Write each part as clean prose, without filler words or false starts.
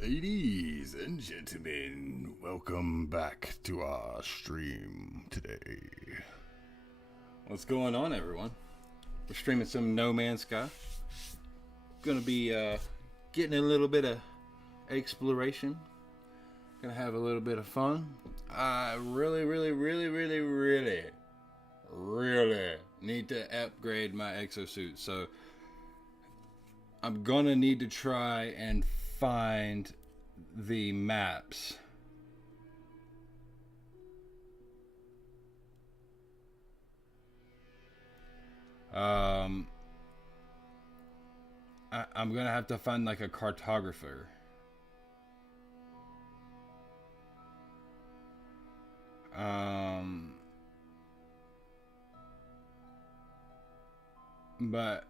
Ladies and gentlemen, welcome back to our stream today. What's going on, everyone? We're streaming some NoMan'sSky. Gonna be getting a little bit of exploration. Gonna have a little bit of fun. I really need to upgrade my exosuit, so I'm gonna need to try and find the maps. I'm gonna have to find like a cartographer. But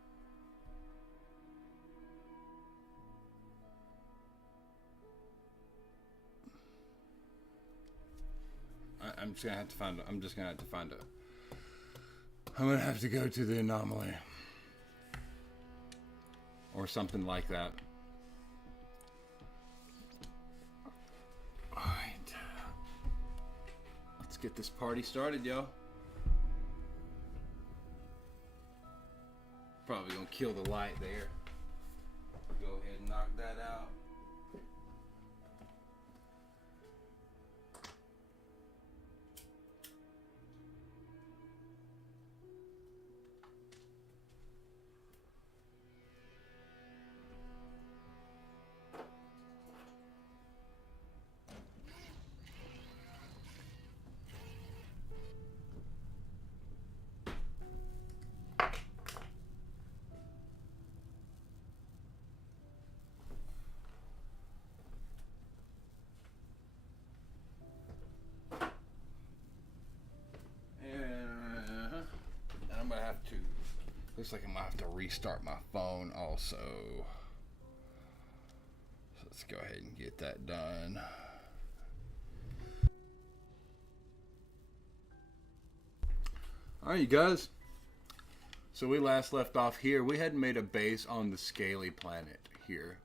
I'm just gonna have to find it. I'm just gonna have to find it. I'm gonna have to go to the anomaly or something like that. All right, let's get this party started, y'all. Probably gonna kill the light there. Go ahead and knock that out. Looks like I might have to restart my phone also. So let's go ahead and get that done. Alright, you guys. So we last left off here. We had made a base on the Scaly planet here.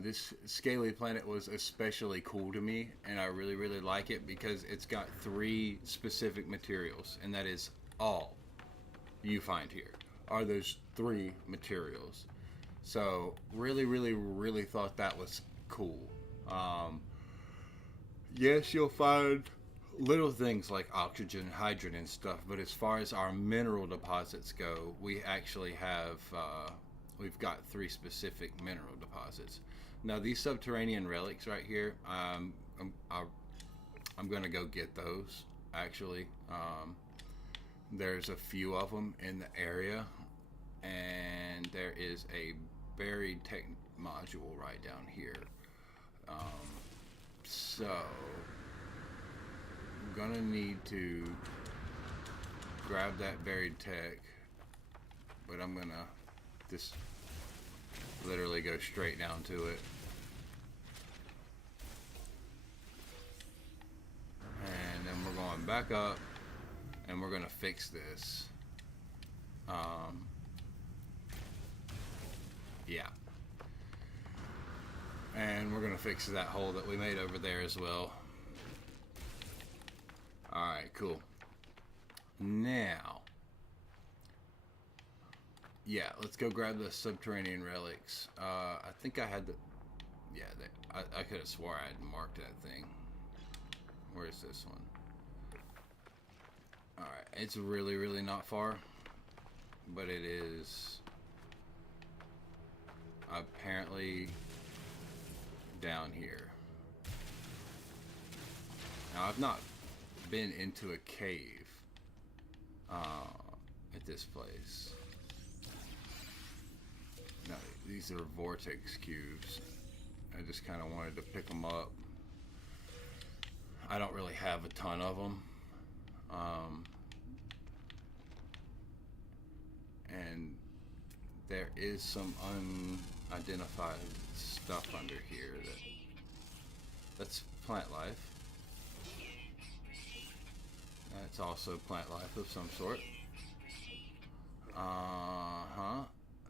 This Scaly planet was especially cool to me, and I really like it because it's got 3 specific materials, and that is all you find here are those 3 materials. So really thought that was cool. Yes, you'll find little things like oxygen, hydrogen and stuff, but as far as our mineral deposits go, we actually have we've got 3 specific mineral deposits. Now these subterranean relics right here, I'm gonna go get those actually. There's a few of them in the area, and there is a buried tech module right down here. So I'm gonna need to grab that buried tech, but I'm gonna just literally go straight down to it. And then we're going back up, and we're gonna fix this. Yeah. And we're gonna fix that hole that we made over there as well. Alright, cool. Now, yeah, let's go grab the subterranean relics. I think I had the, yeah, I could have swore I had marked that thing. Where's this one? Alright, it's really not far, but it is apparently down here. Now, I've not been into a cave at this place. Now, these are vortex cubes. I just kind of wanted to pick them up. I don't really have a ton of them. And there is some unidentified stuff under here that's plant life. That's also plant life of some sort.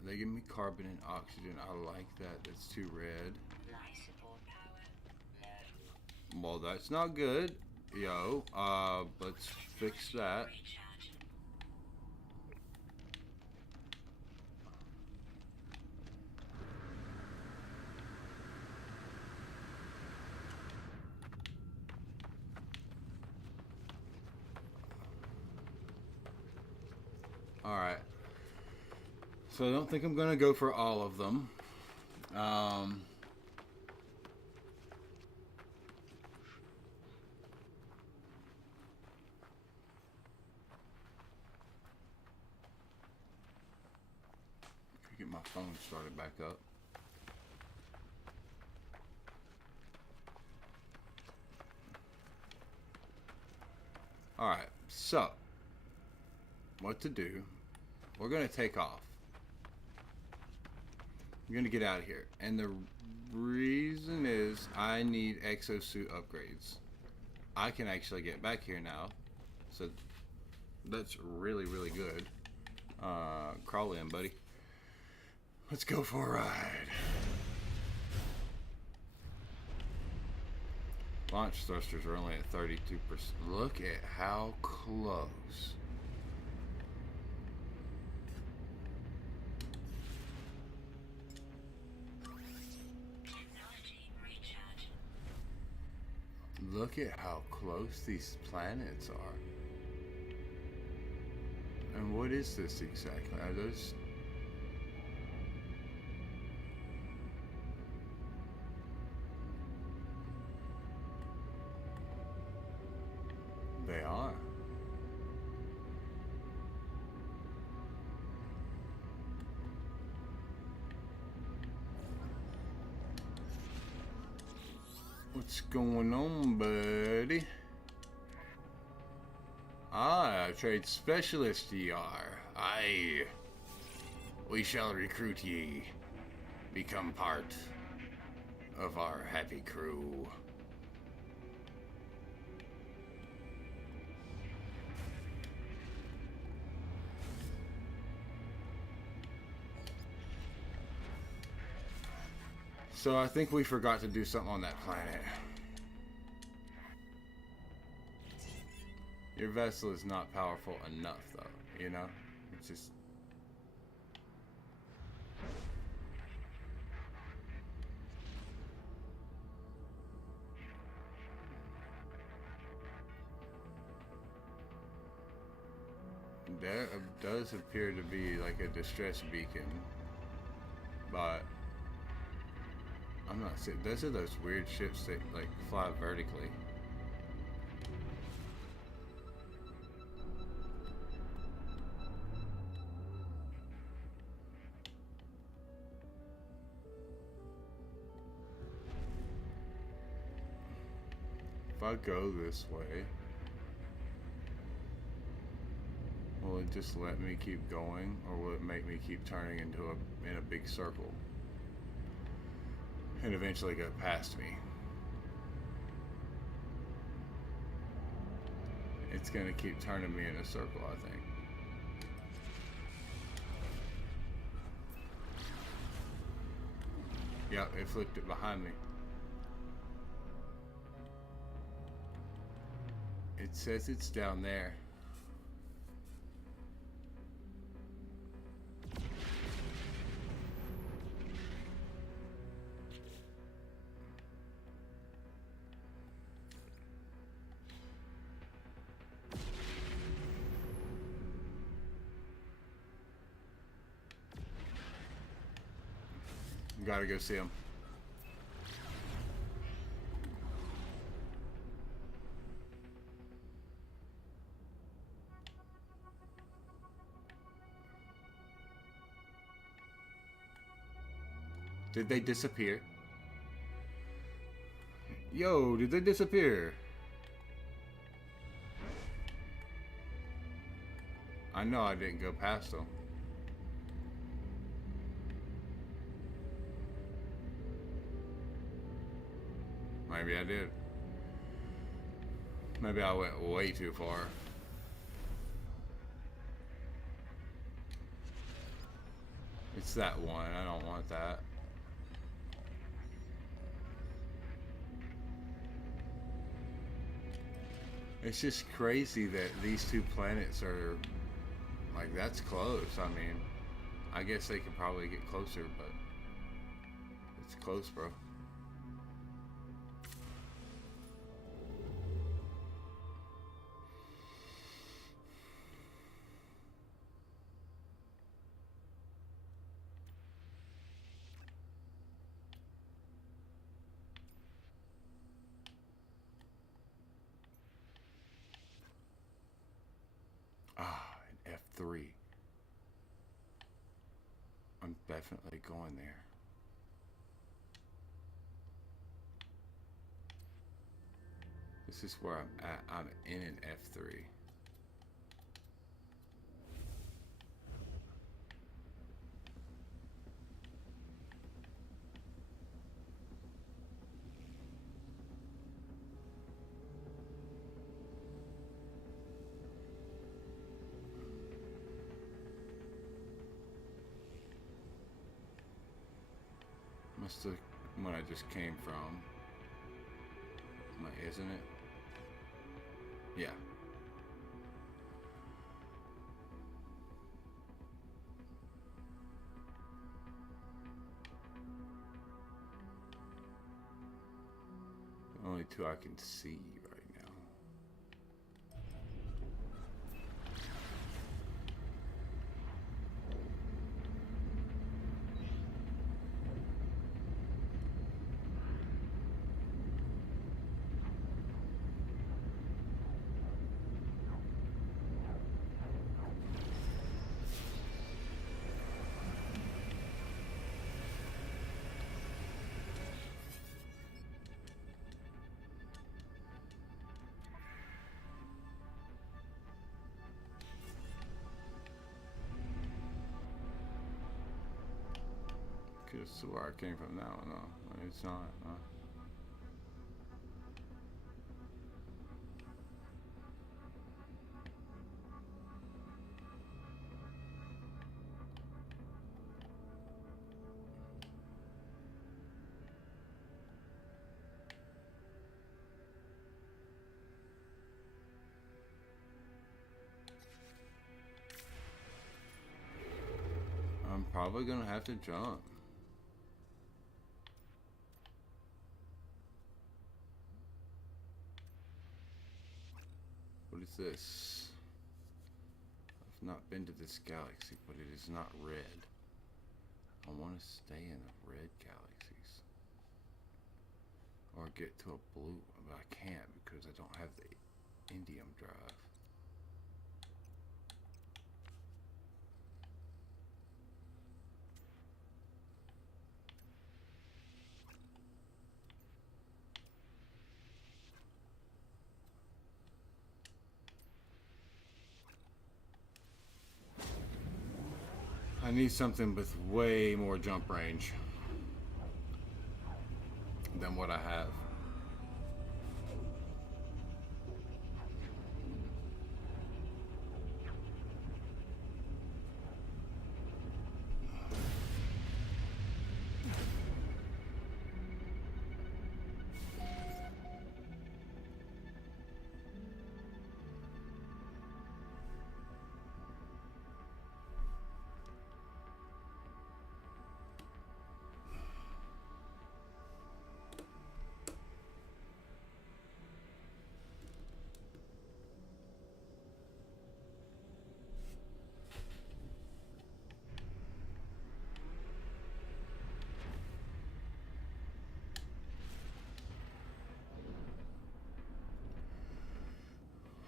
They give me carbon and oxygen. I like that. That's too red. Well, that's not good. Yo, let's fix that. Alright. So I don't think I'm going to go for all of them. Get my phone started back up. Alright, so what to do? We're going to take off. We're going to get out of here. And the reason is I need exosuit upgrades. I can actually get back here now. So that's really, really good. Crawl in, buddy. Let's go for a ride. Launch thrusters are only at 32%. Look at how close. Look at how close these planets are. And what is this exactly? Are those... They are. What's going on, buddy? Ah, trade specialist ye are. Aye. We shall recruit ye. Become part of our happy crew. So I think we forgot to do something on that planet. Your vessel is not powerful enough, though, you know? It's just... There does appear to be like a distress beacon, but I'm not saying those are those weird ships that like fly vertically. If I go this way, will it just let me keep going, or will it make me keep turning into in a big circle and eventually go past me? It's gonna keep turning me in a circle, I think. Yep, it flipped it behind me. It says it's down there. Gotta go see him. Did they disappear? Yo, did they disappear? I know I didn't go past them. Maybe I did. Maybe I went way too far. It's that one. I don't want that. It's just crazy that these two planets are like that's close. I mean, I guess they could probably get closer, but it's close, bro. Ah, an F3. I'm definitely going there. This is where I'm at. I'm in an F3. Must have when I just came from. Isn't it? Yeah. The only two I can see right now. Could have swore I came from that one, though. It's not, huh? I'm probably gonna have to jump. What is this? I've not been to this galaxy, but it is not red. I want to stay in the red galaxies. Or get to a blue, but I can't because I don't have the indium drive. I need something with way more jump range than what I have.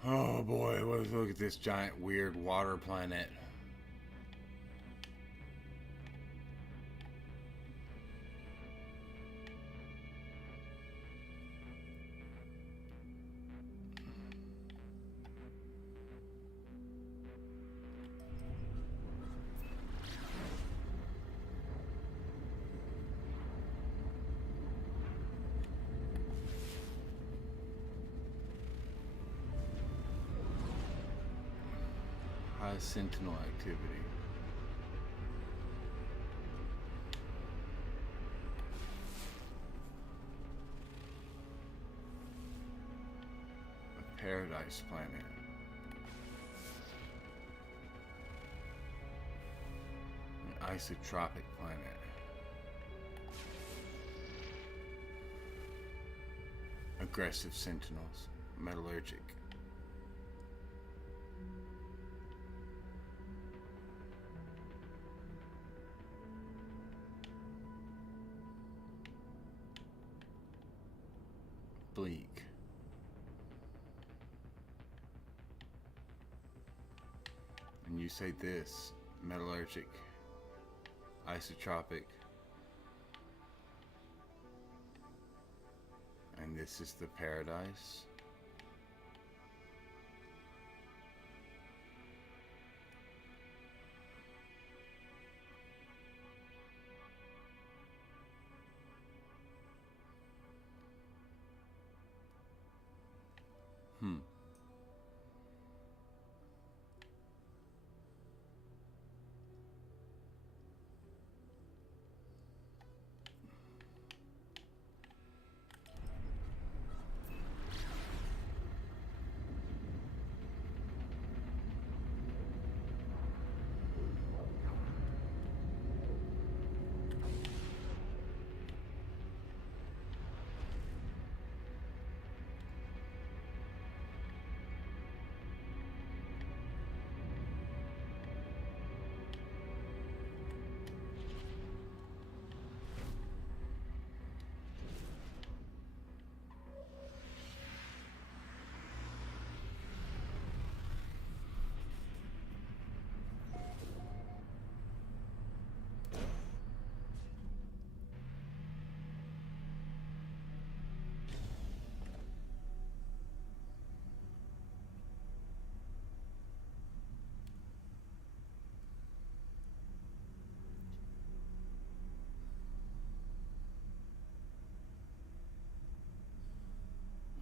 Oh boy, look at this giant weird water planet. High sentinel activity. paradise planet. An isotropic planet. Aggressive sentinels. Metallurgic. Bleak. And you say this, metallurgic, isotropic, and this is the paradise.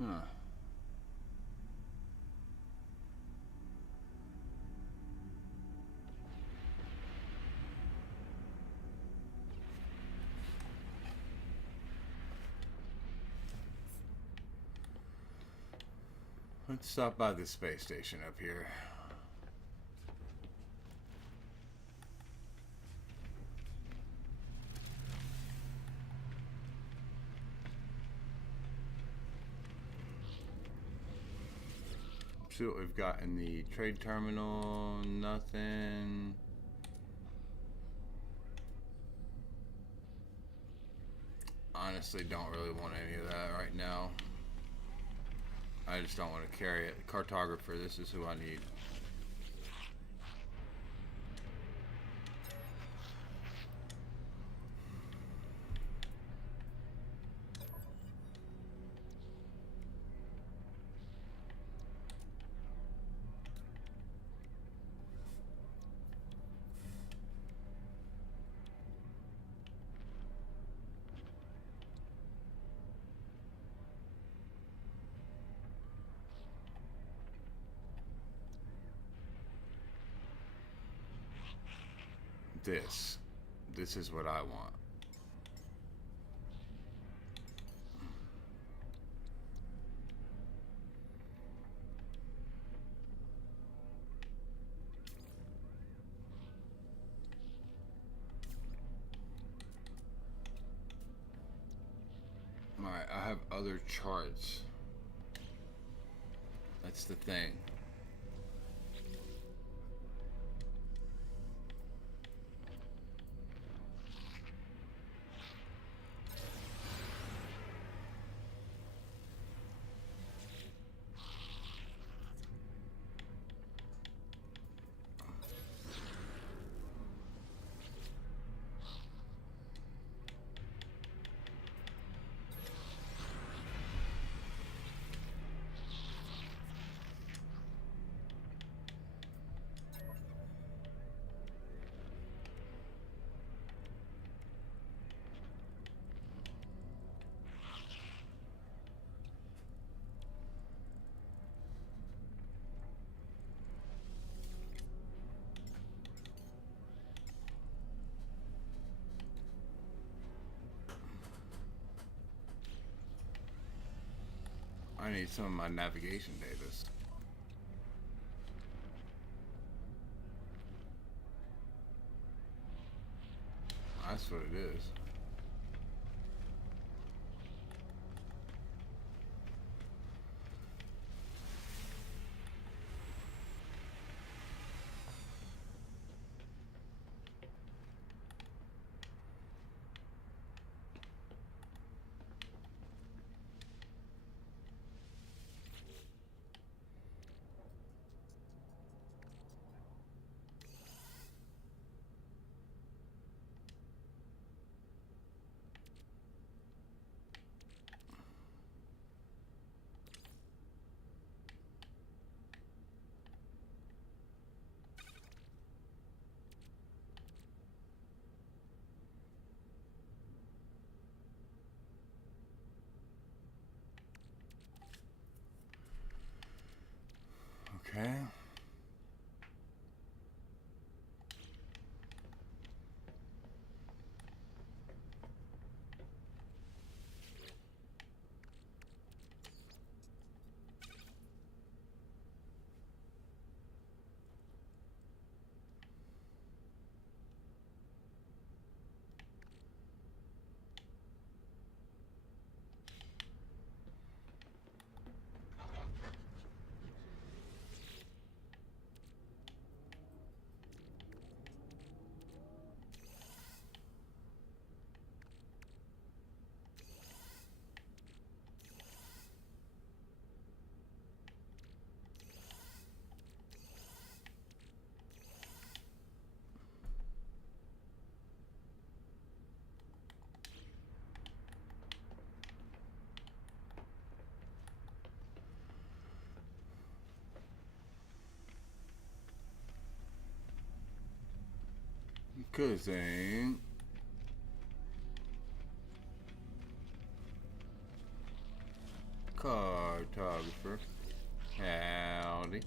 Huh. Let's stop by the space station up here. See what we've got in the trade terminal. Nothing. Honestly, don't really want any of that right now. I just don't want to carry it. Cartographer, this is who I need. This is what I want. Alright, I have other charts. That's the thing. I need some of my navigation data. That's what it is. Okay. Good thing. Cartographer. Howdy.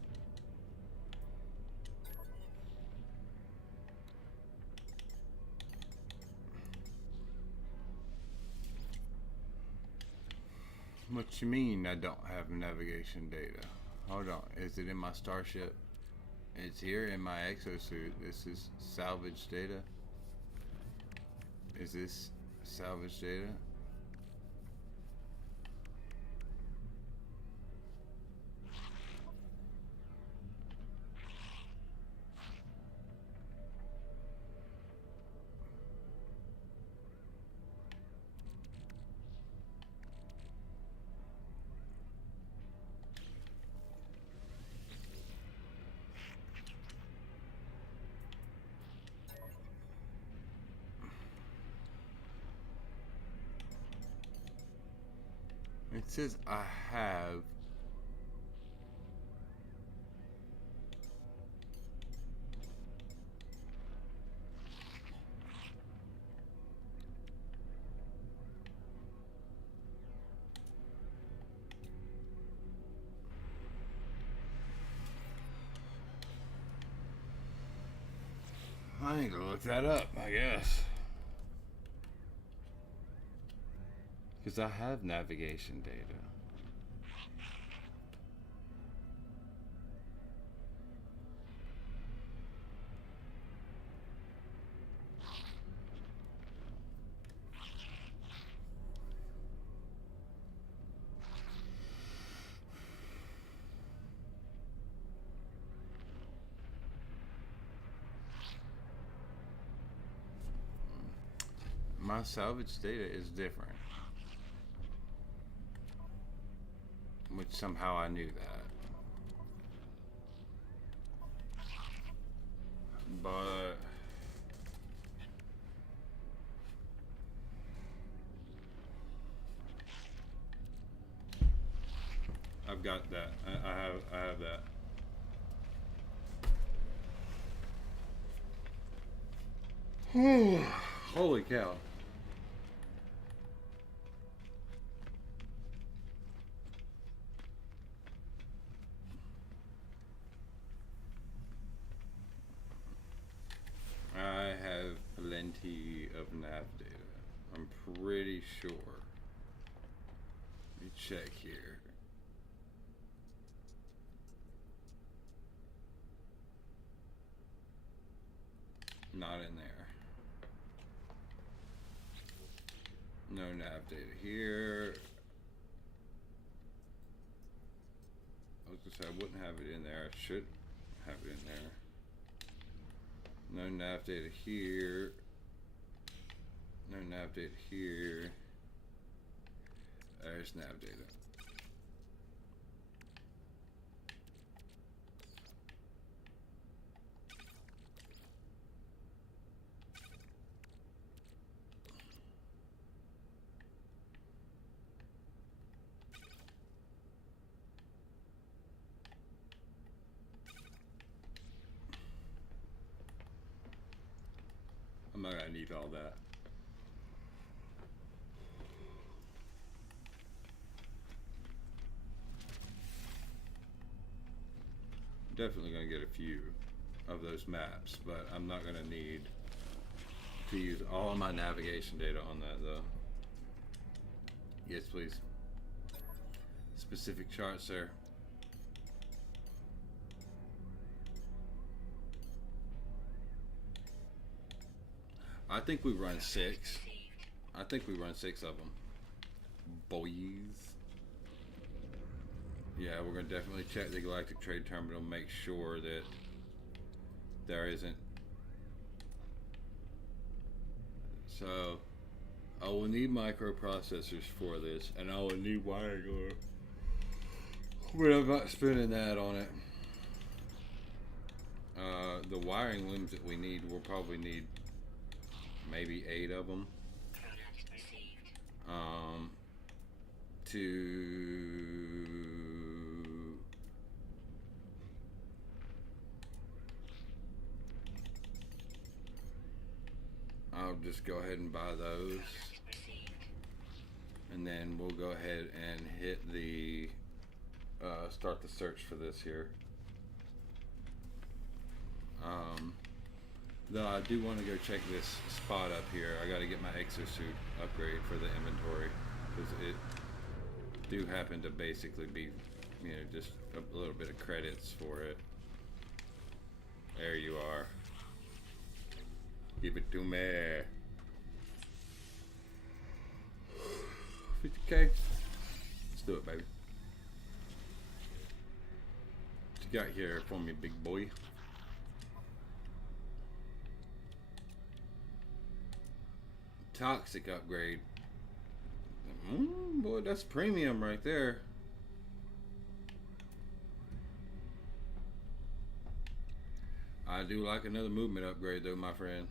What you mean I don't have navigation data? Hold on. Is it in my starship? It's here in my exosuit. This is salvage data. Is this salvage data? It says I have. I need to look that up, I guess. Because I have navigation data. My salvage data is different. Which somehow I knew that. But I've got that. I have that. Holy cow. I have plenty of nav data. I'm pretty sure. Let me check here. nav data here. I was gonna say I wouldn't have it in there. I should have it in there. No nav data here. No nav data here. There's nav data. I'm not gonna need all that. Definitely gonna get a few of those maps, but I'm not gonna need to use all of my navigation data on that though. Yes, please. Specific charts there. I think we run 6. I think we run 6 of them. Boys. Yeah, we're going to definitely check the Galactic Trade Terminal, make sure that there isn't. So, I will need microprocessors for this, and I will need wiring oil. But I'm not spending that on it. The wiring looms that we need, we'll probably need maybe 8 of them. I'll just go ahead and buy those. And then we'll go ahead and hit the, start the search for this here. Though I do want to go check this spot up here. I got to get my exosuit upgrade for the inventory, because it do happen to basically be, you know, just a little bit of credits for it. There you are. Give it to me. 50K. Let's do it, baby. What you got here for me, big boy? Toxic upgrade. Boy, that's premium right there. I do like another movement upgrade though, my friend.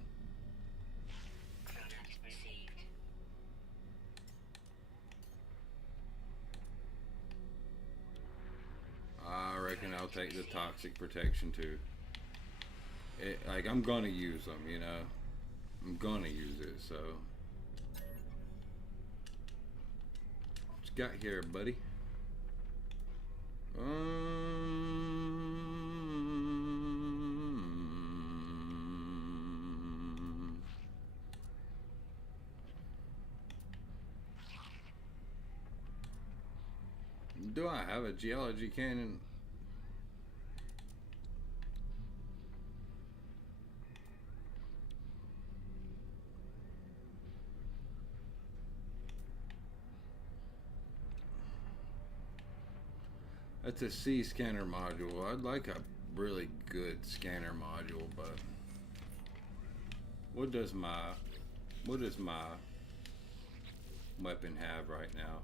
I reckon I'll take the toxic protection too. Like, I'm gonna use them, you know. I'm gonna use it, so. What you got here, buddy? Do I have a geology cannon? That's a C scanner module. I'd like a really good scanner module, but what does my weapon have right now?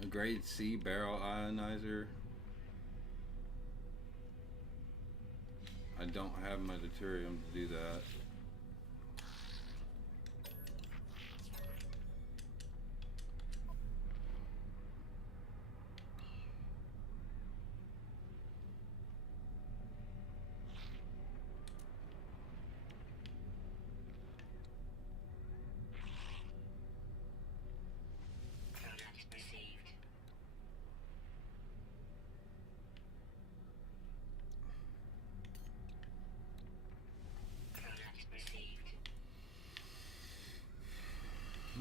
A grade C barrel ionizer. I don't have my deuterium to do that.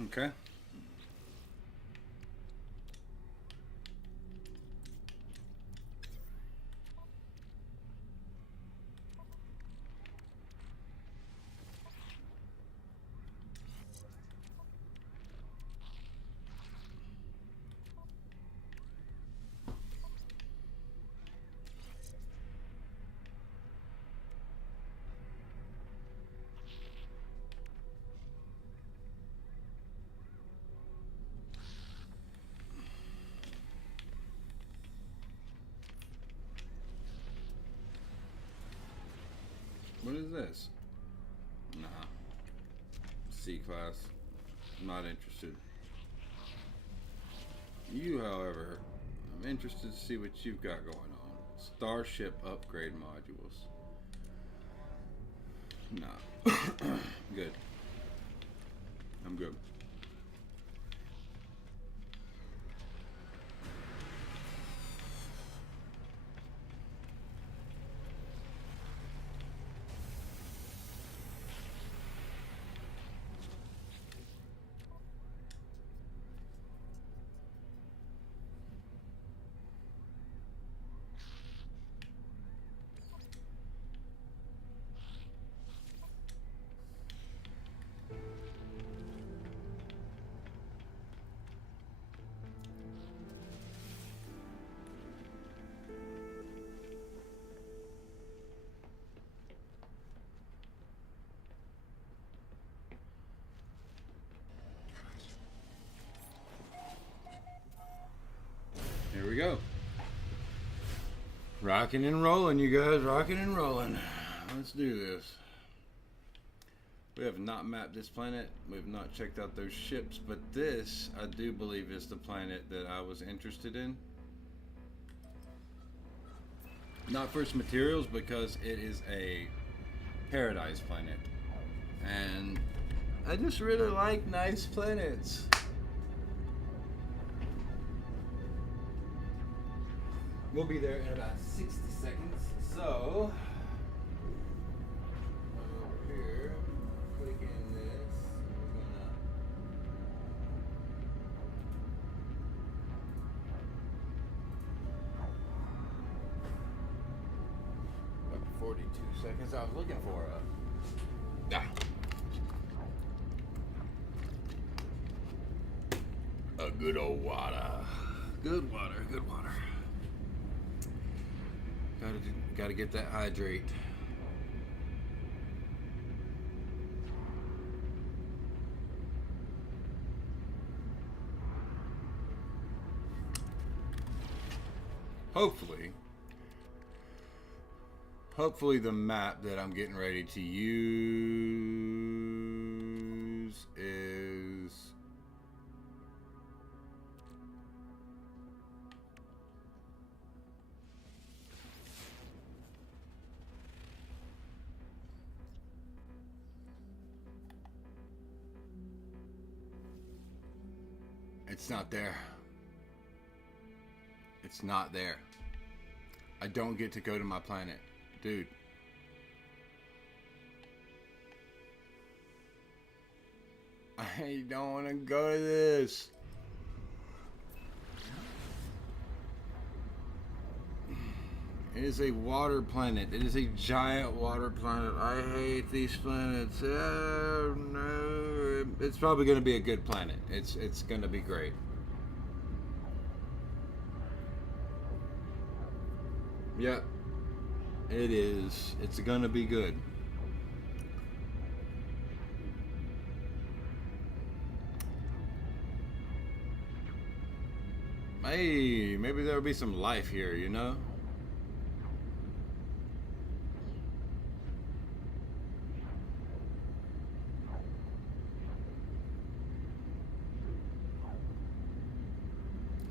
Okay. What is this? Nah. C-class. Not interested. You, however, I'm interested to see what you've got going on. Starship upgrade modules. Nah. Good. I'm good. Here we go. Rocking and rolling, you guys. Rocking and rolling. Let's do this. We have not mapped this planet. We have not checked out those ships. But this, I do believe, is the planet that I was interested in. Not for its materials, because it is a paradise planet. And I just really like nice planets. We'll be there in about 60 seconds. So, over here, click in this. We're gonna about 42 seconds. I was looking for a good old water. Good water. Good water. Gotta get that hydrate. Hopefully the map that I'm getting ready to use is it's not there. It's not there. I don't get to go to my planet. Dude. I don't want to go to this. It is a water planet. It is a giant water planet. I hate these planets. Oh, no. It's probably going to be a good planet. It's going to be great. Yep. It is. It's gonna be good. Hey, maybe there'll be some life here, you know?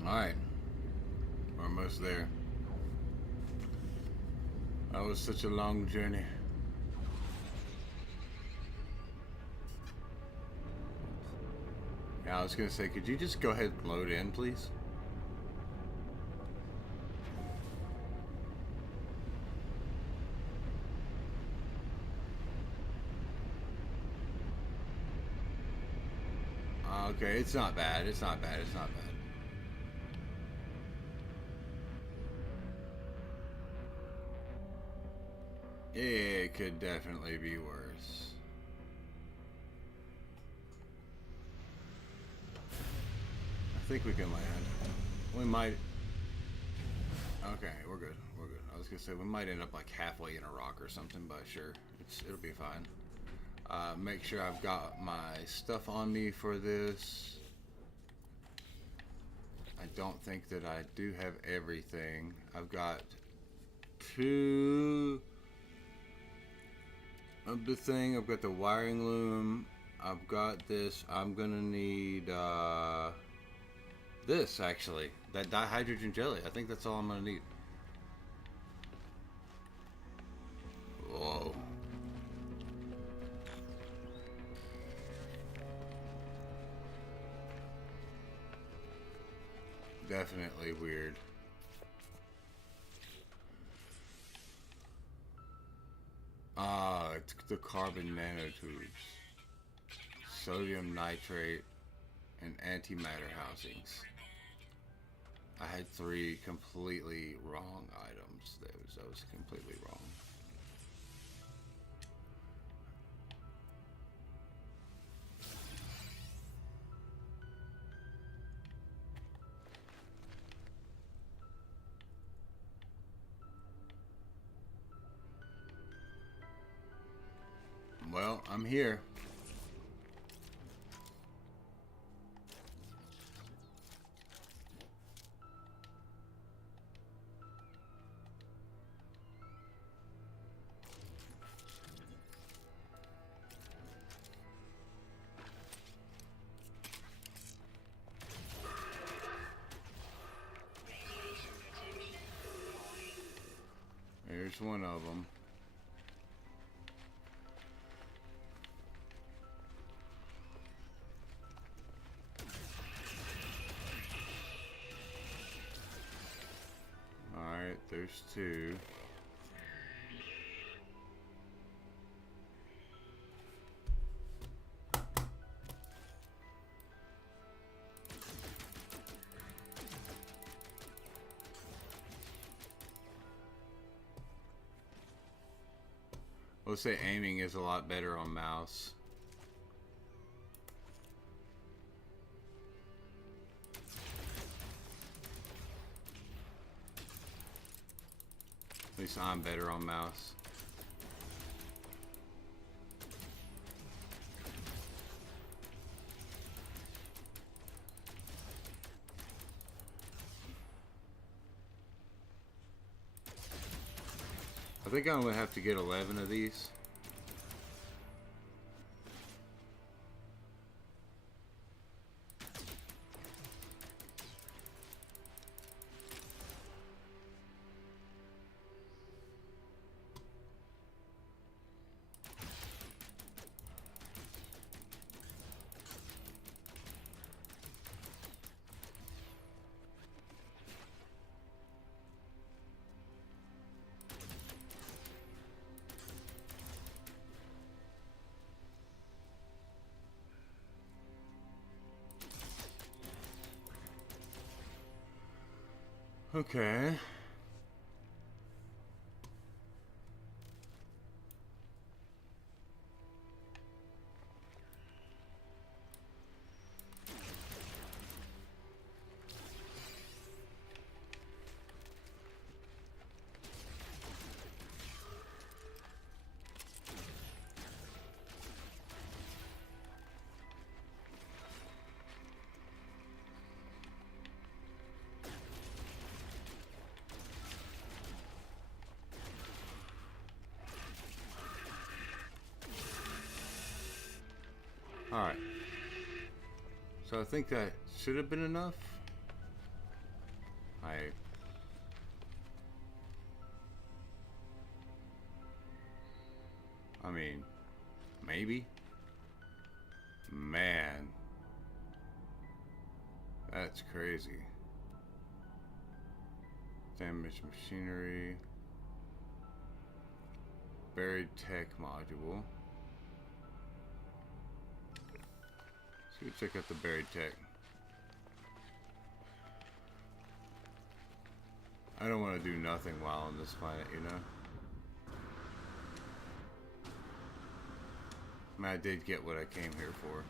Alright. We're almost there. That was such a long journey. Yeah, I was gonna say, could you just go ahead and load in, please? Okay, it's not bad. It's not bad. It's not bad. It could definitely be worse. I think we can land. We might. Okay, we're good. We're good. I was gonna say we might end up like halfway in a rock or something, but sure, it'll be fine. Make sure I've got my stuff on me for this. I don't think that I do have everything. I've got two of the thing. I've got the wiring loom. I've got this. I'm gonna need this actually. That dihydrogen jelly. I think that's all I'm gonna need. Whoa. Definitely weird. It's the carbon nanotubes, sodium nitrate, and antimatter housings. I had 3 completely wrong items. That was completely wrong. Well, I'm here. Here's one of them. Alright, there's 2. Let's say aiming is a lot better on mouse. At least I'm better on mouse. I think I'm gonna have to get 11 of these. Okay. Alright. So I think that should have been enough. I mean, maybe. Man. That's crazy. Damaged machinery. Buried tech module. Let's go check out the buried tech. I don't want to do nothing while on this planet, you know? I mean, I did get what I came here for.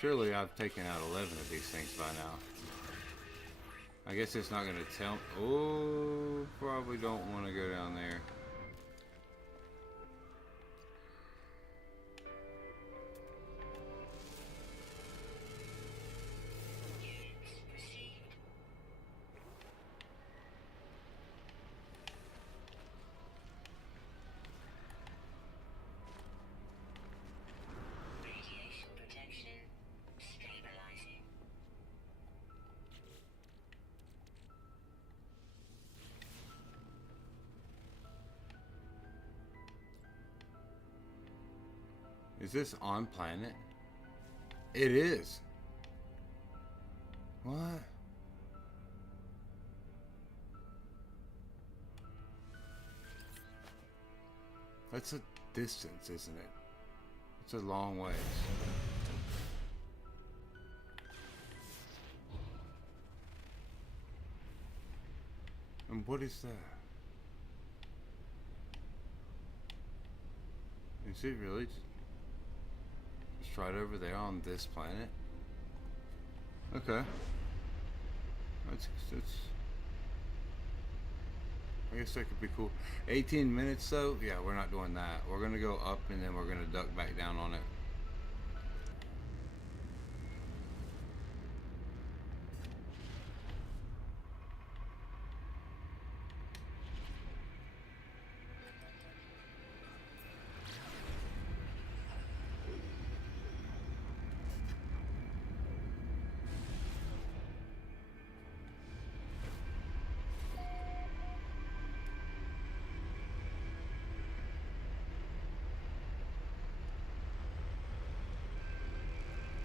Surely I've taken out 11 of these things by now. I guess it's not going to tell. Oh, probably don't want to go down there. Is this on planet? It is. What? That's a distance, isn't it? It's a long ways. And what is that? Is it really just right over there on this planet? Okay. That's I guess that could be cool. 18 minutes though? Yeah, we're not doing that. We're gonna go up and then we're gonna duck back down on it.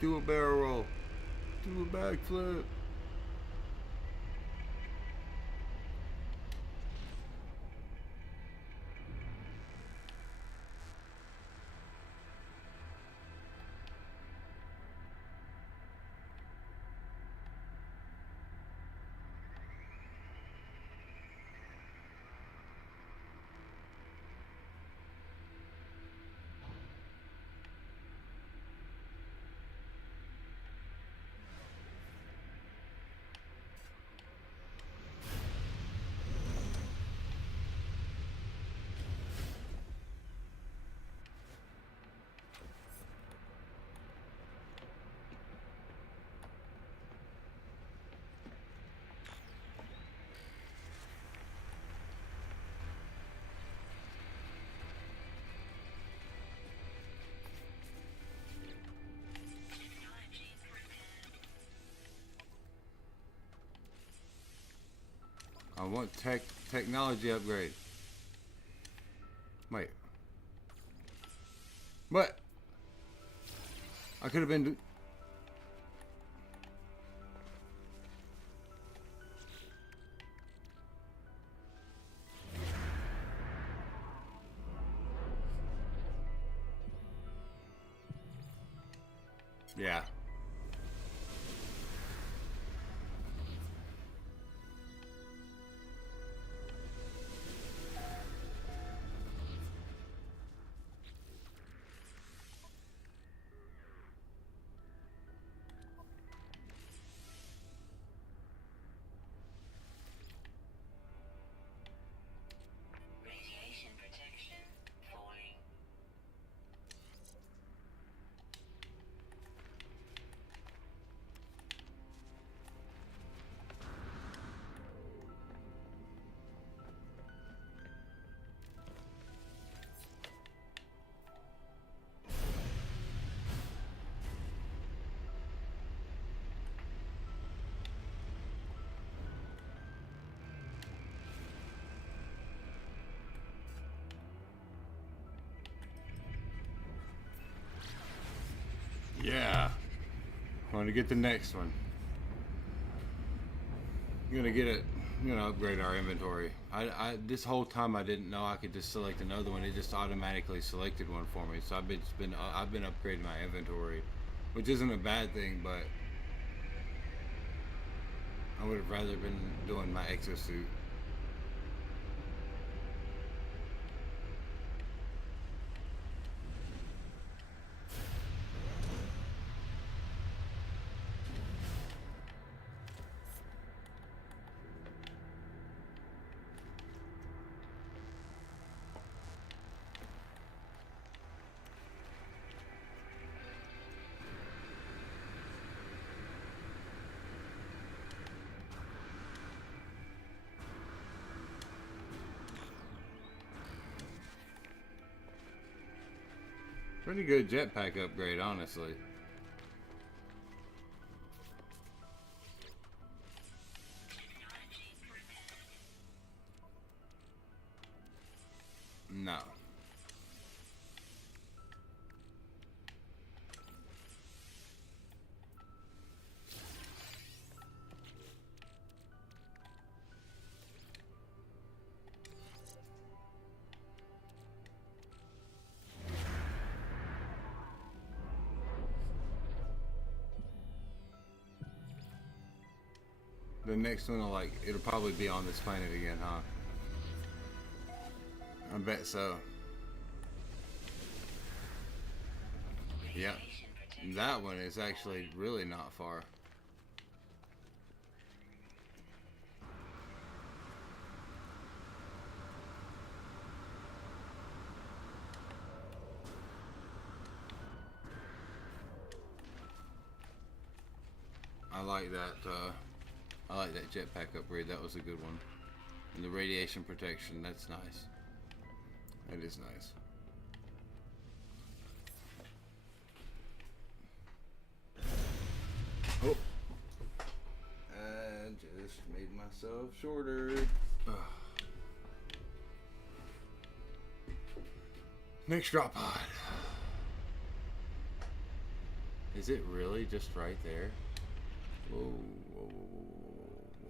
Do a barrel roll. Do a backflip. I want technology upgrade. Wait. What? I could have been. Yeah. Yeah. I'm gonna get the next one. I'm gonna get it. I'm gonna upgrade our inventory. This whole time I didn't know I could just select another one. It just automatically selected one for me. So I've been upgrading my inventory, which isn't a bad thing, but I would have rather been doing my exosuit. Pretty good jetpack upgrade, honestly. No. The next one will it'll probably be on this planet again, huh? I bet so. Yep. That one is actually really not far. I like that jetpack upgrade. That was a good one. And the radiation protection, that's nice. That is nice. Oh. I just made myself shorter. Ugh. Next drop pod. Is it really just right there? Whoa, whoa, whoa, whoa, whoa.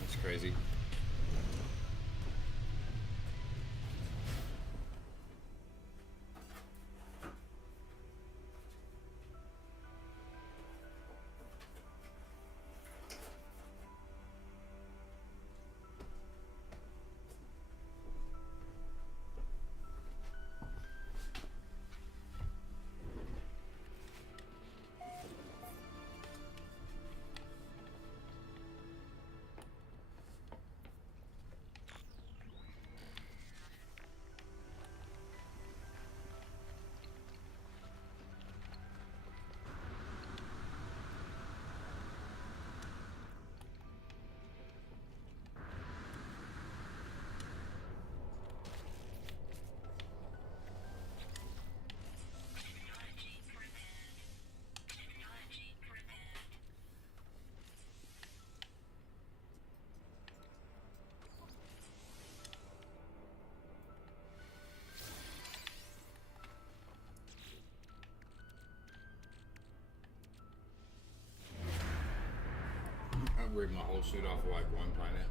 That's crazy. I've ripped my whole suit off of like one planet.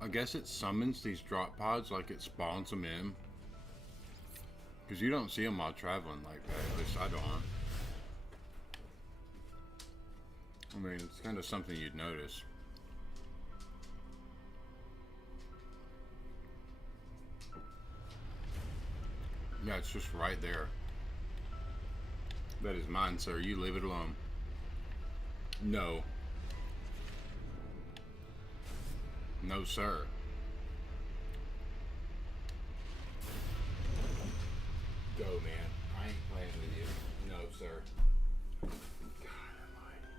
I guess it summons these drop pods like it spawns them in. Because you don't see them while traveling like that. At least I don't. I mean, it's kind of something you'd notice. Yeah, it's just right there. That is mine, sir. You leave it alone. No. No, sir. Go, man. I ain't playing with you. No, sir. God almighty.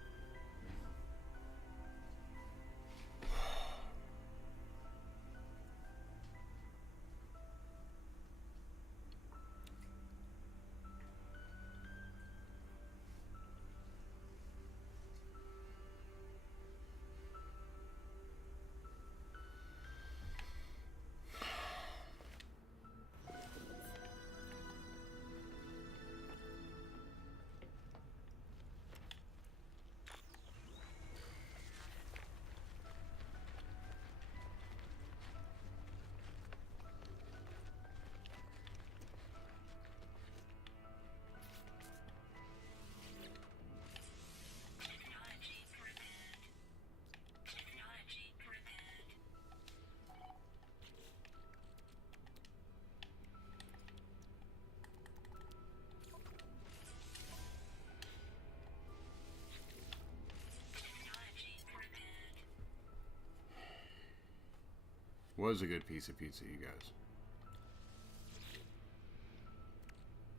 Was a good piece of pizza, you guys.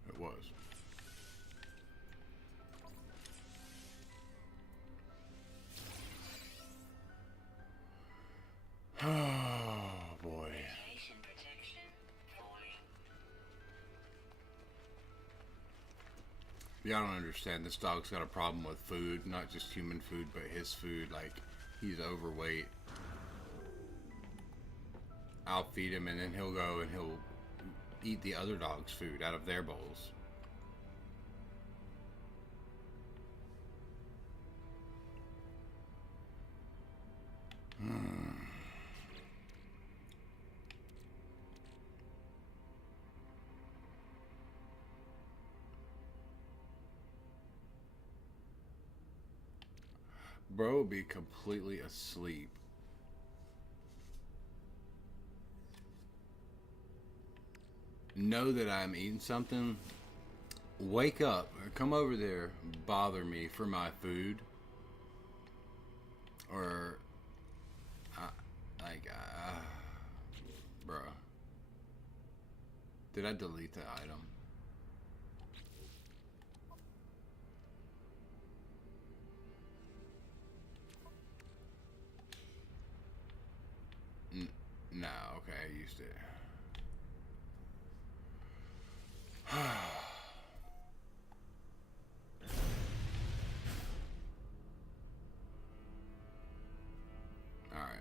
It was. Oh boy. Yeah, I don't understand. This dog's got a problem with food, not just human food, but his food. Like, he's overweight. I'll feed him, and then he'll go and he'll eat the other dog's food out of their bowls. Bro will be completely asleep. Know that I'm eating something. Wake up or come over there, bother me for my food. Or, bro. Did I delete the item? No, okay, I used it. Alright.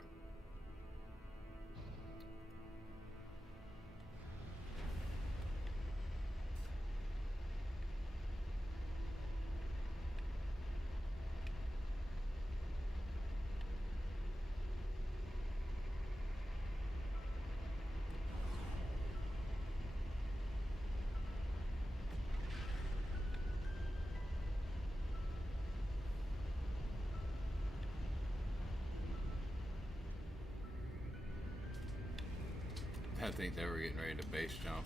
I think they were getting ready to base jump.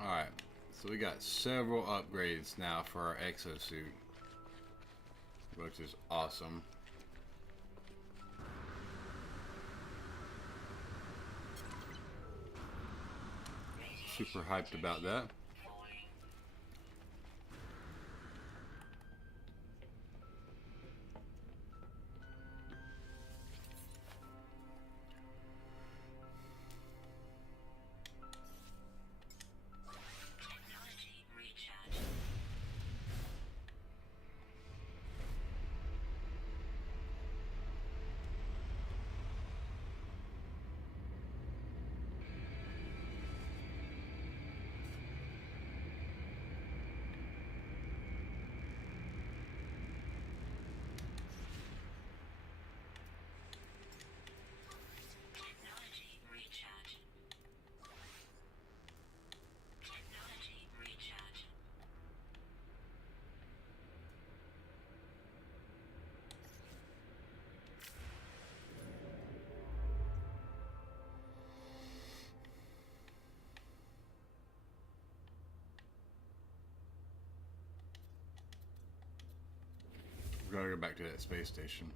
Alright, so we got several upgrades now for our exosuit, which is awesome. Super hyped about that. We're gonna go back to that space station.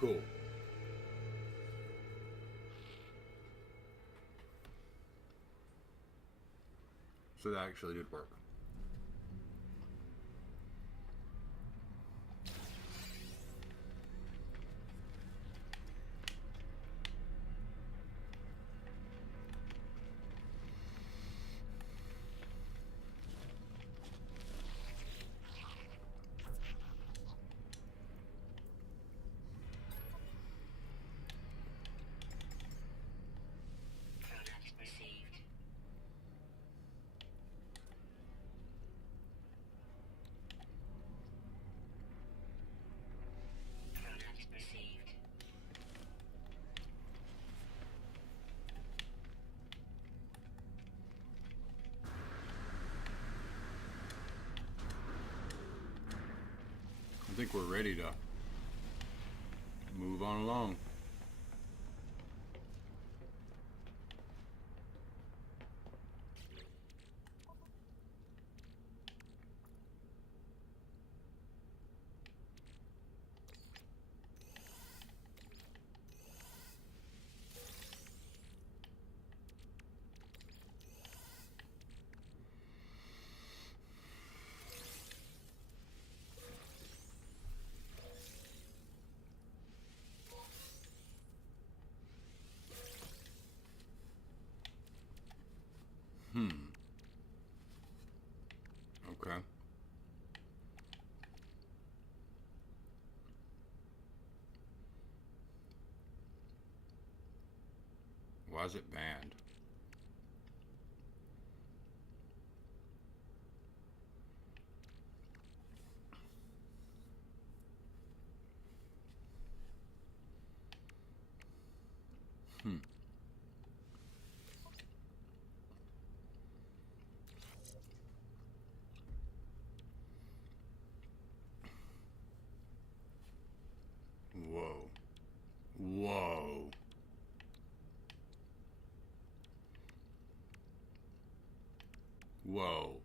Cool. So that actually did work. I think we're ready to move on along. Okay. Why is it banned? Whoa. Whoa. Whoa.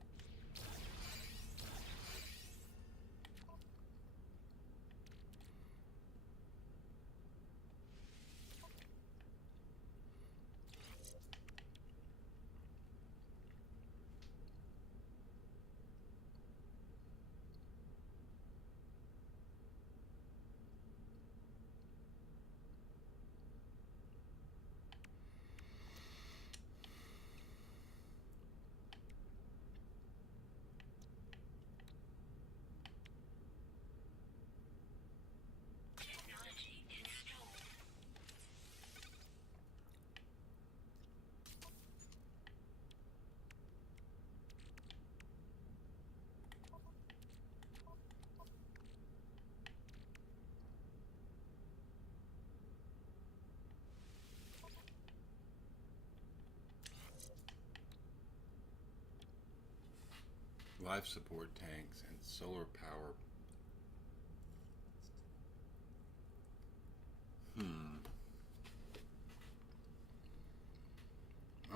Life support tanks and solar power.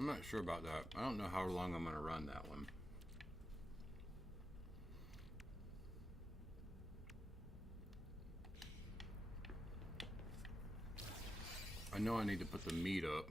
I'm not sure about that. I don't know how long I'm going to run that one. I know I need to put the meat up.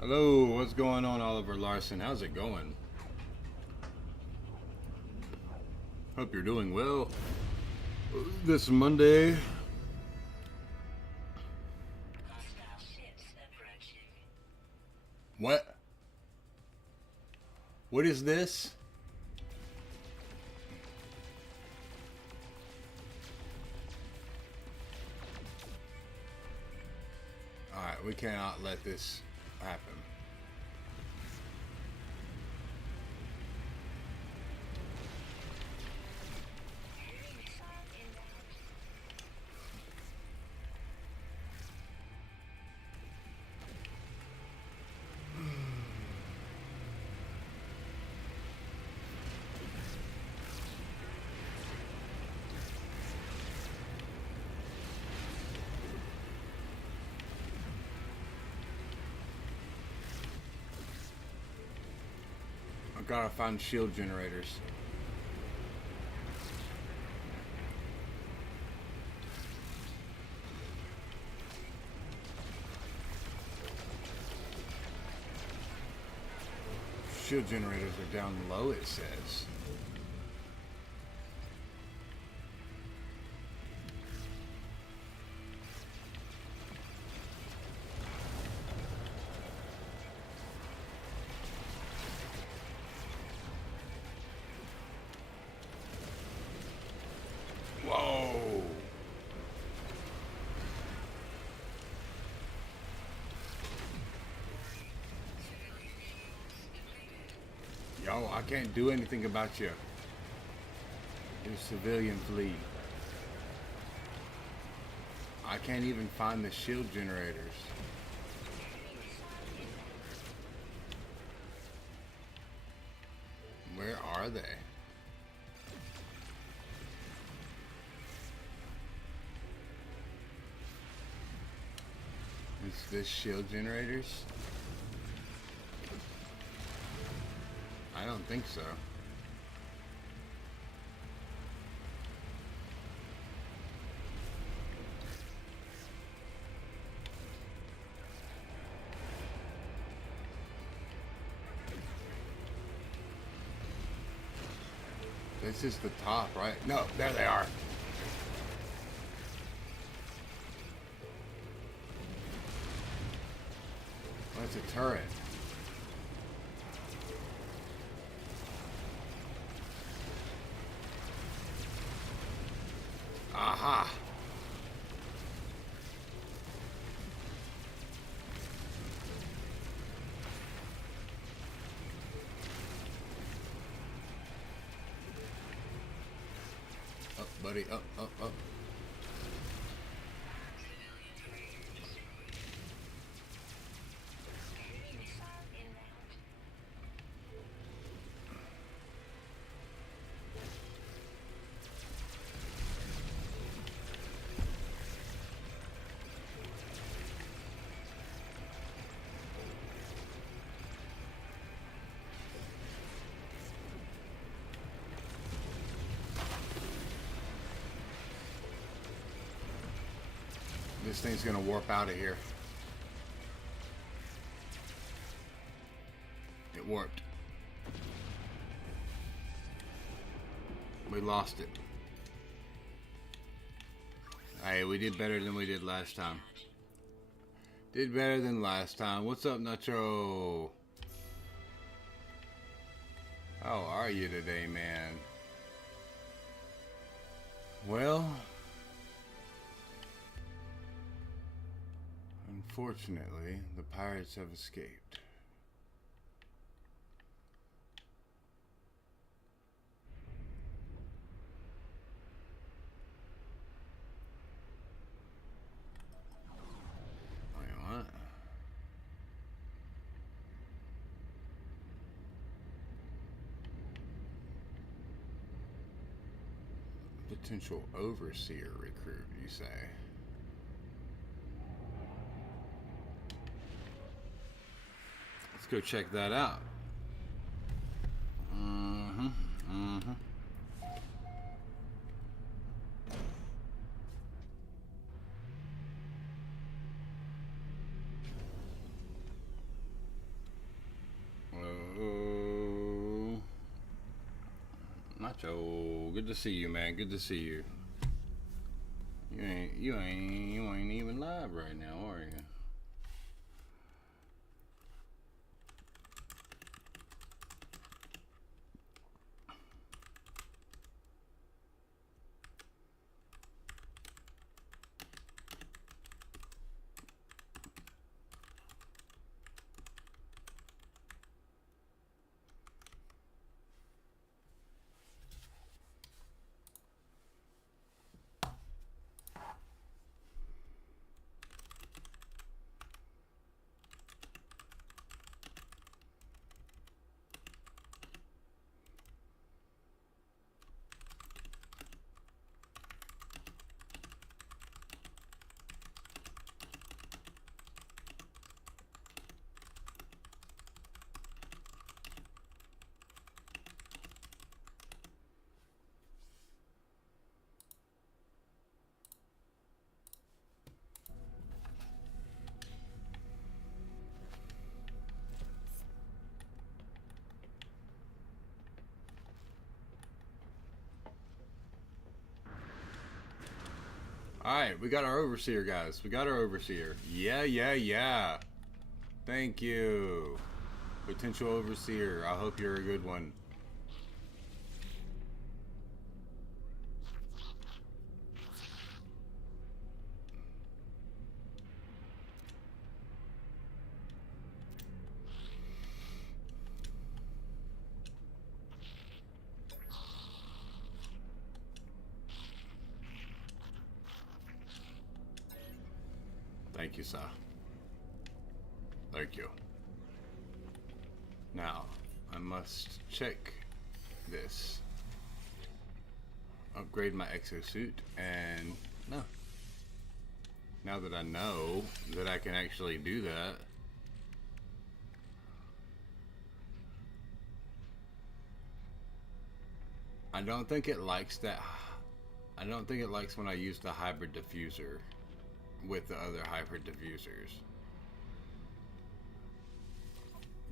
Hello, what's going on, Oliver Larson? How's it going? Hope you're doing well. This Monday. What? What is this? Alright, we cannot let this happen. I gotta find shield generators. Shield generators are down low, it says. Whoa! Yo, I can't do anything about you. You're a civilian fleet. I can't even find the shield generators. Where are they? Is this shield generators? I don't think so. This is the top, right? No, there they are. That's a turret. Aha! Up, buddy, up, up, up. This thing's gonna warp out of here. It warped. We lost it. Hey, we did better than we did last time. Did better than last time. What's up, Nacho? How are you today, man? Well, unfortunately, the pirates have escaped. Wait, what? Potential overseer recruit, you say? Let's go check that out. Nacho, good to see you, man. Good to see you. You ain't even live right now, are you? Alright, we got our overseer, guys. We got our overseer. Yeah. Thank you. Potential overseer. I hope you're a good one. Thank you, sir. Thank you. Now, I must check this. Upgrade my exosuit, and no. Now that I know that I can actually do that, I don't think it likes that. I don't think it likes when I use the hybrid diffuser with the other hybrid diffusers.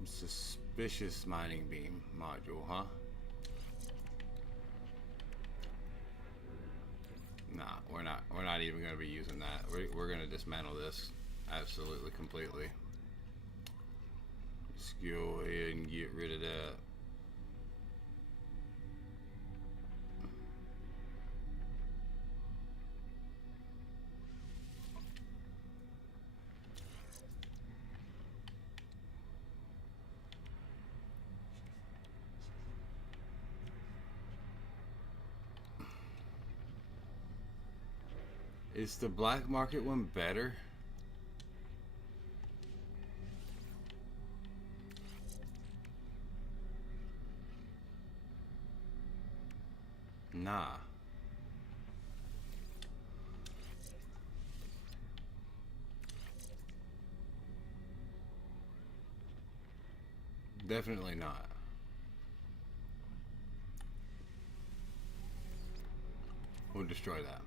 Suspicious mining beam module, huh? Nah, we're not even gonna be using that. We're gonna dismantle this absolutely completely. Let's go ahead and get rid of that. Is the black market one better? Nah. Definitely not. We'll destroy that.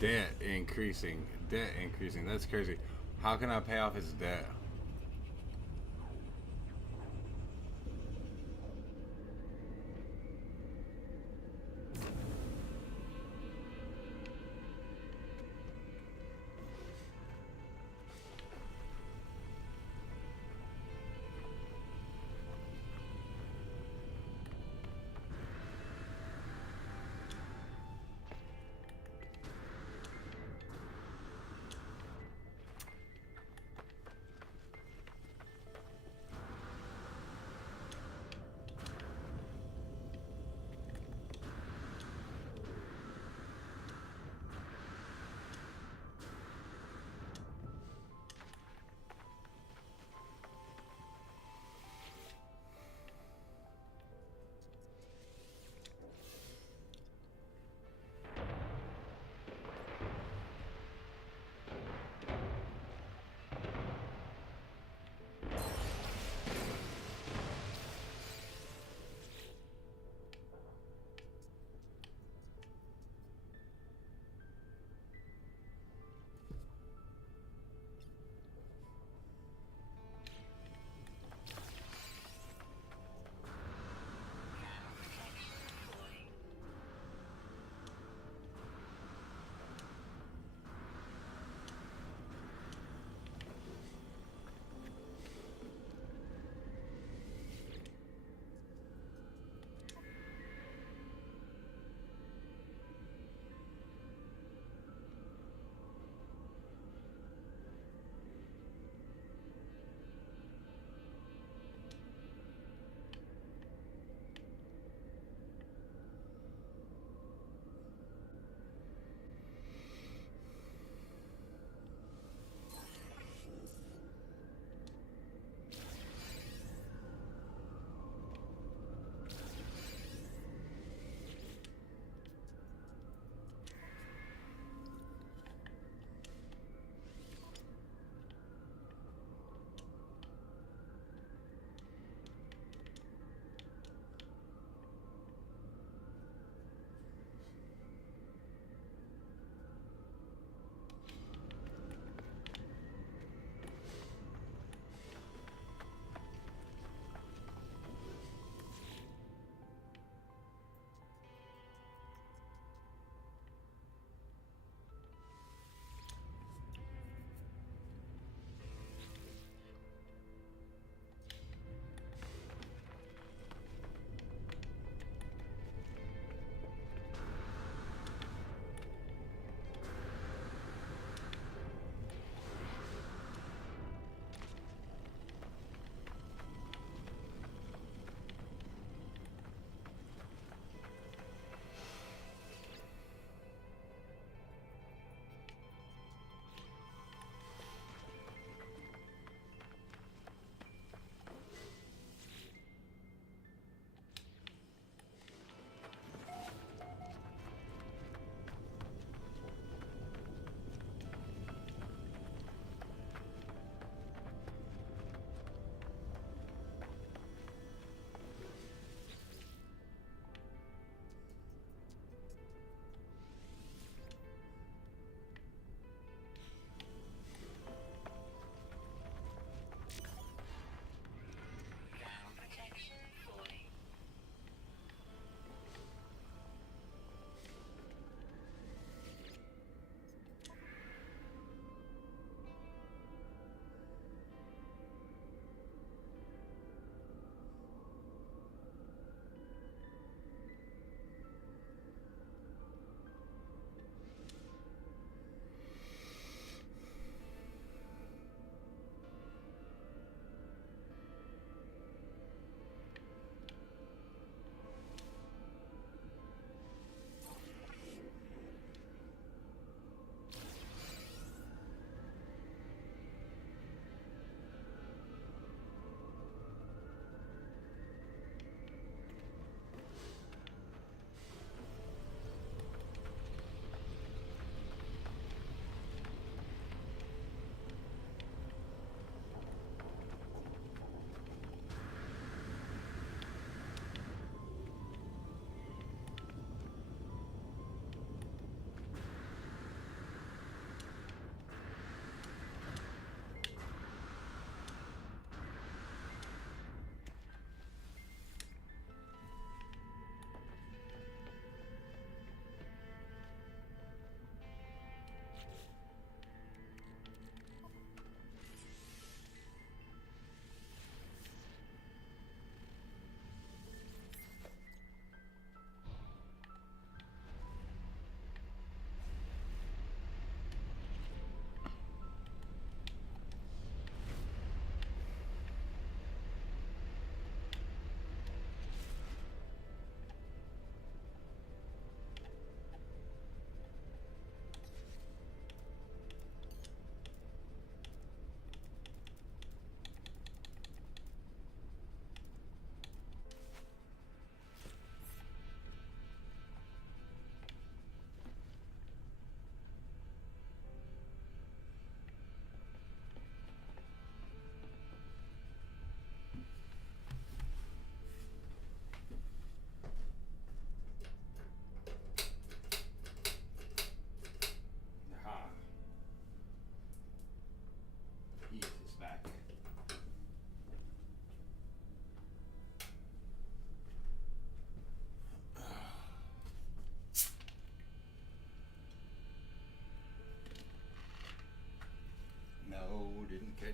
Debt increasing. Debt increasing. That's crazy. How can I pay off his debt?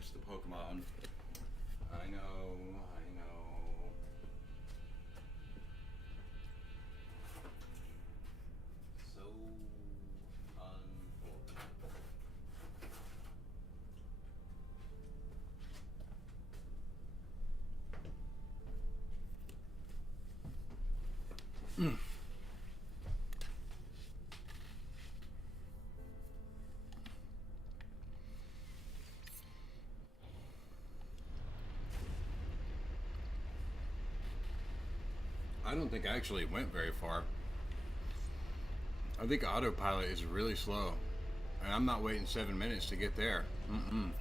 curse the Pokemon. I know, I know. So unfortunate. I don't think I actually went very far. I think autopilot is really slow. And I'm not waiting 7 minutes to get there. Mm-mm.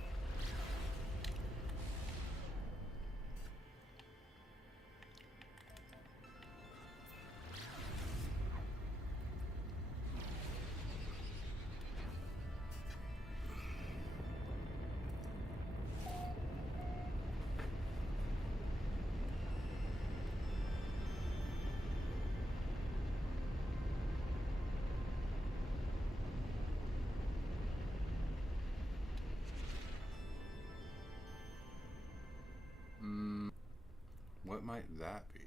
What might that be?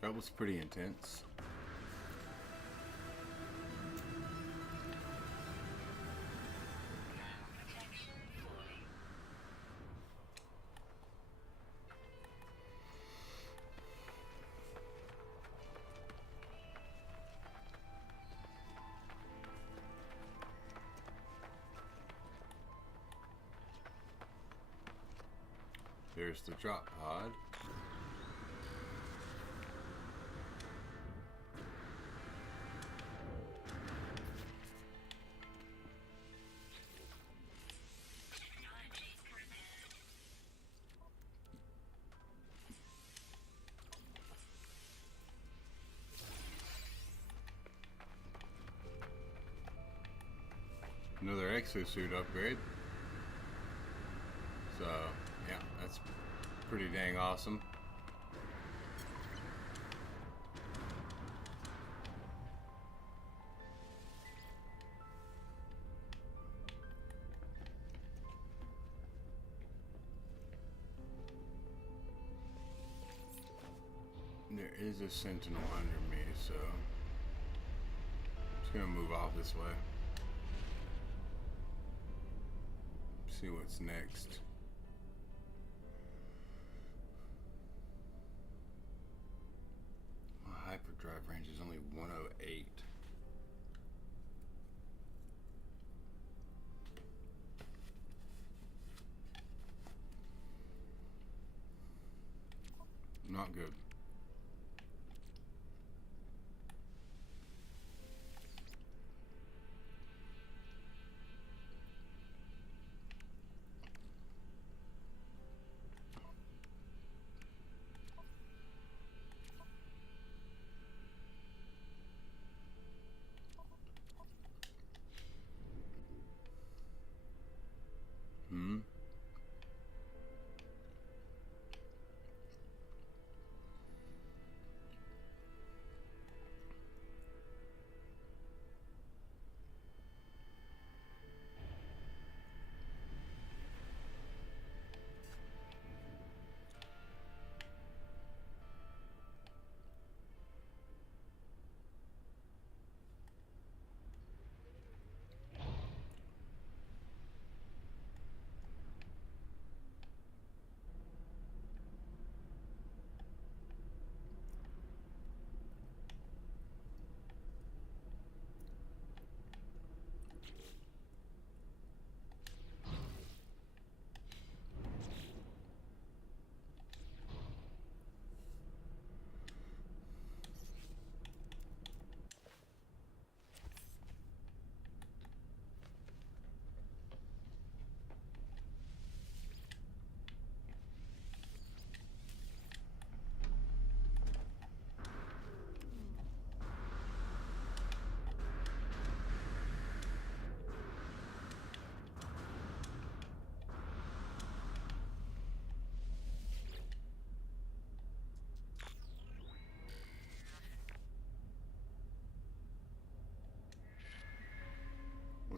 That was pretty intense. There's the drop pod. Another exosuit upgrade. So, yeah, that's pretty dang awesome. There is a sentinel under me, so I'm just gonna move off this way. See what's next. My hyperdrive range is only 108. Not good.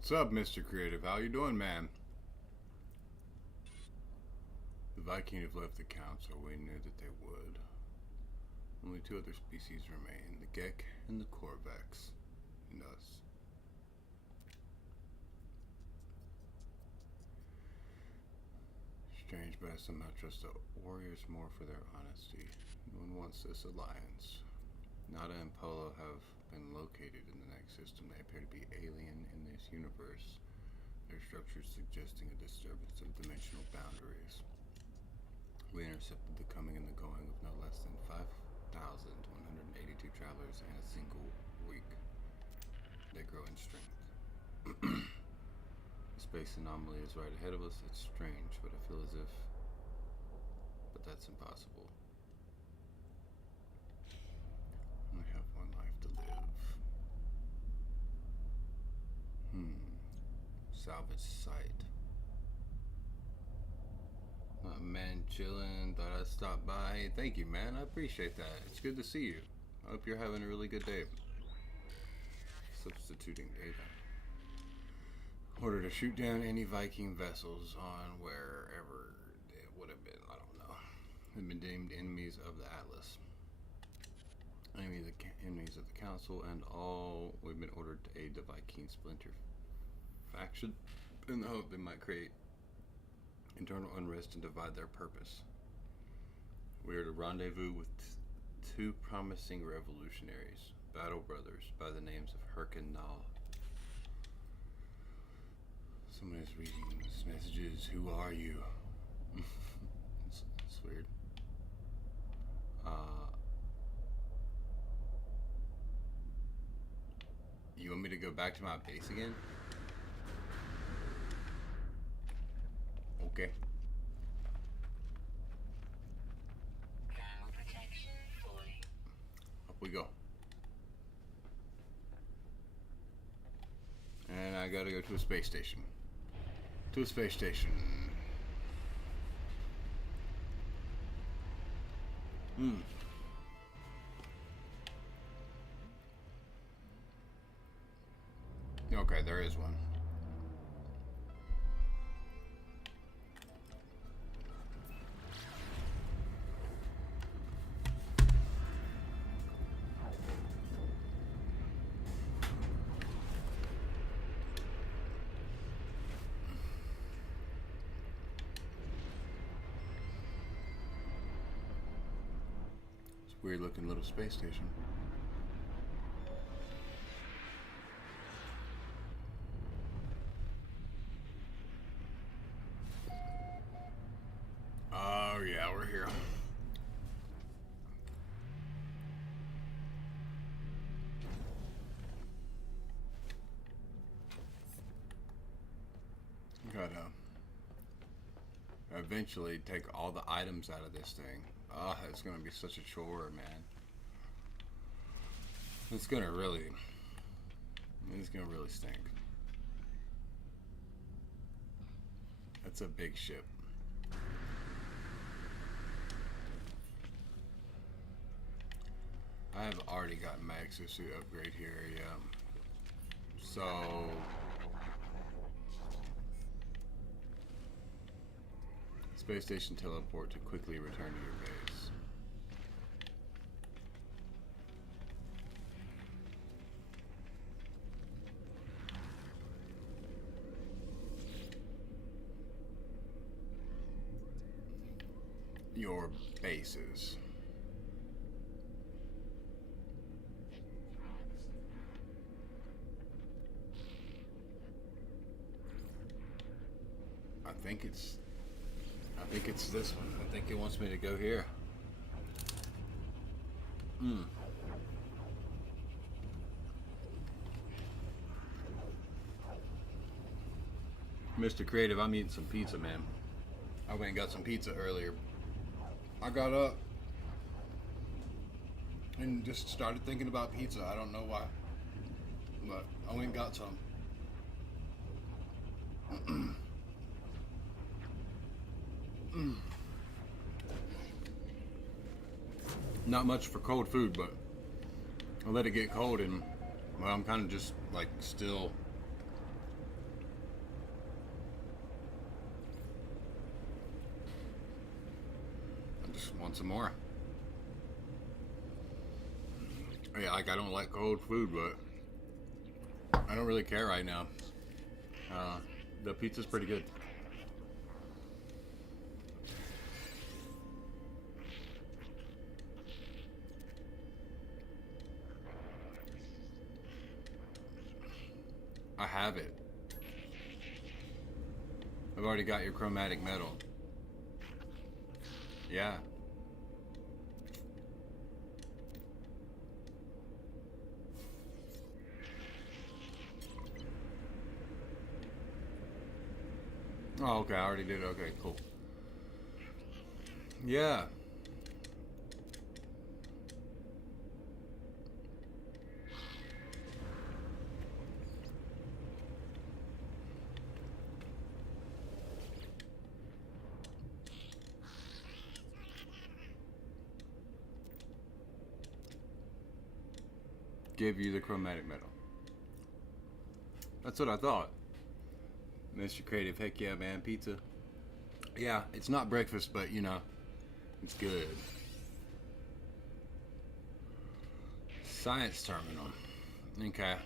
What's up, Mr. Creative? How you doing, man? The Viking have left the council. We knew that they would. Only two other species remain, the Gek and the Corvex, and us. Strange, but I somehow trust the warriors more for their honesty. No one wants this alliance. Nada and Polo have been located in the next system. They appear to be alien in this universe. Their structures suggesting a disturbance of dimensional boundaries. We intercepted the coming and the going of no less than 5,182 travelers in a single week. They grow in strength. The space anomaly is right ahead of us. It's strange, but I feel as if... But that's impossible. I have one life to live. Salvage site. Man, chillin'. Thought I'd stop by. Hey, thank you, man. I appreciate that. It's good to see you. I hope you're having a really good day. Substituting data. Order to shoot down any Viking vessels on wherever it would have been. I don't know. They've been deemed enemies of the Atlas. Enemies of the Council, and all we've been ordered to aid the Viking splinter faction in the hope they might create internal unrest and divide their purpose. We are to rendezvous with two promising revolutionaries, battle brothers by the names of Herc and Nal. Someone is reading these messages. Who are you? It's weird. You want me to go back to my base again? Okay. Up we go. And I gotta go to a space station. To a space station. Okay, there is one. It's a weird looking little space station. Oh yeah, we're here. Gotta eventually take all the items out of this thing. Oh, it's gonna be such a chore, man. It's gonna really stink. That's a big ship. I have already gotten my exosuit upgrade here, yeah. So space station teleport to quickly return to your base. Your bases. I think it's this one. I think it wants me to go here. Mr. Creative, I'm eating some pizza, man. I went and got some pizza earlier. I got up and just started thinking about pizza. I don't know why, but I went and got some. Not much for cold food, but I let it get cold and, well, I'm kind of just like still Just want some more. Yeah, like I don't like cold food, but I don't really care right now. The pizza's pretty good. I have it. I've already got your chromatic metal. Yeah. Oh, okay, I already did. Okay, cool. Yeah. Give you the chromatic metal. That's what I thought. Mr. Creative, heck yeah, man. Pizza. Yeah, it's not breakfast, but you know, it's good. Science terminal. Okay.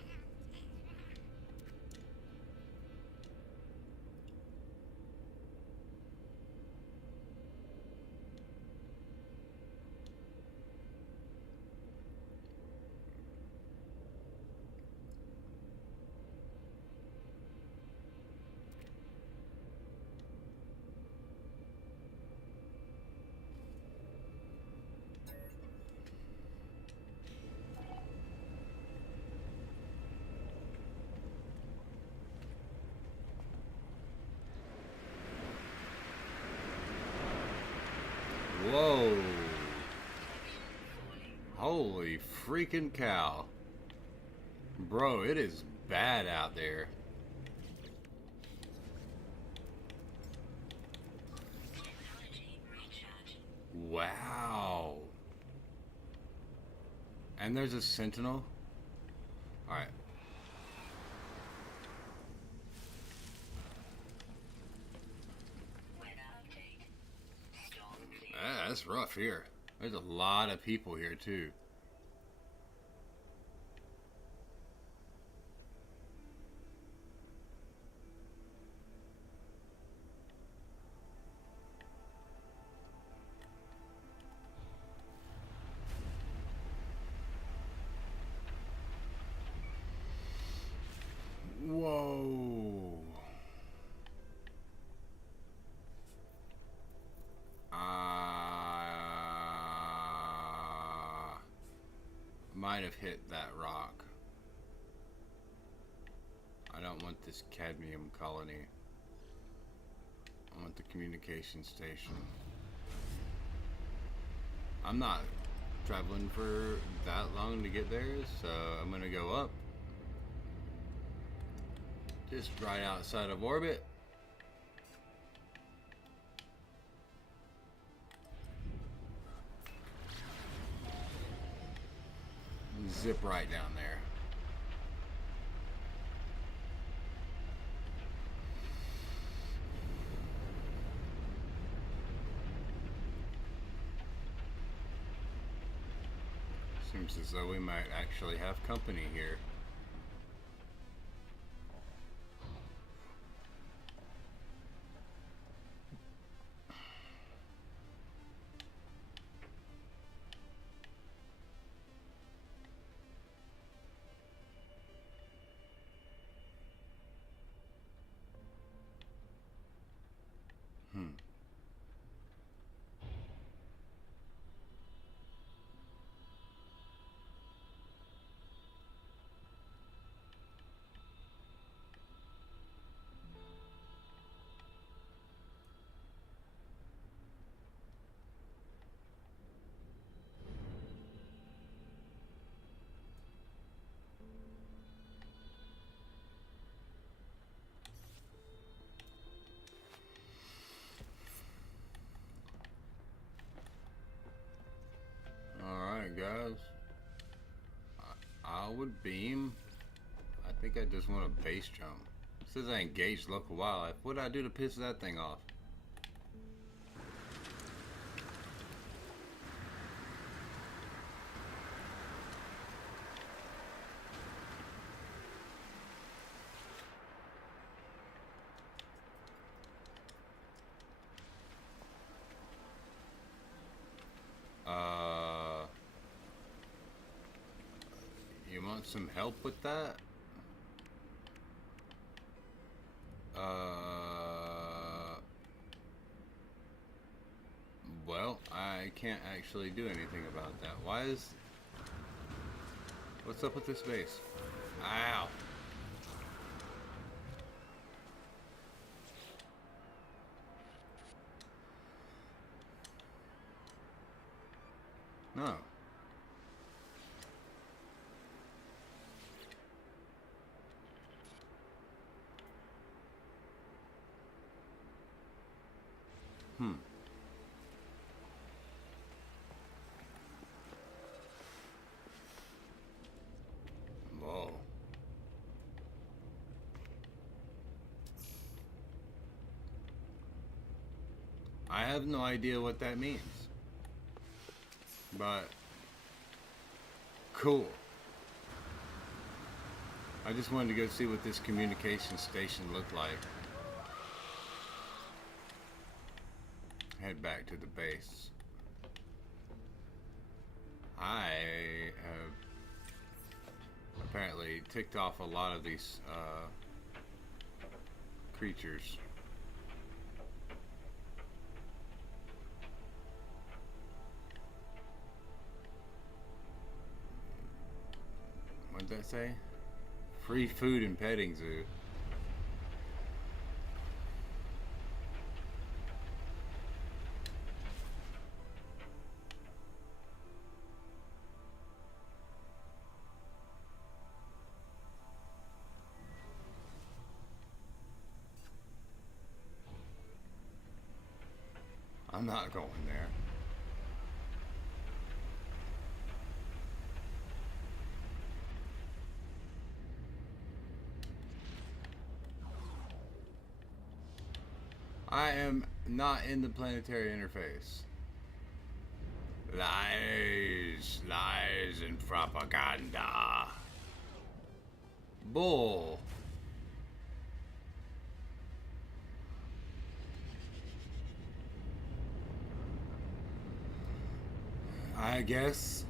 Whoa. Holy freaking cow. Bro, it is bad out there. Wow. And there's a sentinel. Alright. That's rough here. There's a lot of people here too. Whoa. Might have hit that rock. I don't want this cadmium colony. I want the communication station. I'm not traveling for that long to get there, so I'm gonna go up. Just right outside of orbit. Zip right down there. Seems as though we might actually have company here. Alright guys, I would beam. I think I just want a base jump. It says I engaged local wildlife. What do I do to piss that thing off? want some help with that? Well, I can't actually do anything about that. Why is... What's up with this base? Ow. No. Whoa. I have no idea what that means. But cool. I just wanted to go see what this communication station looked like. Head back to the base. I have apparently ticked off a lot of these creatures. What did that say? Free food and petting zoo. I'm not going there. I am not in the planetary interface. Lies, lies, and propaganda. Bull. I guess.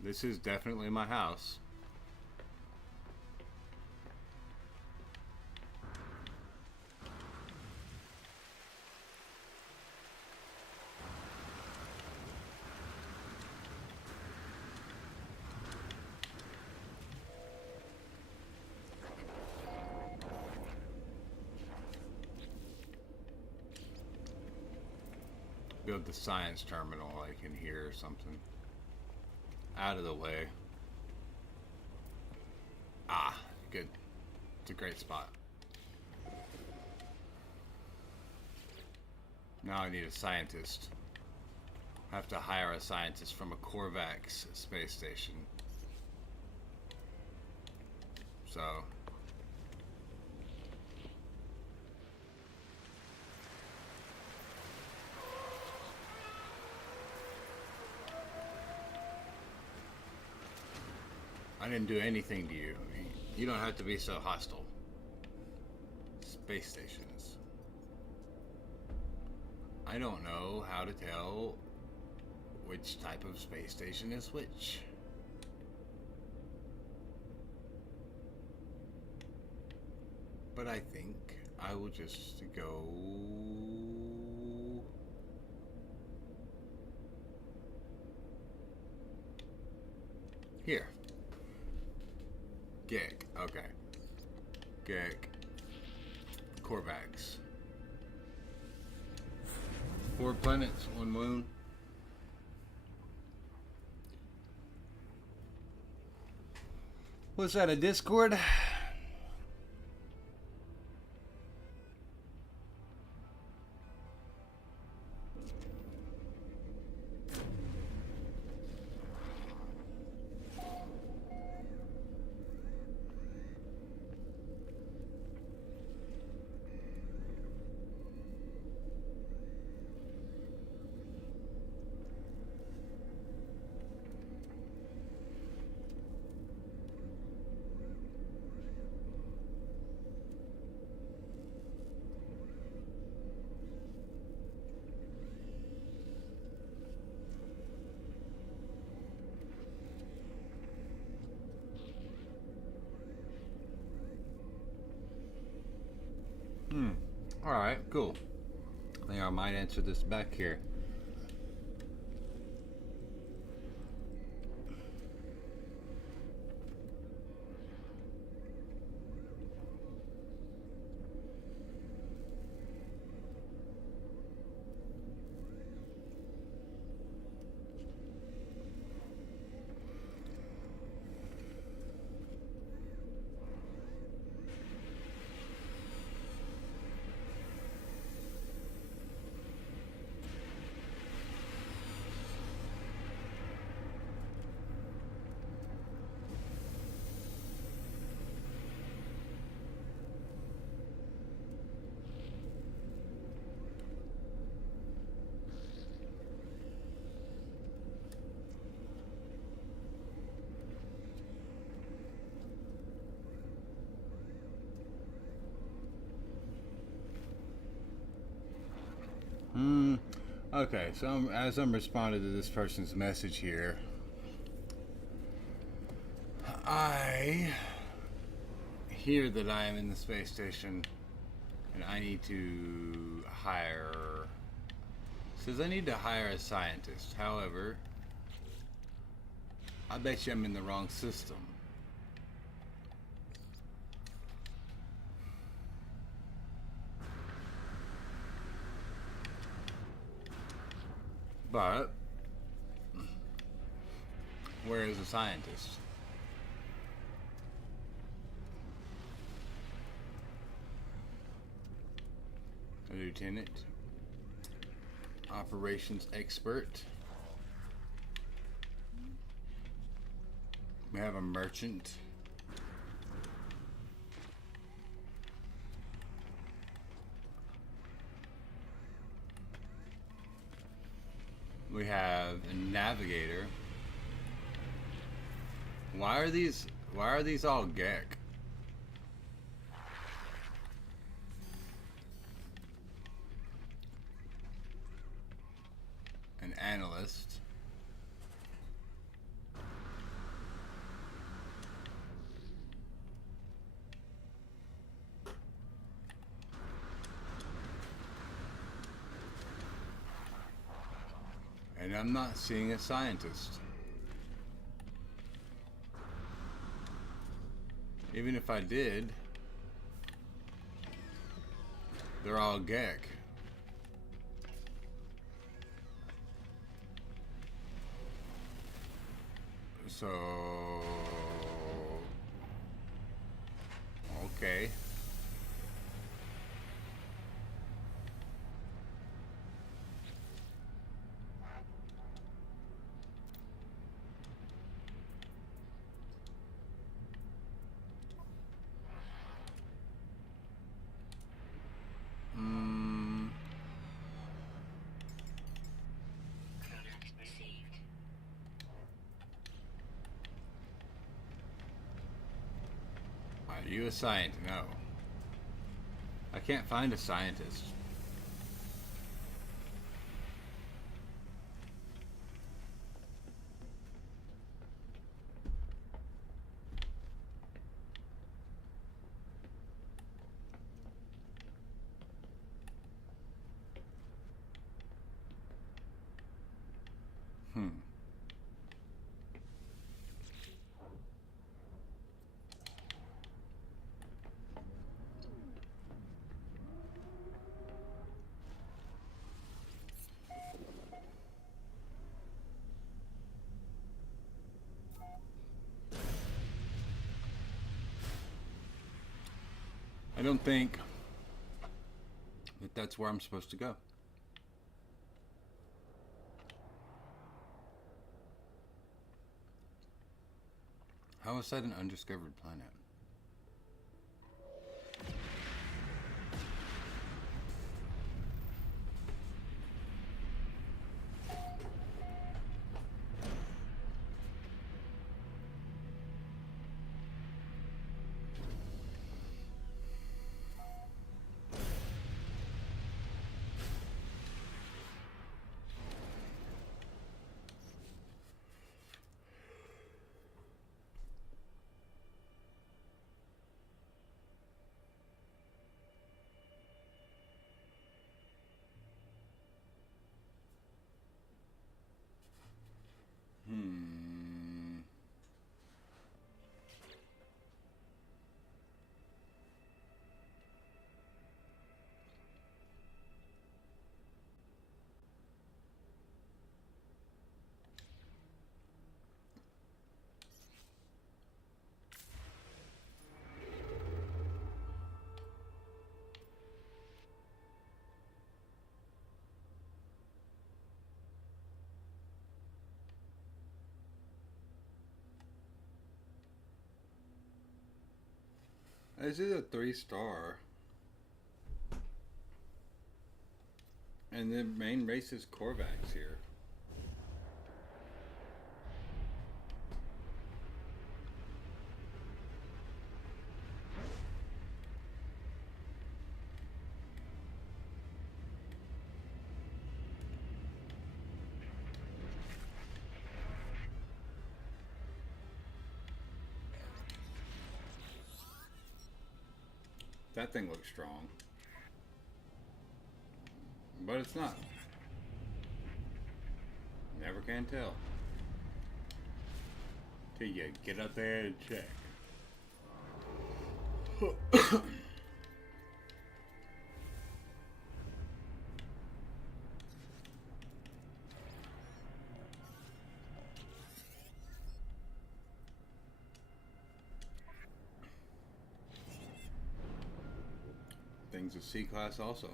This is definitely my house. Build the science terminal like in here or something. Out of the way. Ah, good. It's a great spot. Now I need a scientist. I have to hire a scientist from a Corvax space station. So... I didn't do anything to you. You don't have to be so hostile. Space stations. I don't know how to tell which type of space station is which. But I think I will just go... here. Gig. Okay. Gig. Corvax. 4 planets, 1 moon. What's that, a Discord? Alright, cool. I think I might answer this back here. Okay, so as I'm responding to this person's message here, I hear that I am in the space station and I need to hire. Says I need to hire a scientist. However, I bet you I'm in the wrong system. But where is a scientist? A lieutenant, operations expert. We have a merchant. We have a navigator. Why are these all Gek? An analyst. And I'm not seeing a scientist. Even if I did, they're all Gek. So, okay. Are you a scientist? No. I can't find a scientist. I don't think that that's where I'm supposed to go. How is that an undiscovered planet? This is a 3-star. And the main race is Korvax here. That thing looks strong. But it's not. Never can tell. Till you get up there and check. Things of C-Class also.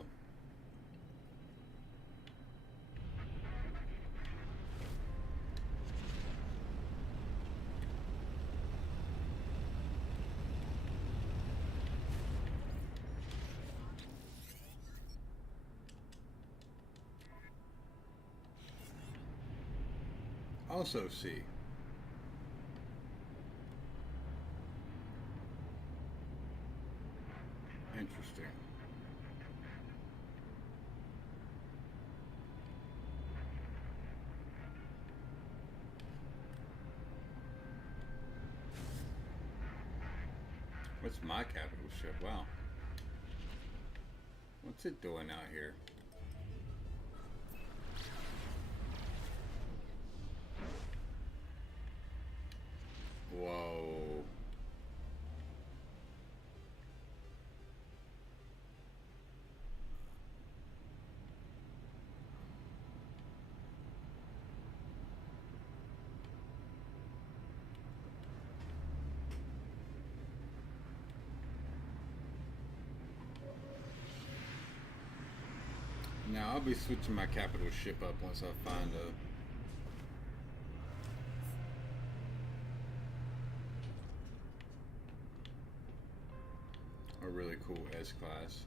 Also C. Interesting. What's my capital ship? Wow. What's it doing out here? Whoa. Now I'll be switching my capital ship up once I find a really cool S-Class.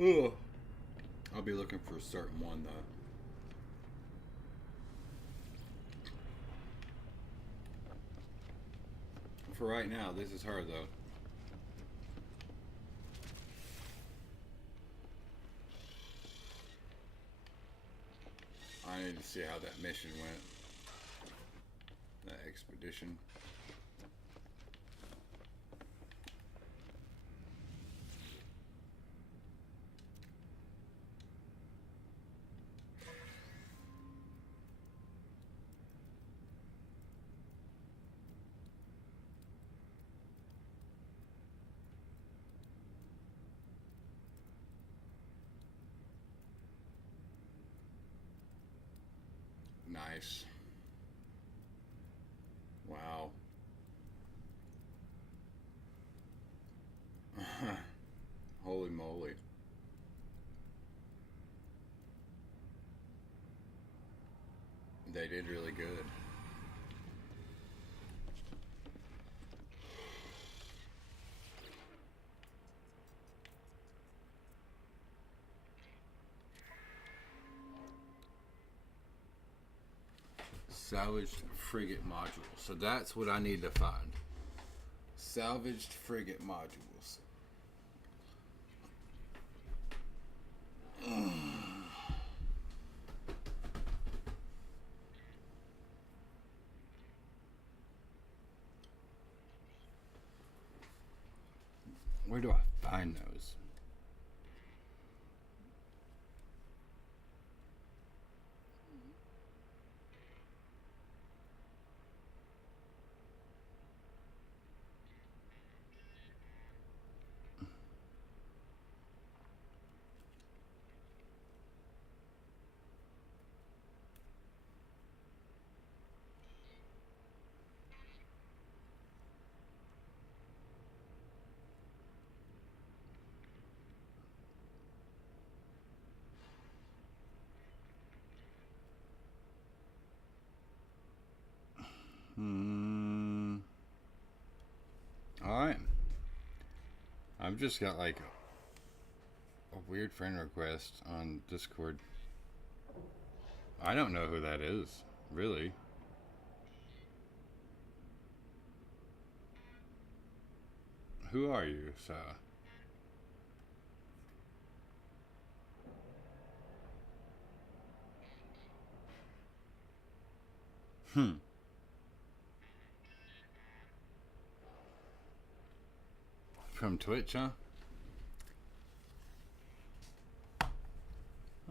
Ugh. I'll be looking for a certain one though. For right now, this is her though. I need to see how that mission went. That expedition. Nice. Wow. Holy moly. They did really good. Salvaged frigate module. So that's what I need to find. Salvaged frigate modules. Where do I find those? I've just got like a weird friend request on Discord. I don't know who that is, really. Who are you, sir? From Twitch, huh?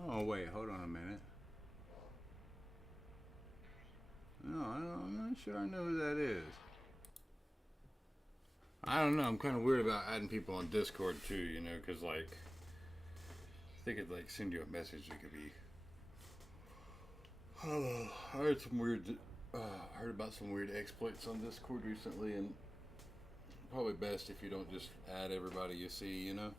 Oh, wait, hold on a minute. No, I'm not sure I know who that is. I don't know, I'm kind of weird about adding people on Discord too, you know, because like, they could like send you a message, it could be, I don't know, I heard some weird, heard about some weird exploits on Discord recently, and probably best if you don't just add everybody you see, you know?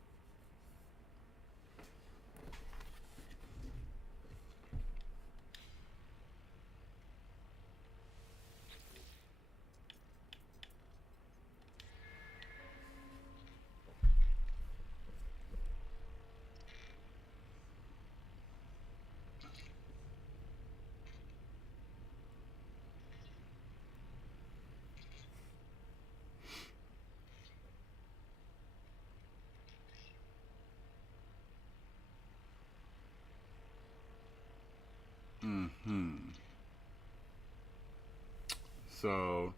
So,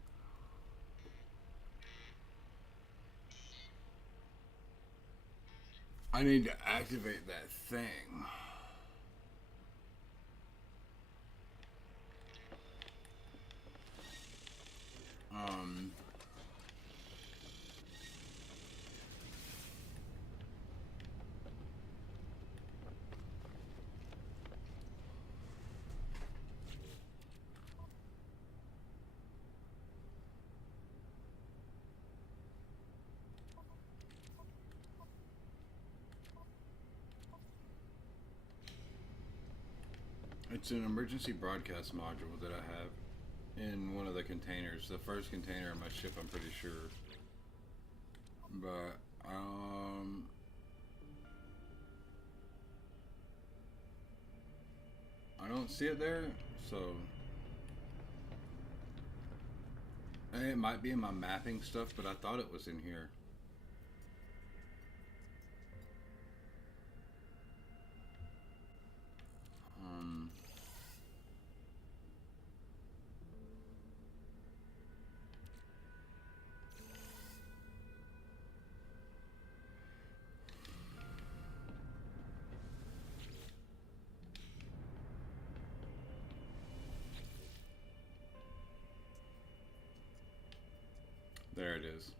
I need to activate that thing. Um, it's an emergency broadcast module that I have in one of the containers. The first container on my ship, I'm pretty sure. But, I don't see it there, so it might be in my mapping stuff, but I thought it was in here. There it is.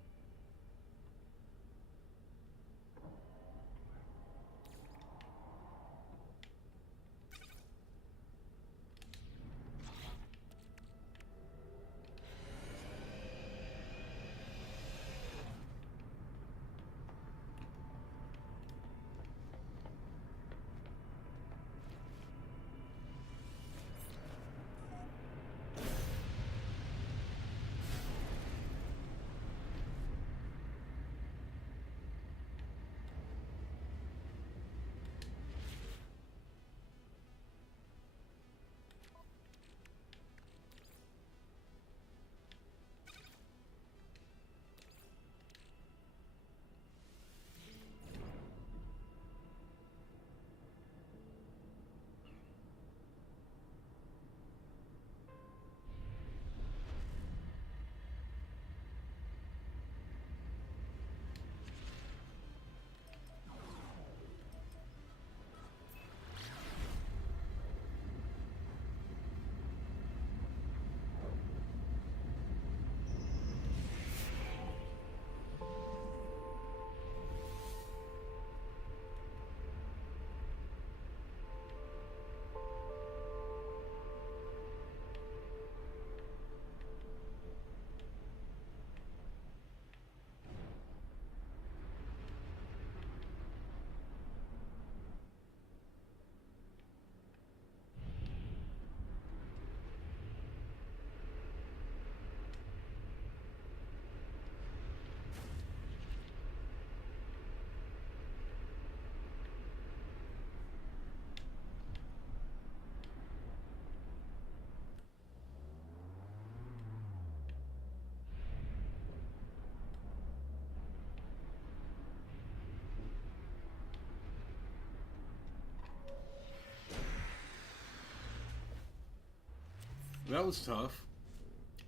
that was tough.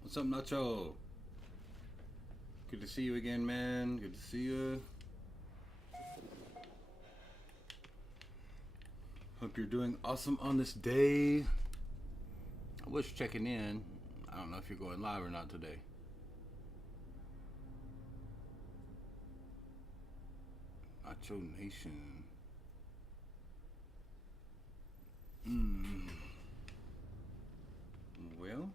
What's up, Nacho? Good to see you again, man. Good to see you. Hope you're doing awesome on this day. I was checking in. I don't know if you're going live or not today. Nacho Nation. Well,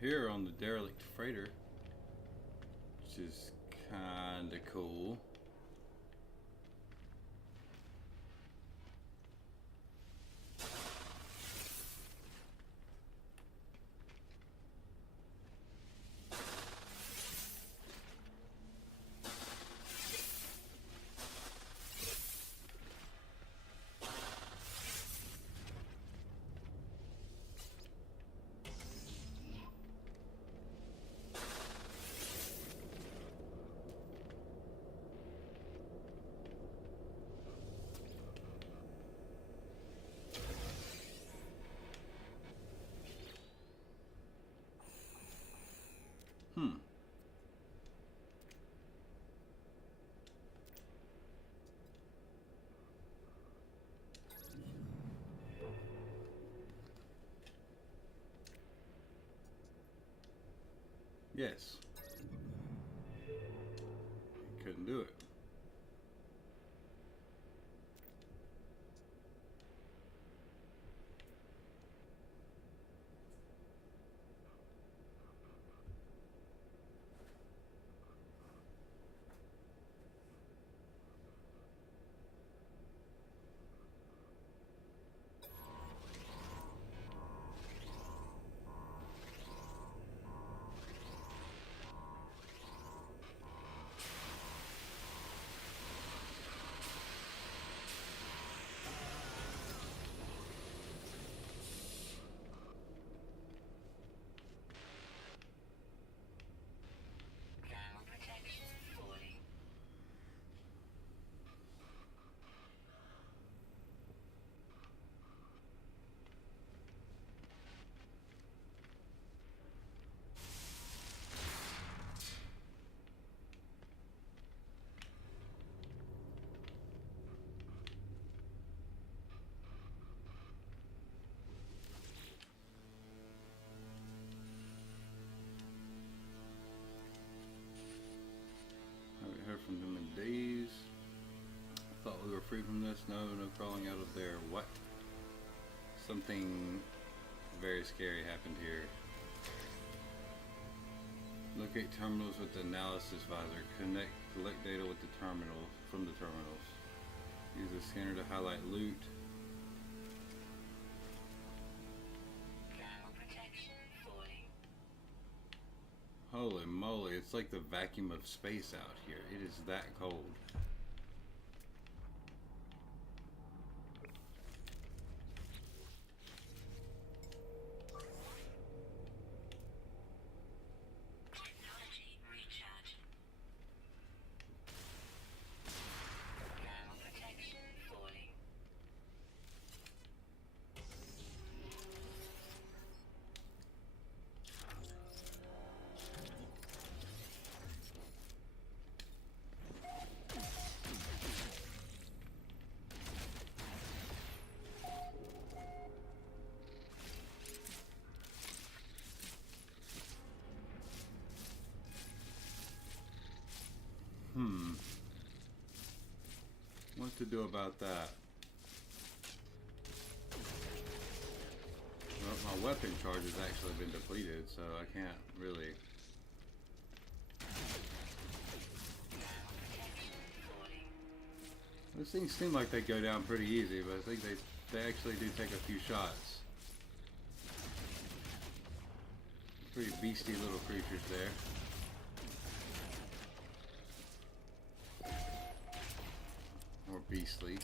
here on the derelict freighter, which is kinda cool. Yes. Couldn't do it. Haven't heard from them in days. Thought we were free from this. No crawling out of there. What? Something very scary happened here. Locate terminals with the analysis visor. Collect data with the terminals from the terminals. Use the scanner to highlight loot. Holy moly, it's like the vacuum of space out here. It is that cold. What to do about that? Well, my weapon charge has actually been depleted, so I can't really. Those things seem like they go down pretty easy, but I think they actually do take a few shots. Pretty beastly little creatures there. More beastly.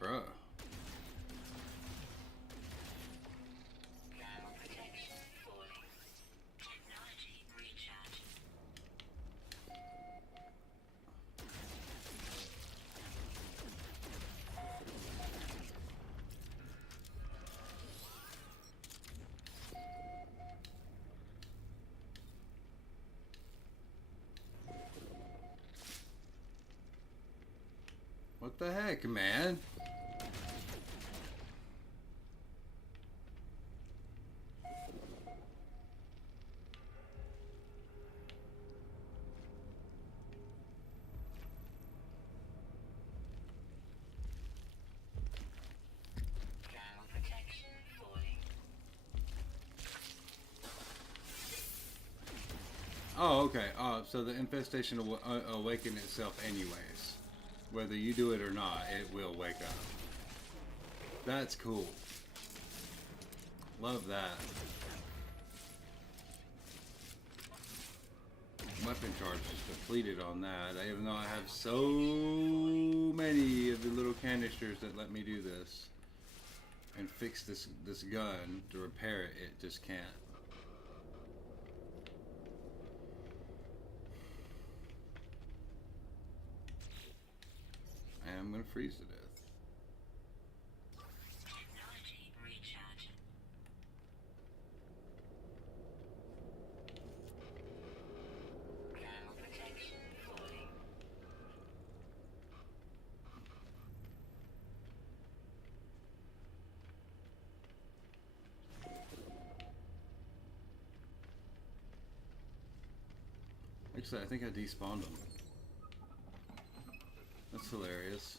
Bruh. What the heck, man? Oh, okay. So the infestation will awaken itself anyways. Whether you do it or not, it will wake up. That's cool. Love that. Weapon charge is depleted on that, even though I have so many of the little canisters that let me do this. And fix this gun to repair it, it just can't. And I'm gonna freeze to death. Technology recharge. Thermal protection falling. Actually, I think I despawned them. That's hilarious.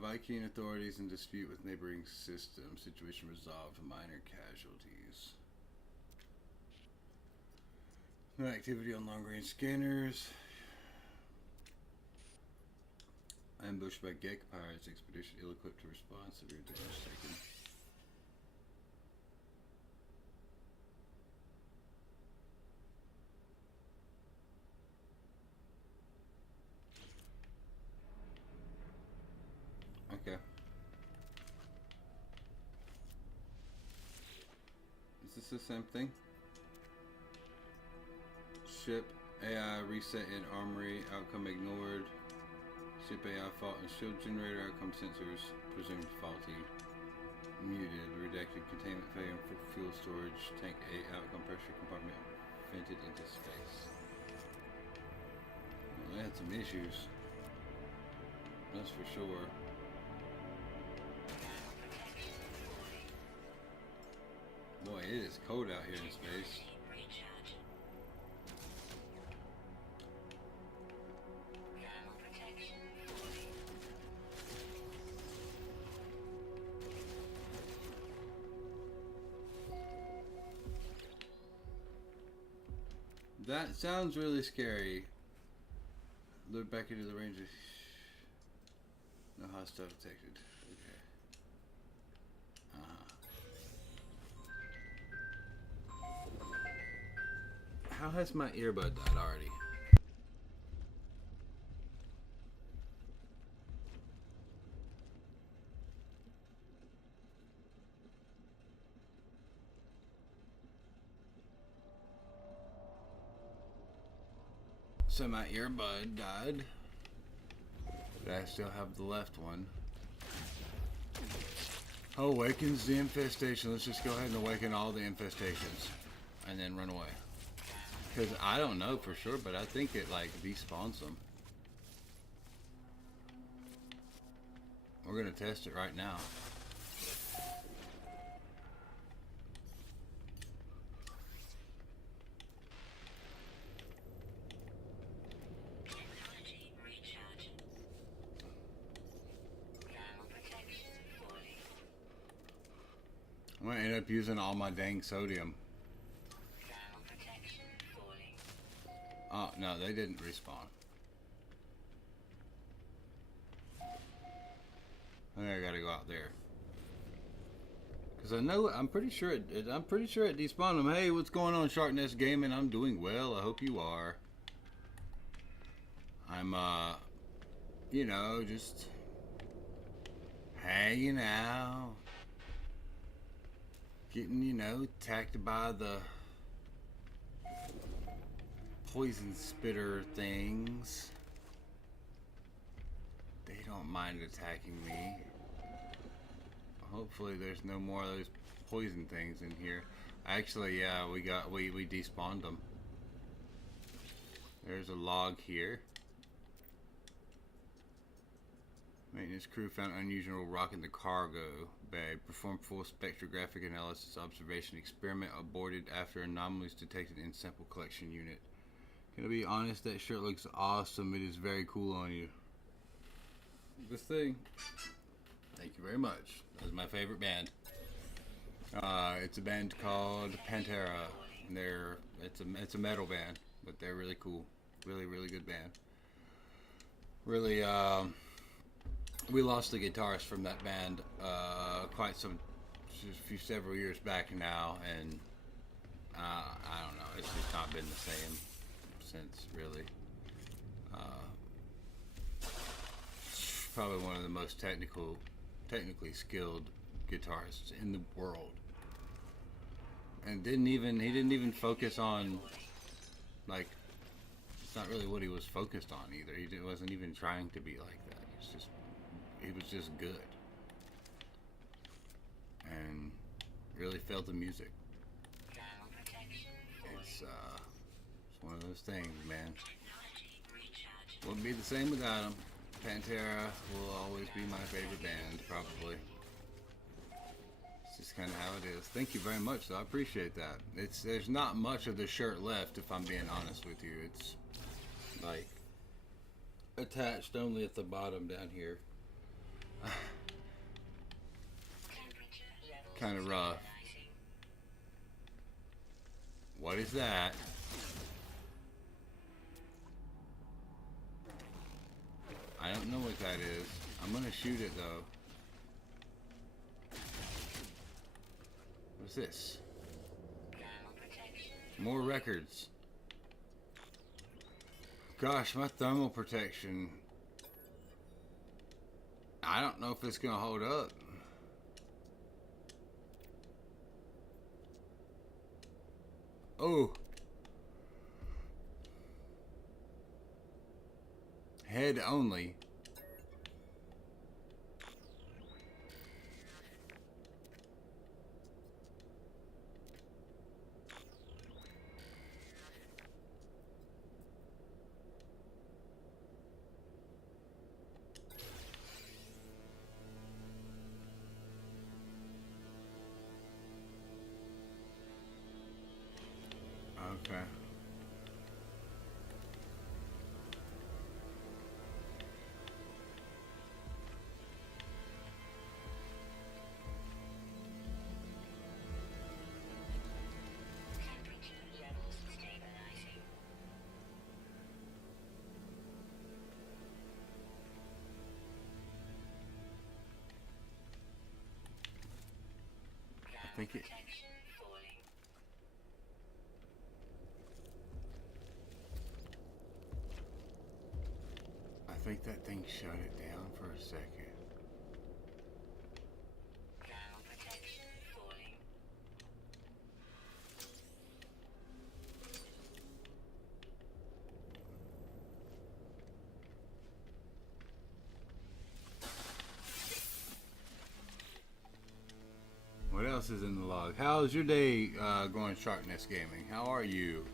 Viking authorities in dispute with neighboring systems. Situation resolved. Minor casualties. No activity on long-range scanners. Ambushed by Gek pirates. Expedition ill-equipped to respond. Severe damage taken. Okay. Is this the same thing? Ship AI reset in armory, outcome ignored. Ship AI fault in shield generator, outcome sensors presumed faulty. Muted, redacted, containment failure for fuel storage, tank A, outcome pressure compartment vented into space. Well, they had some issues. That's for sure. Boy, it is cold out here in space. That sounds really scary. Look back into the range of... No hostile detected. Okay. How has my earbud died already? So my earbud died. But I still have the left one. Awakens the infestation. Let's just go ahead and awaken all the infestations. And then run away. Because I don't know for sure, but I think it like despawns them. We're going to test it right now. Technology recharge. Thermal protection falling. I'm going to end up using all my dang sodium. Thermal protection falling. Oh, no, they didn't respawn. I think I gotta go out there. Cause I'm pretty sure it despawned them. Hey, what's going on, Sharknest Gaming? I'm doing well. I hope you are. I'm you know, just hanging out, getting, you know, attacked by the poison spitter things. They don't mind attacking me. Hopefully there's no more of those poison things in here. Actually, yeah, we despawned them. There's a log here. Maintenance crew found unusual rock in the cargo bay. Performed full spectrographic analysis observation experiment aborted after anomalies detected in sample collection unit. Gonna be honest, that shirt looks awesome. It is very cool on you. This thing. Thank you very much. That was my favorite band. It's a band called Pantera. And it's a metal band, but they're really cool. Really, really good band. Really, we lost the guitarist from that band several years back now, and I don't know. It's just not been the same since, really. Probably one of the most technically skilled guitarists in the world, and he didn't even focus on, like, it's not really what he was focused on either. He wasn't even trying to be like that. He was just good, and really felt the music. It's one of those things, man. Wouldn't be the same without him. Pantera will always be my favorite band, probably. It's just kind of how it is. Thank you very much, though. I appreciate that. There's not much of the shirt left, if I'm being honest with you. It's like attached only at the bottom down here. Kind of rough. What is that? I don't know what that is. I'm gonna shoot it though. What's this? More records. Gosh, my thermal protection. I don't know if it's gonna hold up. Oh. Head only. Okay. I think it. I think that thing shut it down for a second. What else is in the log? How's your day going, Sharkness Gaming? How are you?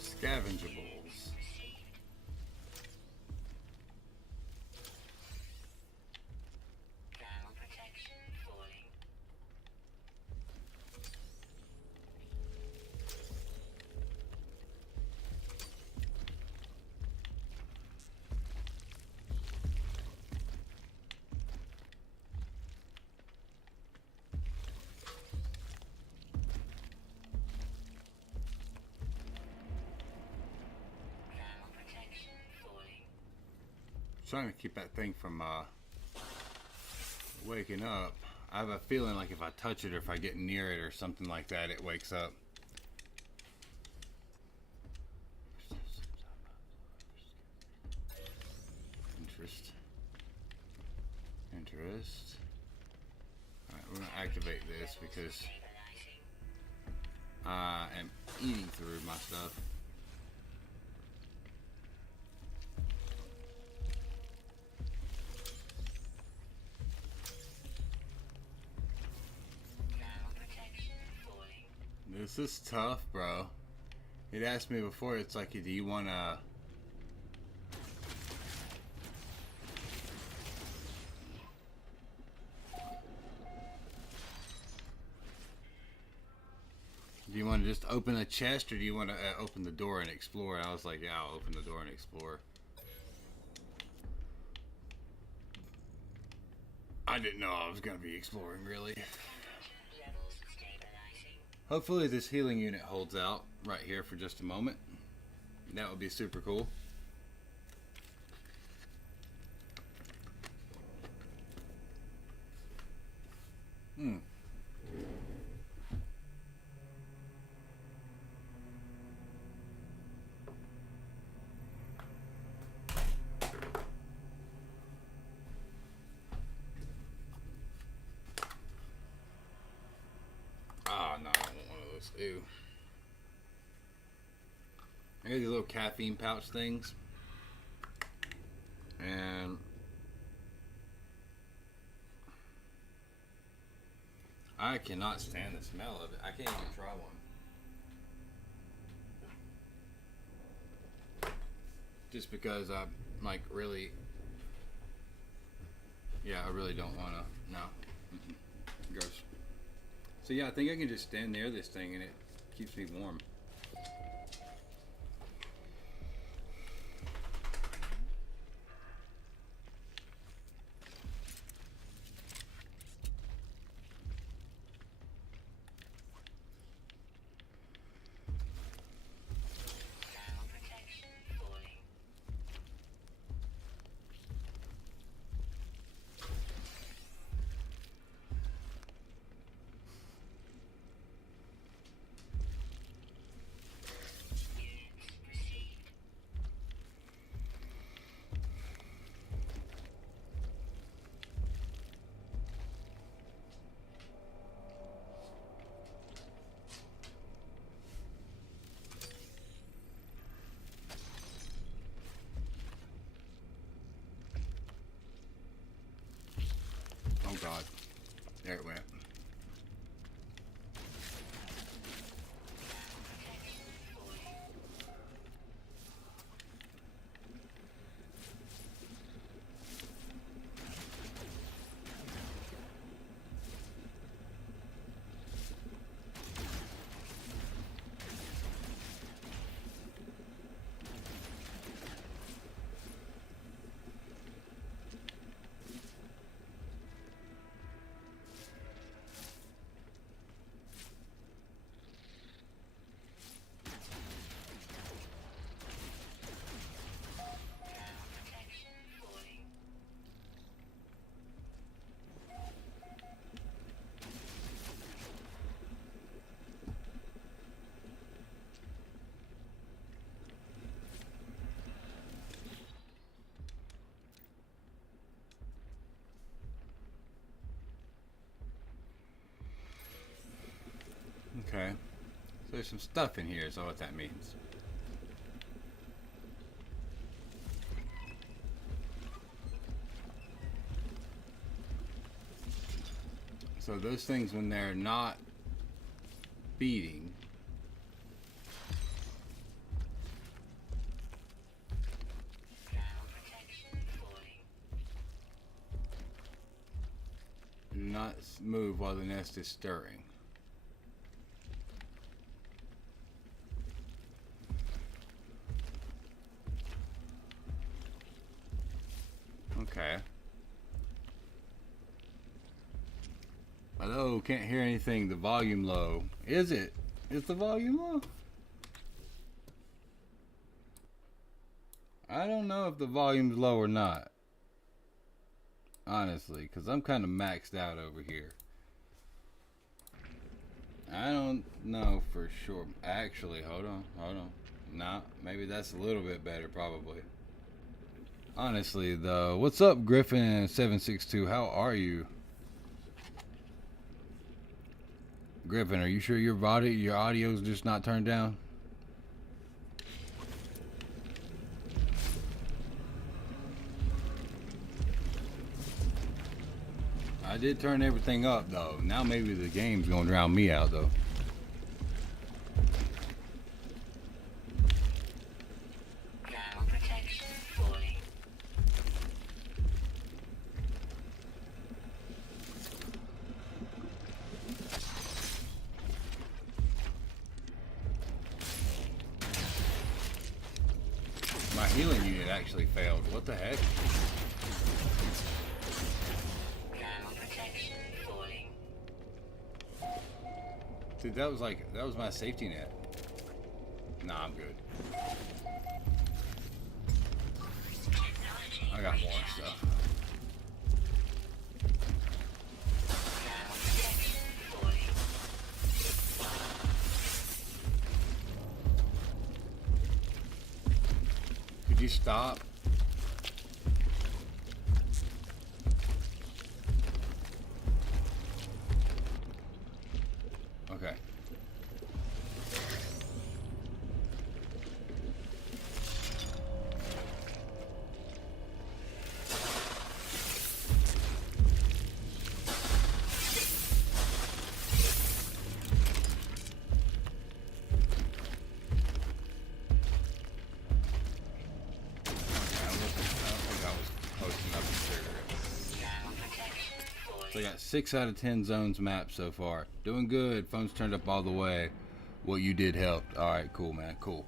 Scavengeables. Trying to keep that thing from waking up. I have a feeling like if I touch it or if I get near it or something like that, it wakes up. Interest. we're gonna activate this because I am eating through my stuff. This is tough, bro. It asked me before, it's like, do you want to... Do you want to just open a chest, or do you want to open the door and explore? And I was like, yeah, I'll open the door and explore. I didn't know I was going to be exploring, really. Hopefully this healing unit holds out right here for just a moment. That would be super cool. Ah, no, I don't want one of those. Ew. I got these little caffeine pouch things. And I cannot stand the smell of it. I can't even try one. Just because I'm like really, yeah, I really don't want to. No. Gross. So yeah, I think I can just stand near this thing and it keeps me warm. Oh God, there it went. Okay, so there's some stuff in here, is all what that means. So those things, when they're not feeding, do not move while the nest is stirring. Okay. Hello, can't hear anything. The volume low. Is it? Is the volume low? I don't know if the volume's low or not. Honestly, because I'm kind of maxed out over here. I don't know for sure. Actually, hold on. Nah, maybe that's a little bit better, probably. Honestly, though. What's up, Griffin762? How are you? Griffin, are you sure your audio's just not turned down? I did turn everything up though. Now maybe the game's gonna drown me out though. Ground protection falling. My healing unit actually failed. What the heck? Ground protection falling. Dude, that was my safety net. Nah, I'm good. I got more stuff. Ground protection falling. Could you stop? Okay. So I got 6 out of 10 zones mapped so far. Doing good. Phone's turned up all the way. What you did helped. Alright, cool, man. Cool.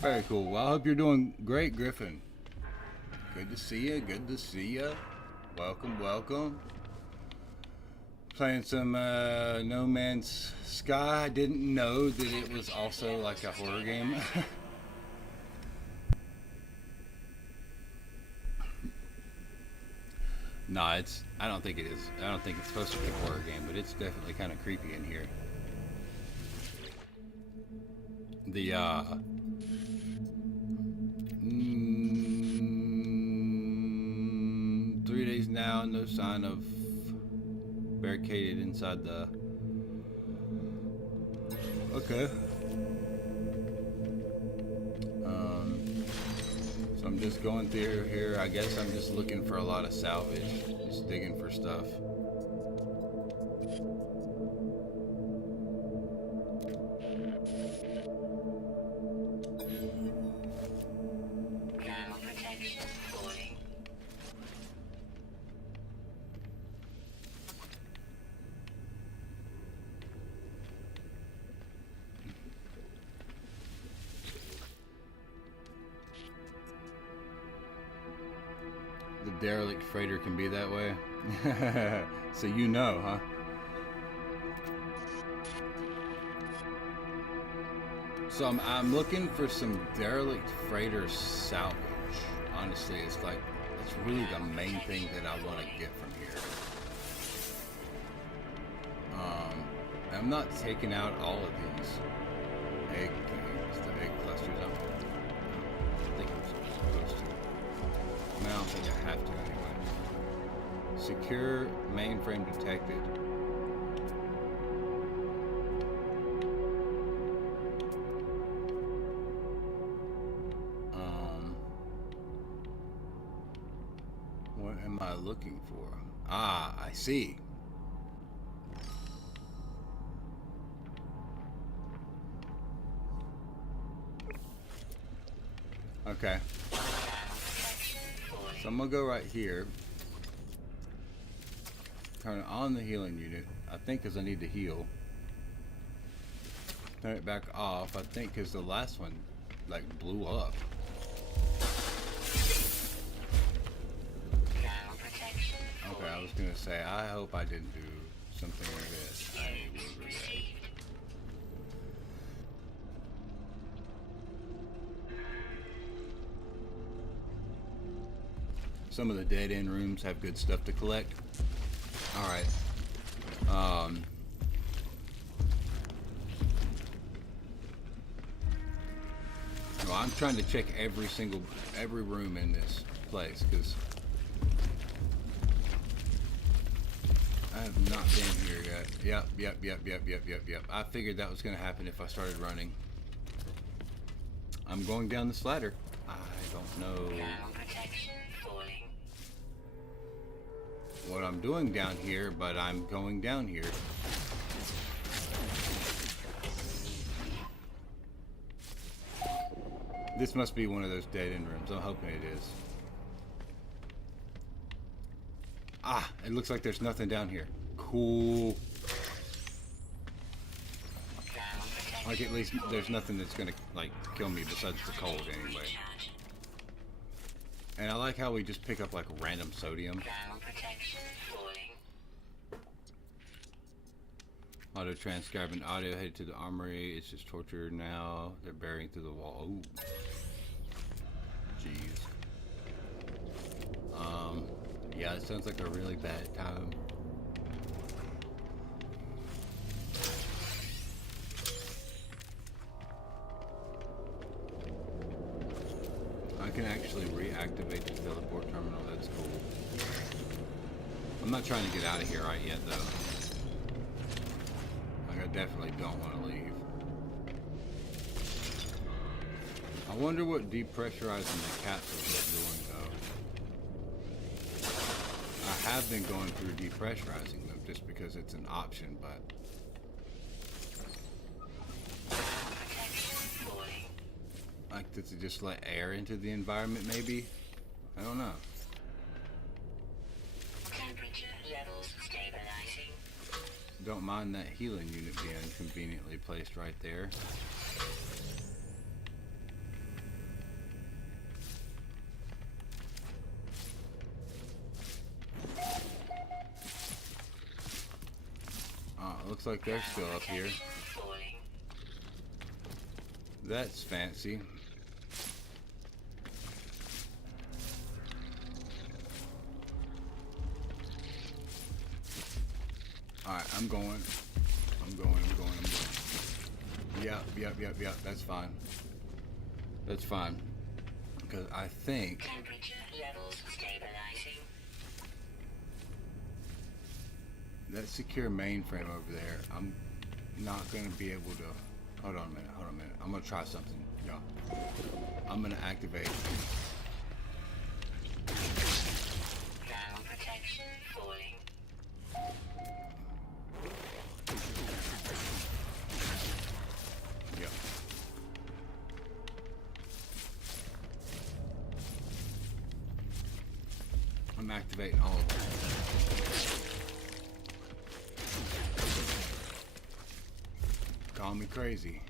Very cool. Well, I hope you're doing great, Griffin. Good to see you. Good to see you. Welcome, welcome. Playing some No Man's Sky. I didn't know that it was also like a horror game. No, I don't think it is. I don't think it's supposed to be a horror game, but it's definitely kind of creepy in here. The 3 days now, no sign of barricaded inside the. Okay. So I'm just going through here. I guess I'm just looking for a lot of salvage. Just digging for stuff. Ground protection falling. The derelict freighter can be that way. So you know, huh? So I'm looking for some derelict freighter salvage. Honestly, it's really the main thing that I want to get from here. I'm not taking out all of these egg things, the egg clusters. I think I'm supposed to. I mean, I don't think I have to anyway. Secure mainframe detected. What am I looking for? Ah, I see. Okay. So I'm gonna go right here. Turn on the healing unit. I think because I need to heal. Turn it back off. I think because the last one like blew up. Okay, I was gonna say I hope I didn't do something like this. I will regret. Some of the dead end rooms have good stuff to collect. All right. Well, I'm trying to check every room in this place because have not been here yet. Yep. I figured that was going to happen if I started running. I'm going down this ladder. I don't know Ground protection falling. what I'm doing down here, but I'm going down here. This must be one of those dead-end rooms. I'm hoping it is. Ah, it looks like there's nothing down here. Cool. Ground protection. Like, at least there's nothing that's gonna, like, kill me besides the cold anyway. Recharge. And I like how we just pick up, like, random sodium. Ground protection falling. Auto transcribing audio headed to the armory. It's just torture now. They're burying through the wall. Ooh. Jeez. Yeah, it sounds like a really bad time. I can actually reactivate the teleport terminal. That's cool. I'm not trying to get out of here right yet, though. Like, I definitely don't want to leave. I wonder what depressurizing the capsules is doing, though. I have been going through depressurizing them just because it's an option, but Protection falling. like, does it just let air into the environment, maybe? I don't know. Temperature levels stabilizing. Don't mind that healing unit being conveniently placed right there. Looks like they're still up here. Protection falling. That's fancy. Alright, I'm going. Yep. That's fine. That's fine. Because I think Temperature levels stabilizing. that secure mainframe over there, I'm not going to be able to... Hold on a minute. I'm going to try something, y'all. I'm going to activate... Ground protection falling. Yep. I'm activating all of them. Call me crazy.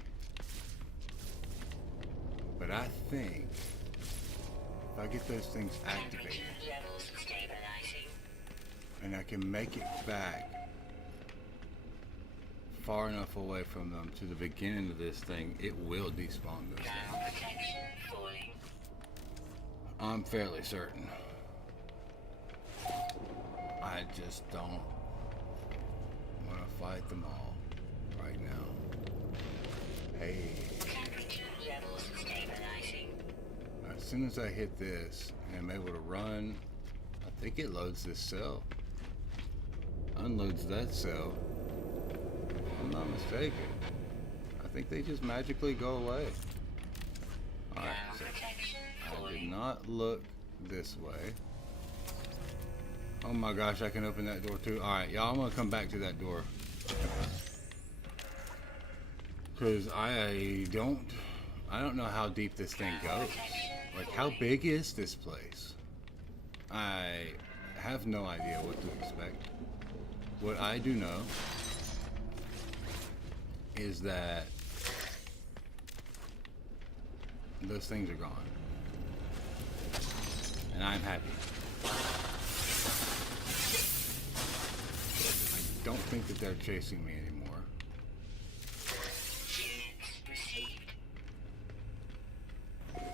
But I think if I get those things activated Temperature levels stabilizing. and I can make it back far enough away from them to the beginning of this thing, it will despawn those Ground things. protection falling. I'm fairly certain. I just don't want to fight them all right now. Hey, Temperature levels stabilizing. as soon as I hit this and I'm able to run, I think it loads this cell. Unloads that cell. If I'm not mistaken. I think they just magically go away. Alright, Ground so protection I did falling. not look this way. Oh my gosh, I can open that door too. Alright, y'all, I'm gonna come back to that door. Cause I don't know how deep this thing goes. Like, how big is this place? I have no idea what to expect. What I do know is that those things are gone. And I'm happy. I don't think that they're chasing me anymore. Units received.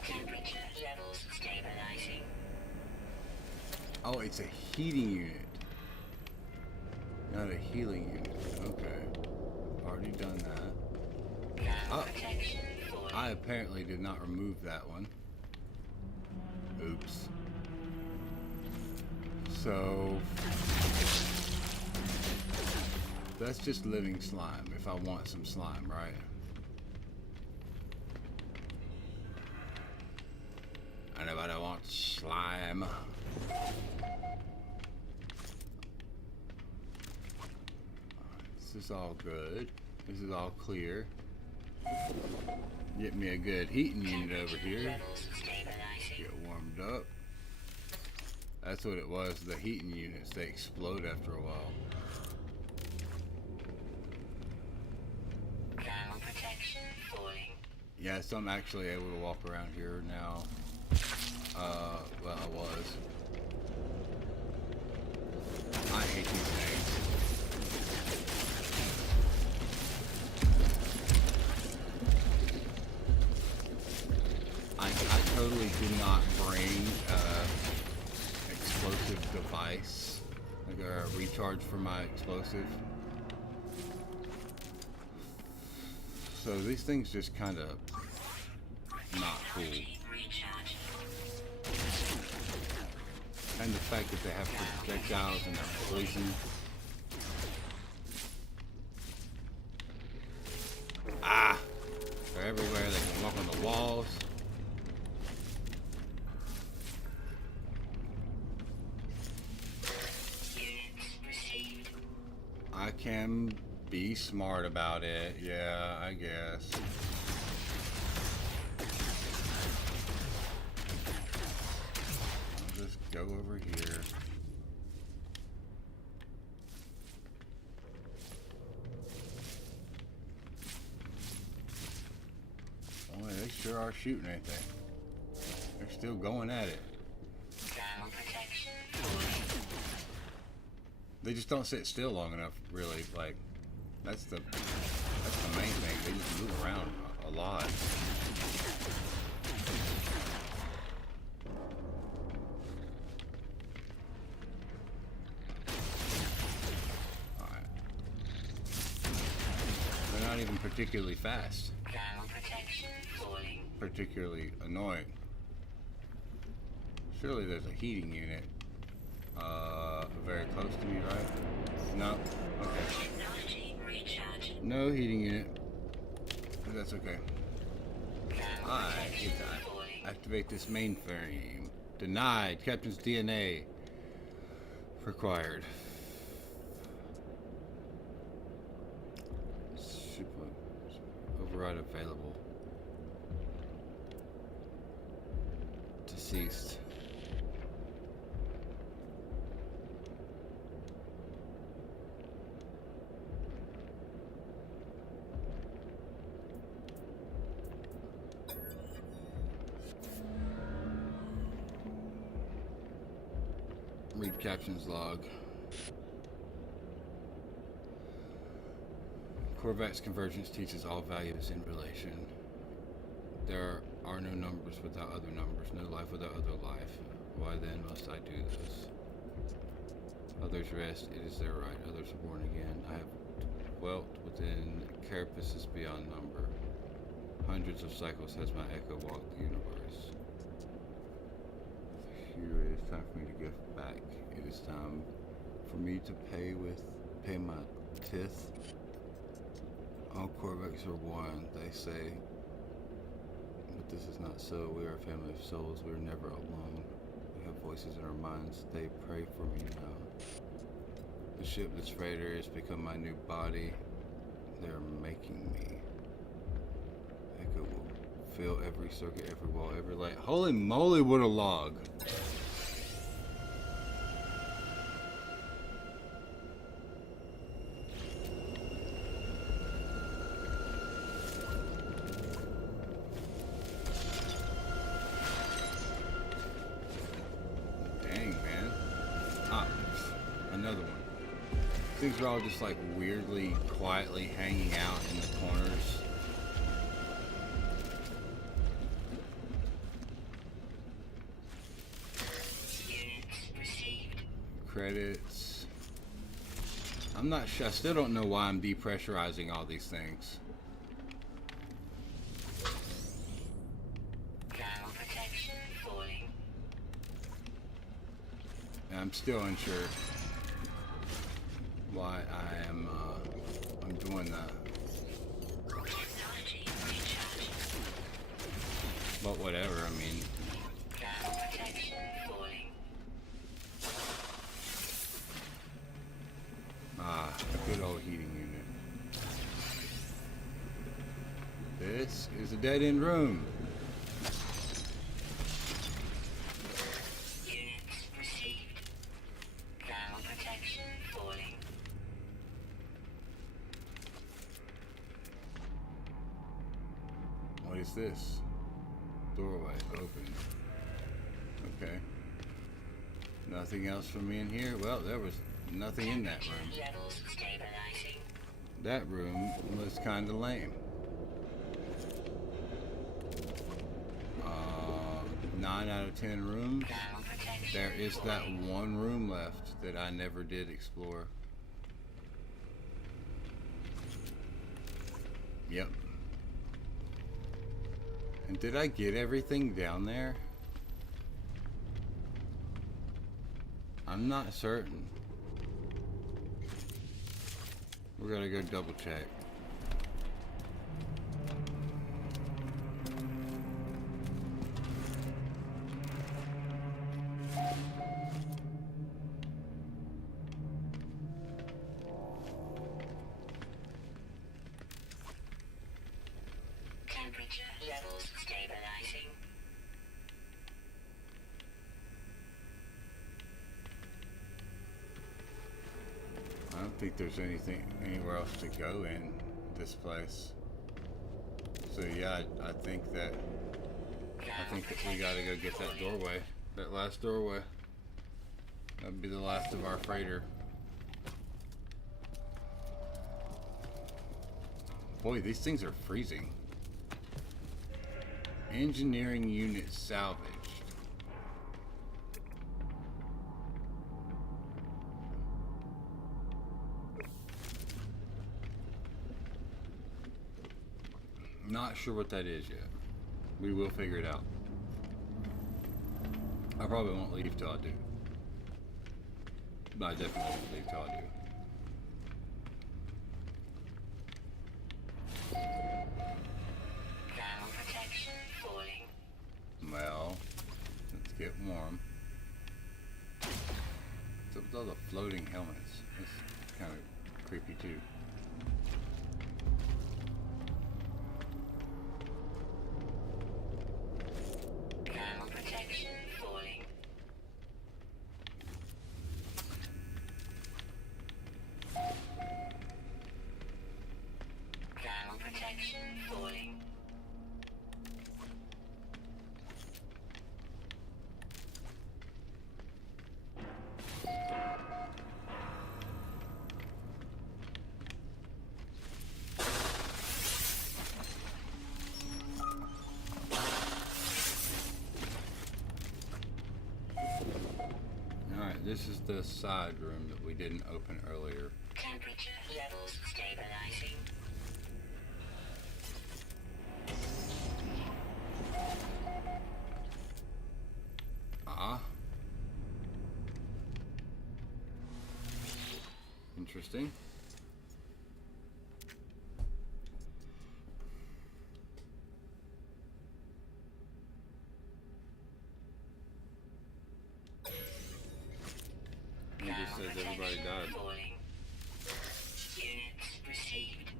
Temperature levels stabilizing. Oh, it's a heating unit. Not a healing unit. Okay. Already done that. Ground Oh. protection falling. I apparently did not remove that one. Oops. So That's just living slime, if I want some slime, right? Anybody want slime? This is all good. This is all clear. Get me a good heating unit over here. Levels stabilizing. Get warmed up. That's what it was, the heating units. They explode after a while. Thermal protection falling. Yeah, so I'm actually able to walk around here now. Well, I was. I hate these things. I totally do not bring explosive device, like a recharge for my explosive. So these things just kind of not cool. Recharge. And the fact that they have projectiles and they're poison. Ah! They're everywhere. They can walk on the walls. Units received. I can be smart about it. Yeah, I guess. I'll just go over here. Boy, they sure are shooting anything. They're still going at it. Thermal protection falling. They just don't sit still long enough, really. Like, that's the main thing. They just move around a lot. Alright. They're not even particularly fast. Thermal protection falling. Particularly annoying. Surely there's a heating unit very close to me, right? No? Okay. Technology recharge. No heating unit. But that's okay. Thermal I protection get that. falling. Activate this mainframe. Denied. Captain's DNA required. Super. Override available. Deceased. Read captions log. Corvette's convergence teaches all values in relation. There are no numbers without other numbers, no life without other life. Why then must I do this? Others rest, it is their right. Others are born again. I have dwelt within carapaces beyond number. Hundreds of cycles has my echo walked the universe. Here it is time for me to give back. It is time for me to pay my tithe. All Corvettes are one, they say. But this is not so. We are a family of souls. We are never alone. We have voices in our minds. They pray for me now. The shipless freighter has become my new body. They are making me. Echo will fill every circuit, every wall, every light. Holy moly, what a log! Dang, man. Ah, another one. Things are all just like weirdly, quietly hanging out in the corners. Units received. Credits. I'm not sure. I still don't know why I'm depressurizing all these things. Thermal protection falling. I'm still unsure. why I'm doing that. Technology recharging. But whatever, I mean, Thermal protection falling. a good old heating unit. This is a dead-end room. Units received. Thermal protection falling. What is this? Doorway open. Okay. Nothing else for me in here? Well, there was nothing in that room. Levels stabilizing. That room was kind of lame. 9 out of 10 rooms. Thermal protection There is that falling. one room left that I never did explore. Yep. And did I get everything down there? I'm not certain. We're gonna go double check. Temperature levels stabilizing. I don't think there's anything anywhere else to go in this place. So yeah, I think that we gotta go get that doorway, that last doorway. That'd be the last of our freighter. Boy, these things are freezing. Engineering unit salvaged. Not sure what that is yet. We will figure it out. I probably won't leave till I do. But I definitely won't leave till I do. Thermal protection falling. Well, let's get warm. What's up with all the floating helmets? It's kind of creepy too. Thermal protection falling. Thermal protection falling. Alright, this is the side room that we didn't open earlier. Temperature levels stabilizing. Ah. Interesting. It just says everybody died. Falling. Units received.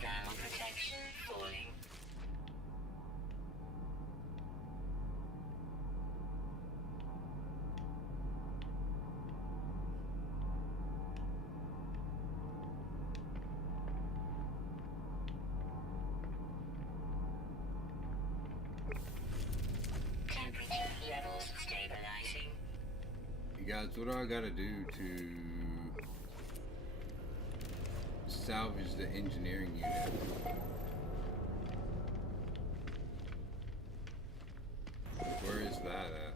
Thermal protection falling. Temperature levels stabilizing. You guys, what do I gotta do to salvage the engineering unit? Where is that at?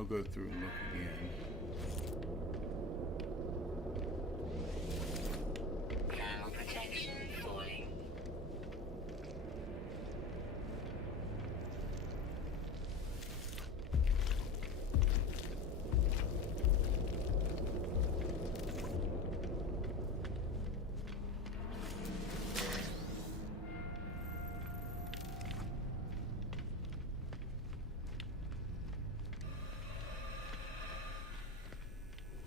I'll go through and look again. Thermal protection falling.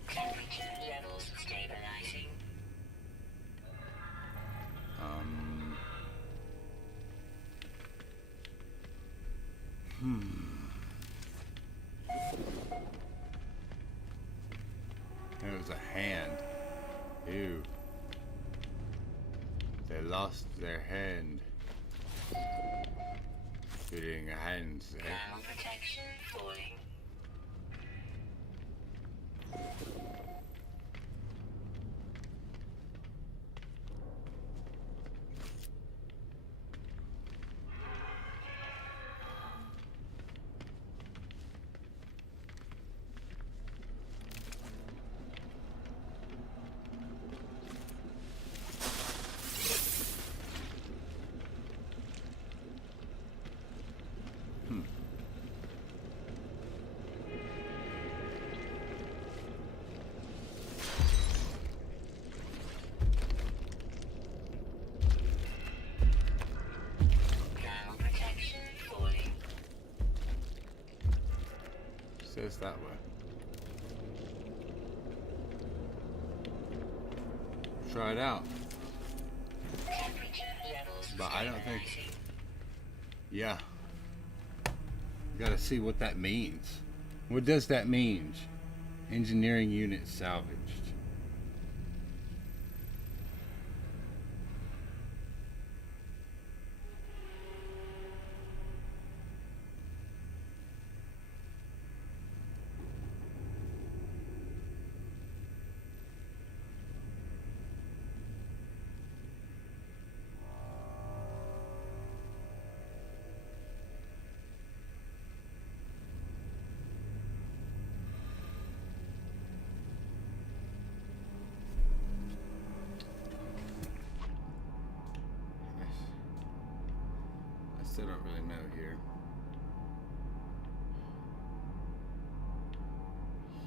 Temperature levels stabilizing. It was a hand. Ew. They lost their hand. Getting hands there. Thermal protection falling. Thermal protection falling. Says that way. Try it out. Temperature levels But I don't think- stabilizing. Yeah. Gotta see what that means. What does that mean? Engineering unit salvaged. I still don't really know here.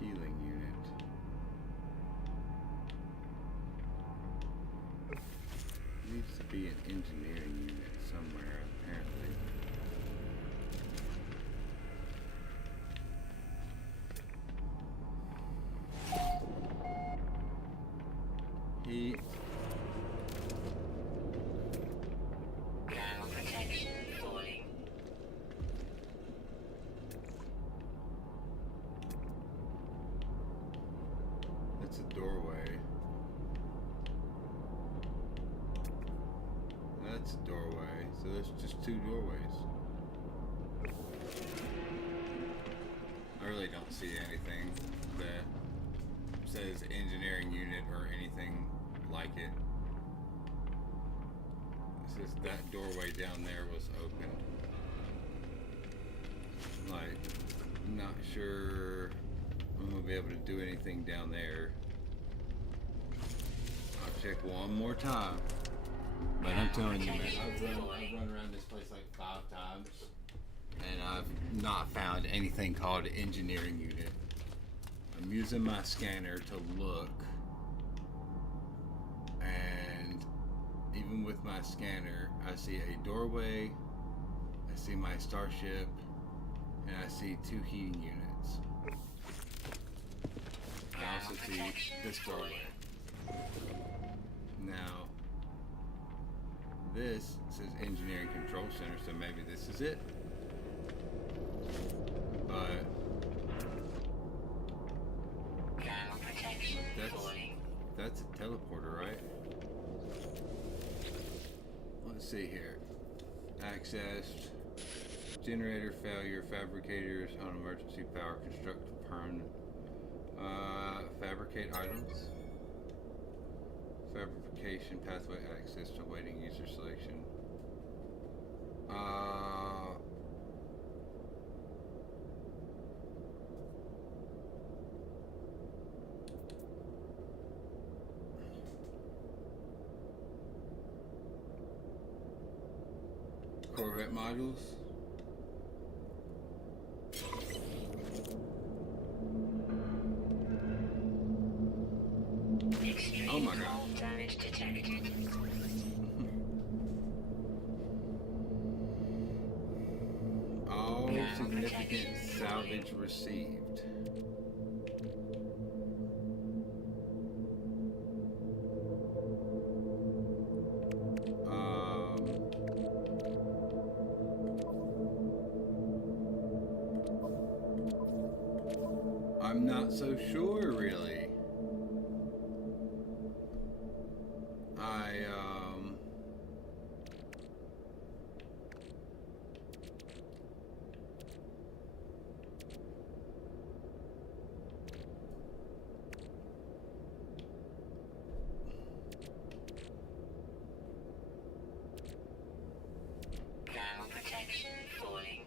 Healing unit. Needs to be an engineering unit somewhere, apparently. He Thermal protection falling. That's a doorway. That's a doorway. So there's just two doorways. I really don't see anything that says engineering unit or anything like it. It says that doorway down there was open. Like, not sure I'm gonna be able to do anything down there. I'll check one more time. But I'm telling you, man, I've run around this place like 5 times, and I've not found anything called engineering unit. I'm using my scanner to look, and even with my scanner, I see a doorway, I see my starship, and I see 2 heating units. I also see this doorway. Now, this says engineering control center, so maybe this is it. But Thermal protection falling. that's a teleporter, right? Let's see here. Accessed. Generator failure. Fabricators on emergency power. Construct permanent. Fabricate items. Fabrication pathway access to waiting user selection. Corvette modules. Extreme Oh my God. hull damage detected. All significant salvage received. I'm not so sure, really. Ground protection falling.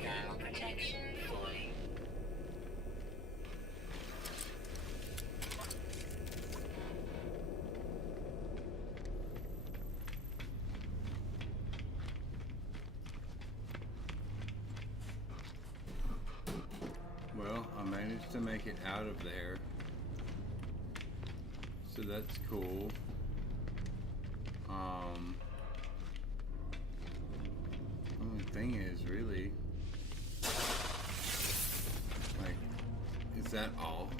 Ground protection falling. Well, I managed to make it out of there. So that's cool. Only thing is, really, like, is that all?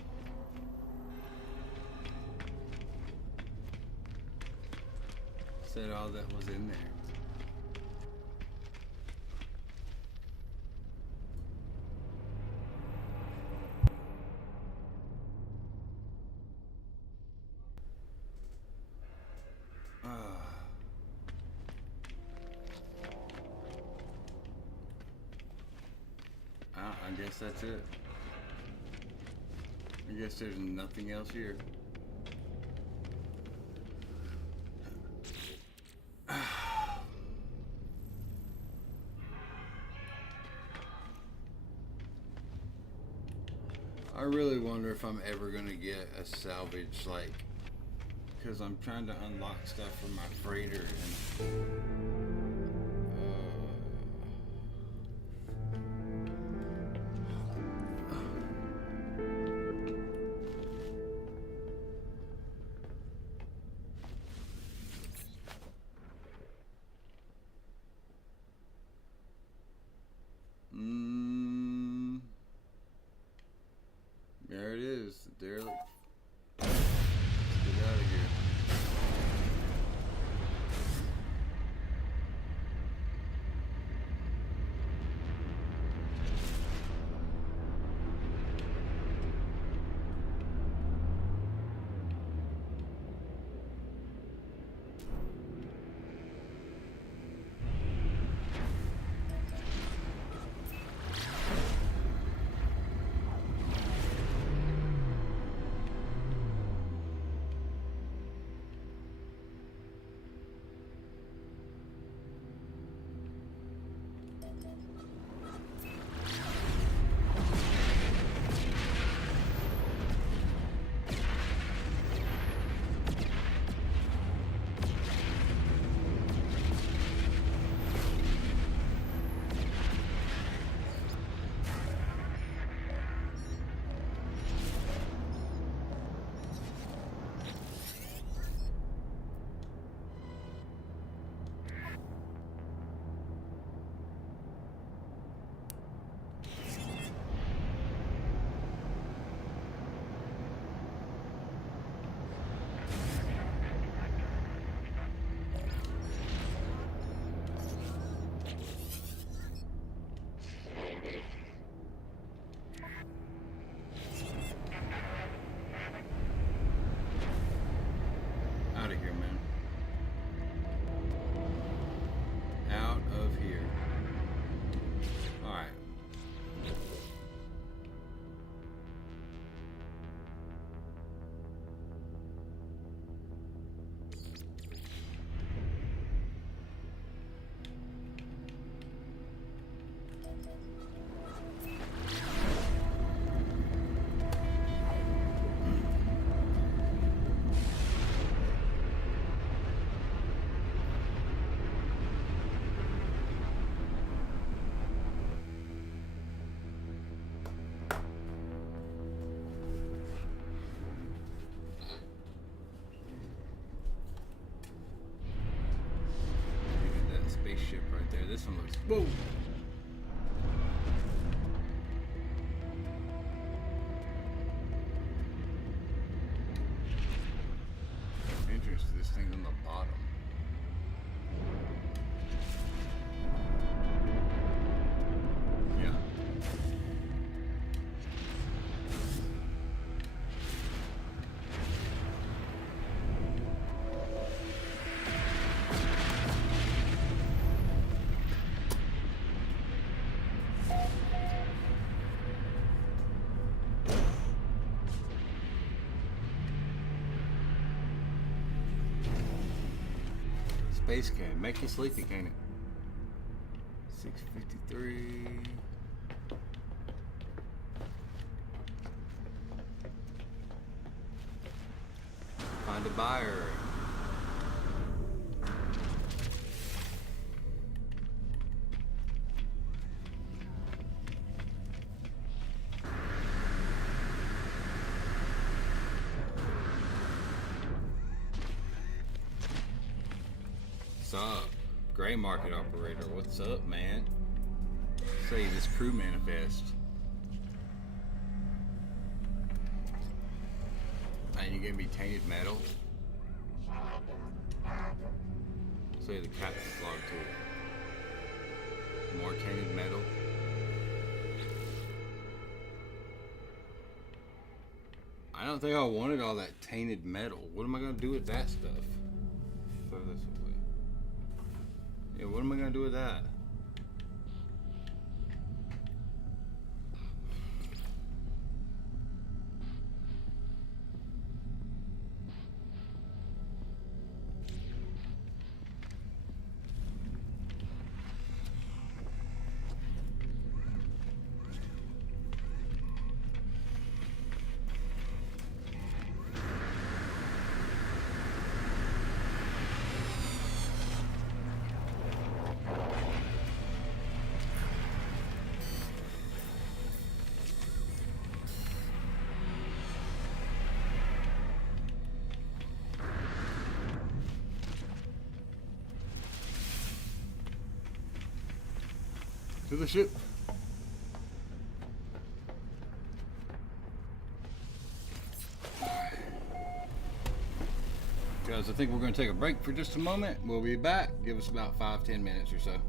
Is that all that was in there? I guess that's it. I guess there's nothing else here. I really wonder if I'm ever gonna get a salvage, like, because I'm trying to unlock stuff from my freighter and there it is, the derelict. Let's get out of here. Out of here, man. Out of here. Alright. one looks. Whoa! Interesting. This thing's on the bottom. Yeah. Space can make you sleepy, can't it? 6:53. Find a buyer. What's up? Gray market operator, what's up, man? Say this crew manifest. And you gave me tainted metal. Say the captain's log too. More tainted metal. I don't think I wanted all that tainted metal. What am I gonna do with that stuff? Throw this away. Yeah, what am I gonna do with that? To the ship. Guys, I think we're going to take a break for just a moment. We'll be back. Give us about 5-10 minutes or so.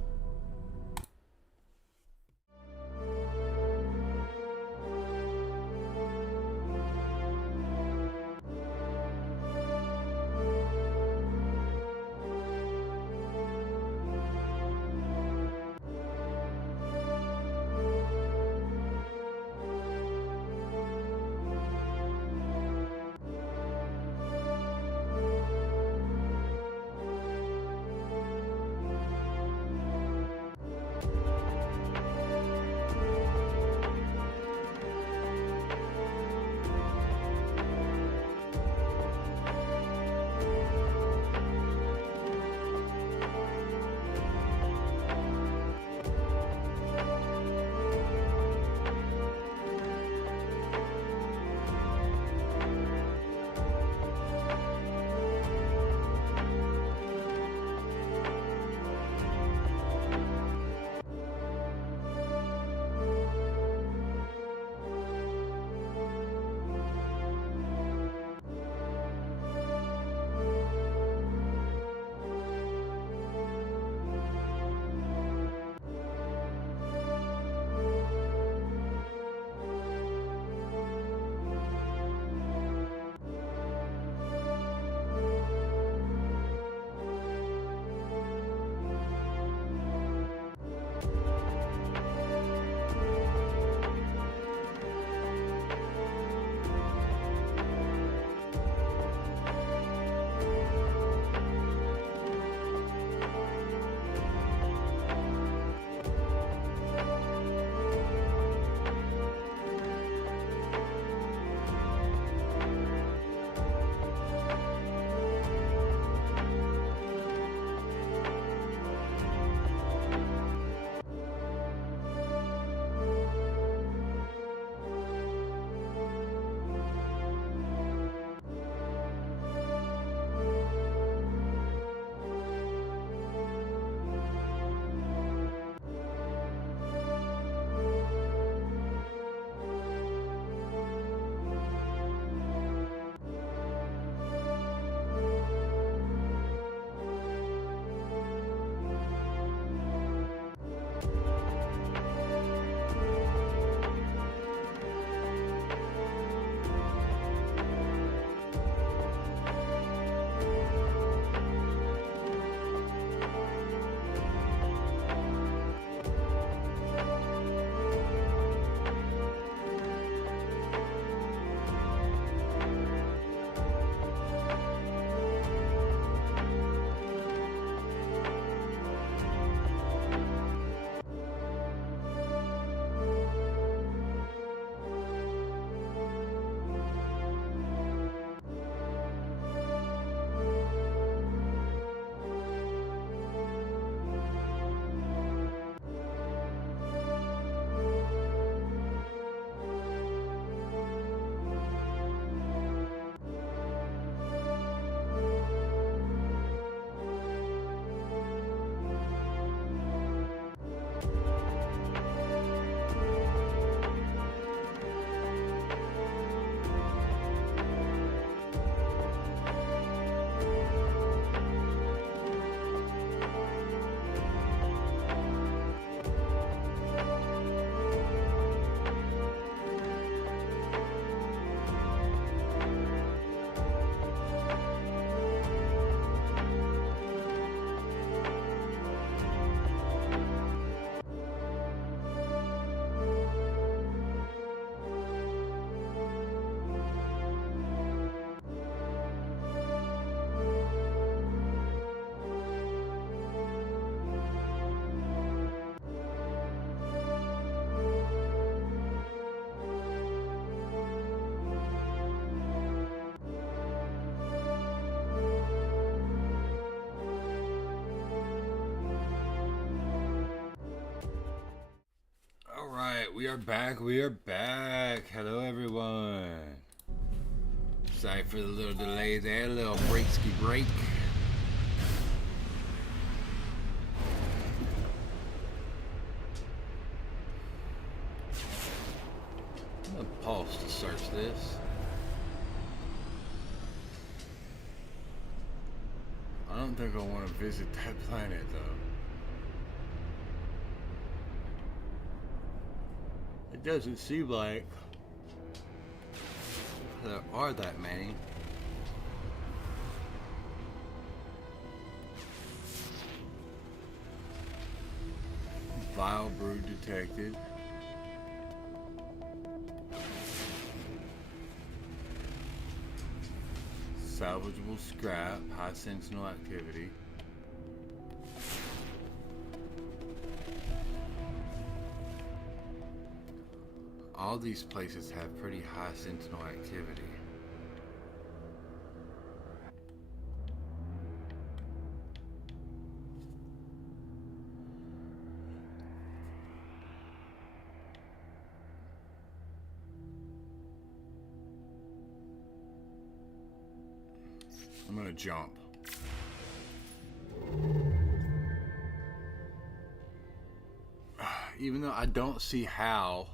We are back. We are back. Hello, everyone. Sorry for the little delay there. A little breaksky break. I'm gonna pause to search this. I don't think I want to visit that planet, though. It doesn't seem like there are that many. Vile brood detected. Salvageable scrap, high sentinel activity. All these places have pretty high sentinel activity. I'm gonna jump. Even though I don't see how.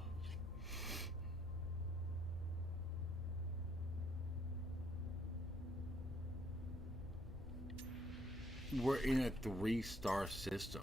We're in a 3-star system.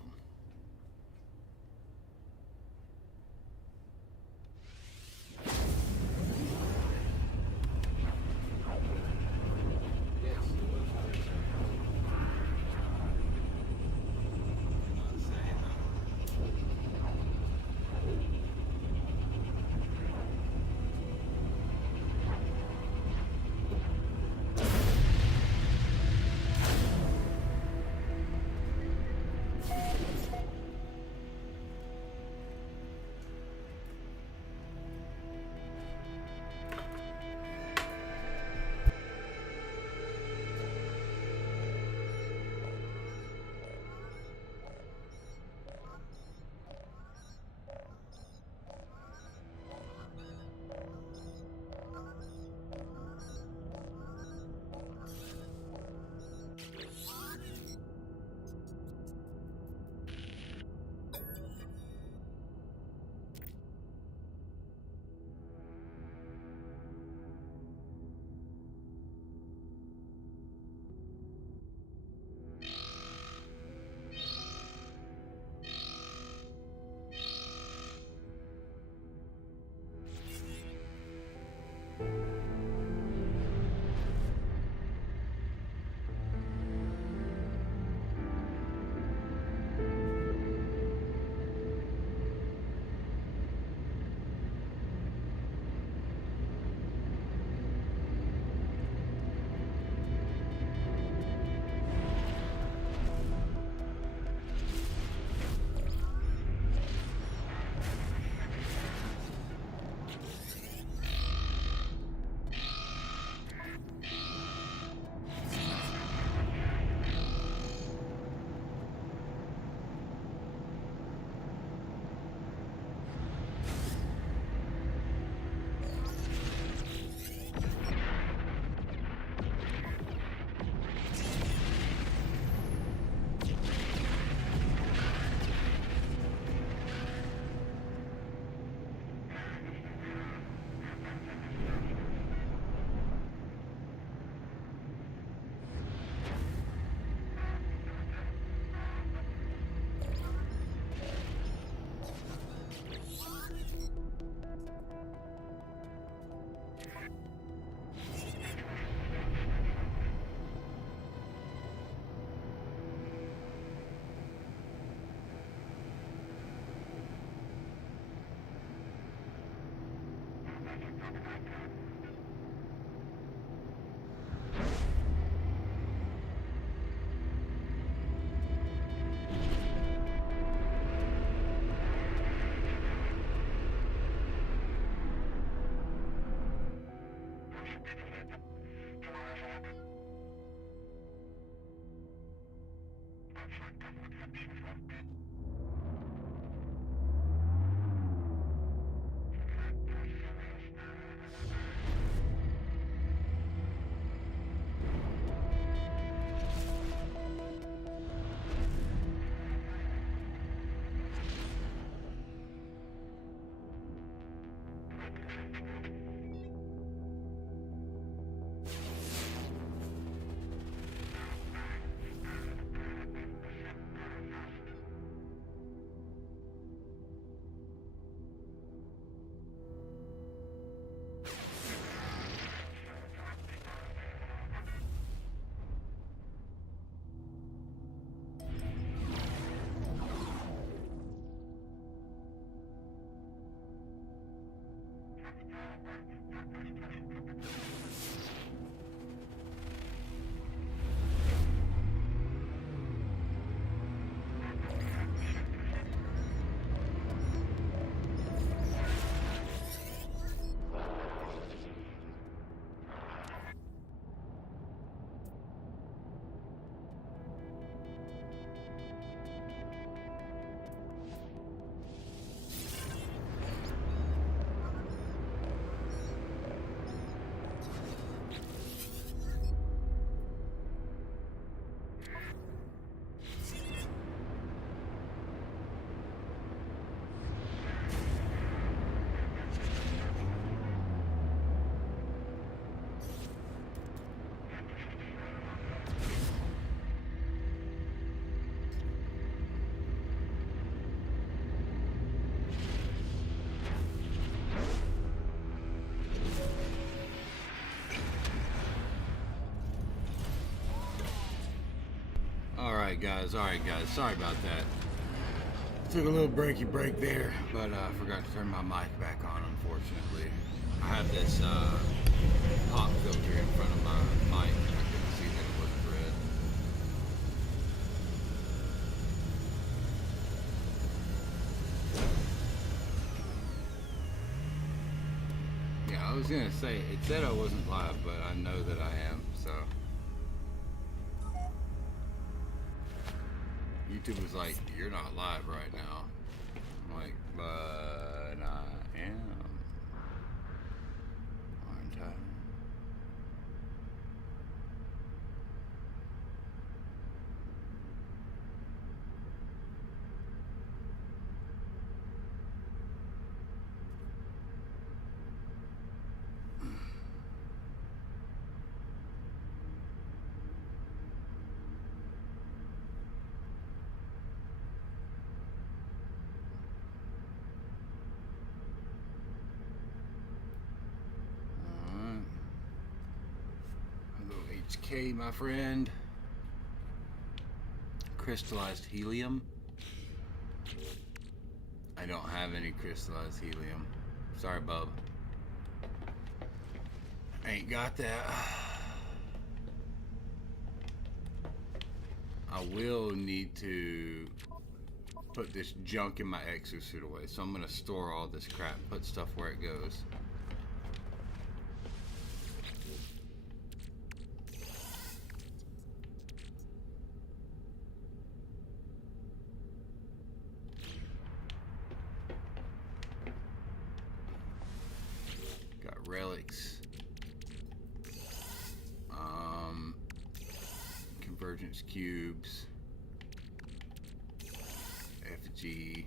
Alright guys, sorry about that. Took a little breaky break there, but I forgot to turn my mic back on, unfortunately. I have this pop filter in front of my mic. I couldn't see that it wasn't red. Yeah, I was gonna say, it said I wasn't live, but I know that I am, so. YouTube was like, you're not live right now. I'm like, but I am. Aren't I? HK, my friend. Crystallized helium. I don't have any crystallized helium. Sorry, bub. Ain't got that. I will need to put this junk in my exosuit away, so I'm gonna store all this crap, put stuff where it goes. Relics, convergence cubes, FG,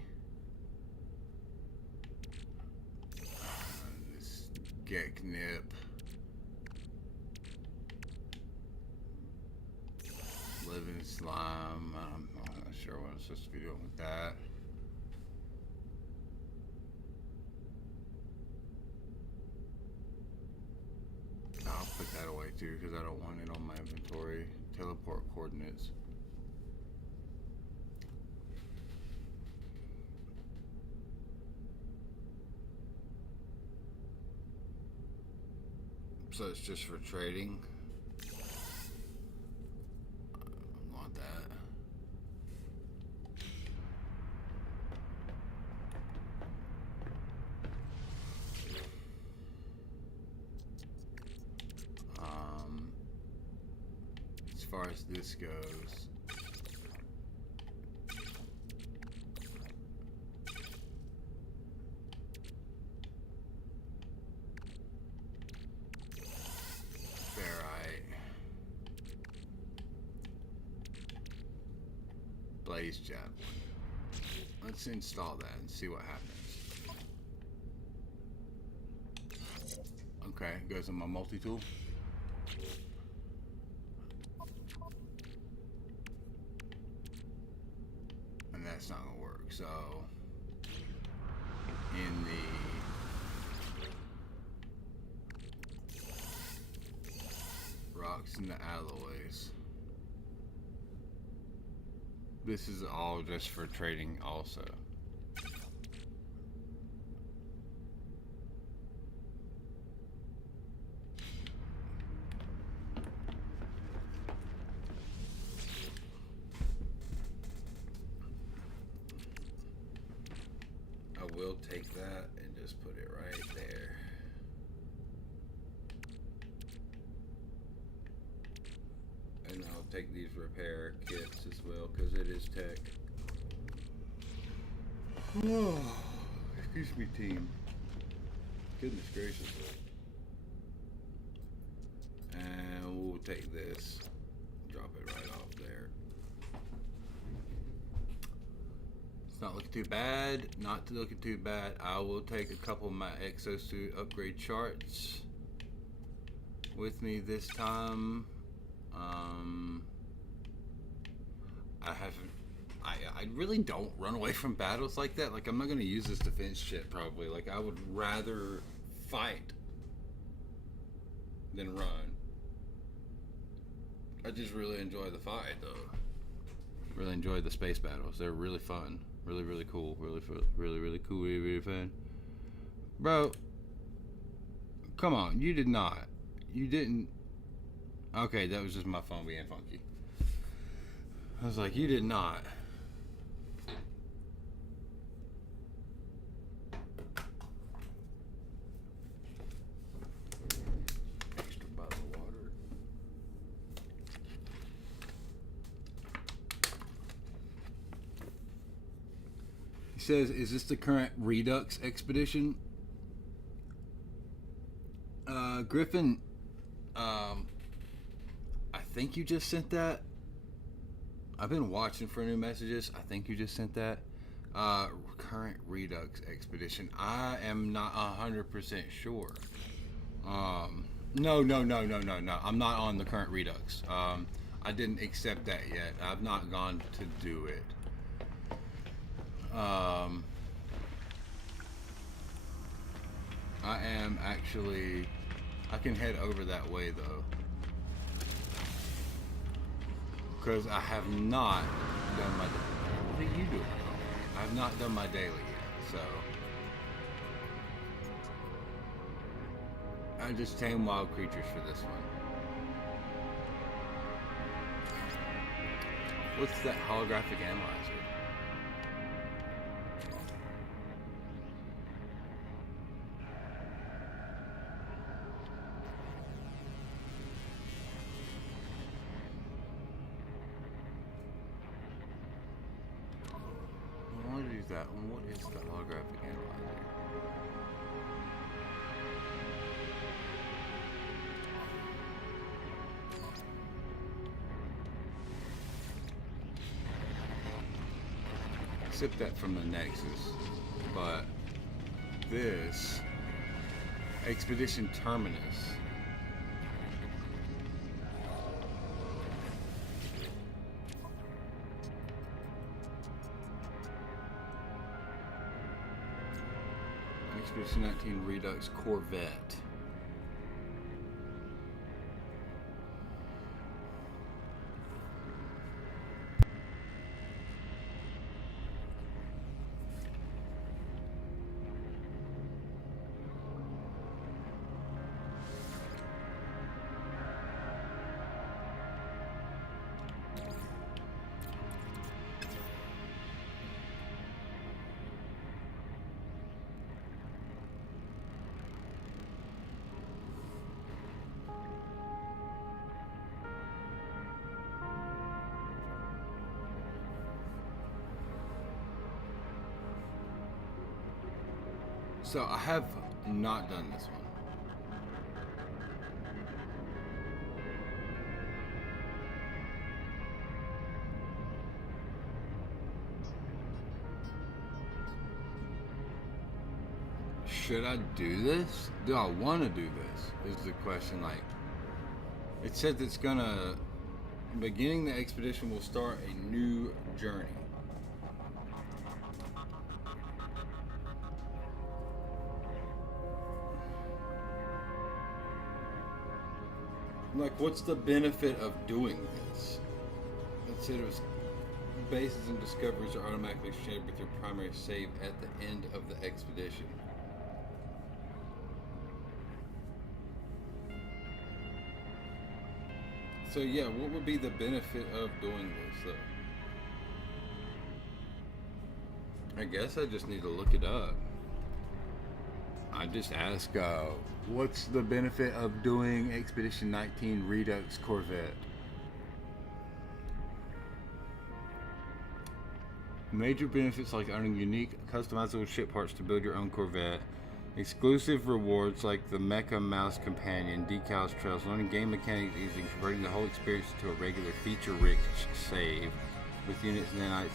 this Gek Nip, living slime. I'm not sure what I'm supposed to be doing with that. I'll put that away too because I don't want it on my inventory. Teleport coordinates. So it's just for trading. I don't want that. As far as this goes, ferrite, blaze javelin. Let's install that and see what happens. Okay, goes in my multi-tool. That's not gonna work. So in the rocks and the alloys, this is all just for trading also. We'll take that and just put it right there. And I'll take these repair kits as well because it is tech. Oh, excuse me, team. Goodness gracious. And we'll take this, drop it right off there. It's not looking too bad, not looking too bad. I will take a couple of my exosuit upgrade charts with me this time. I really don't run away from battles like that. Like, I'm not gonna use this defense shit probably. Like, I would rather fight than run. I just really enjoy the fight though. Really enjoyed the space battles. They're really fun. Really, really cool. Really cool. Really, really fun. Bro, come on. You did not. You didn't. Okay, that was just my phone being funky. I was like, you did not. Extra bottle of water. He says, is this the current Redux expedition? Griffin, I think you just sent that. I've been watching for new messages. I think you just sent that. Current Redux expedition. I am not 100% sure. No. I'm not on the current Redux. I didn't accept that yet. I've not gone to do it. I am actually. I can head over that way though. Because I have not done my. What are you doing? I have not done my daily yet, so. I just tame wild creatures for this one. What's that holographic analyzer? I want to use that one. What is the holographic analyzer? Sip that from the Nexus, but this Expedition Terminus Expedition 19 Redux Corvette. So I have not done this one. Should I do this? Do I want to do this? Is the question. Like, it said it's gonna, beginning the expedition will start a new journey. Like, what's the benefit of doing this? It said it was bases and discoveries are automatically shared with your primary save at the end of the expedition. So yeah, what would be the benefit of doing this though? I guess I just need to look it up. I just ask, what's the benefit of doing Expedition 19 Redux Corvette? Major benefits like earning unique, customizable ship parts to build your own Corvette. Exclusive rewards like the Mecha Mouse Companion, decals, trails, learning game mechanics easy, and converting the whole experience into a regular feature-rich save with units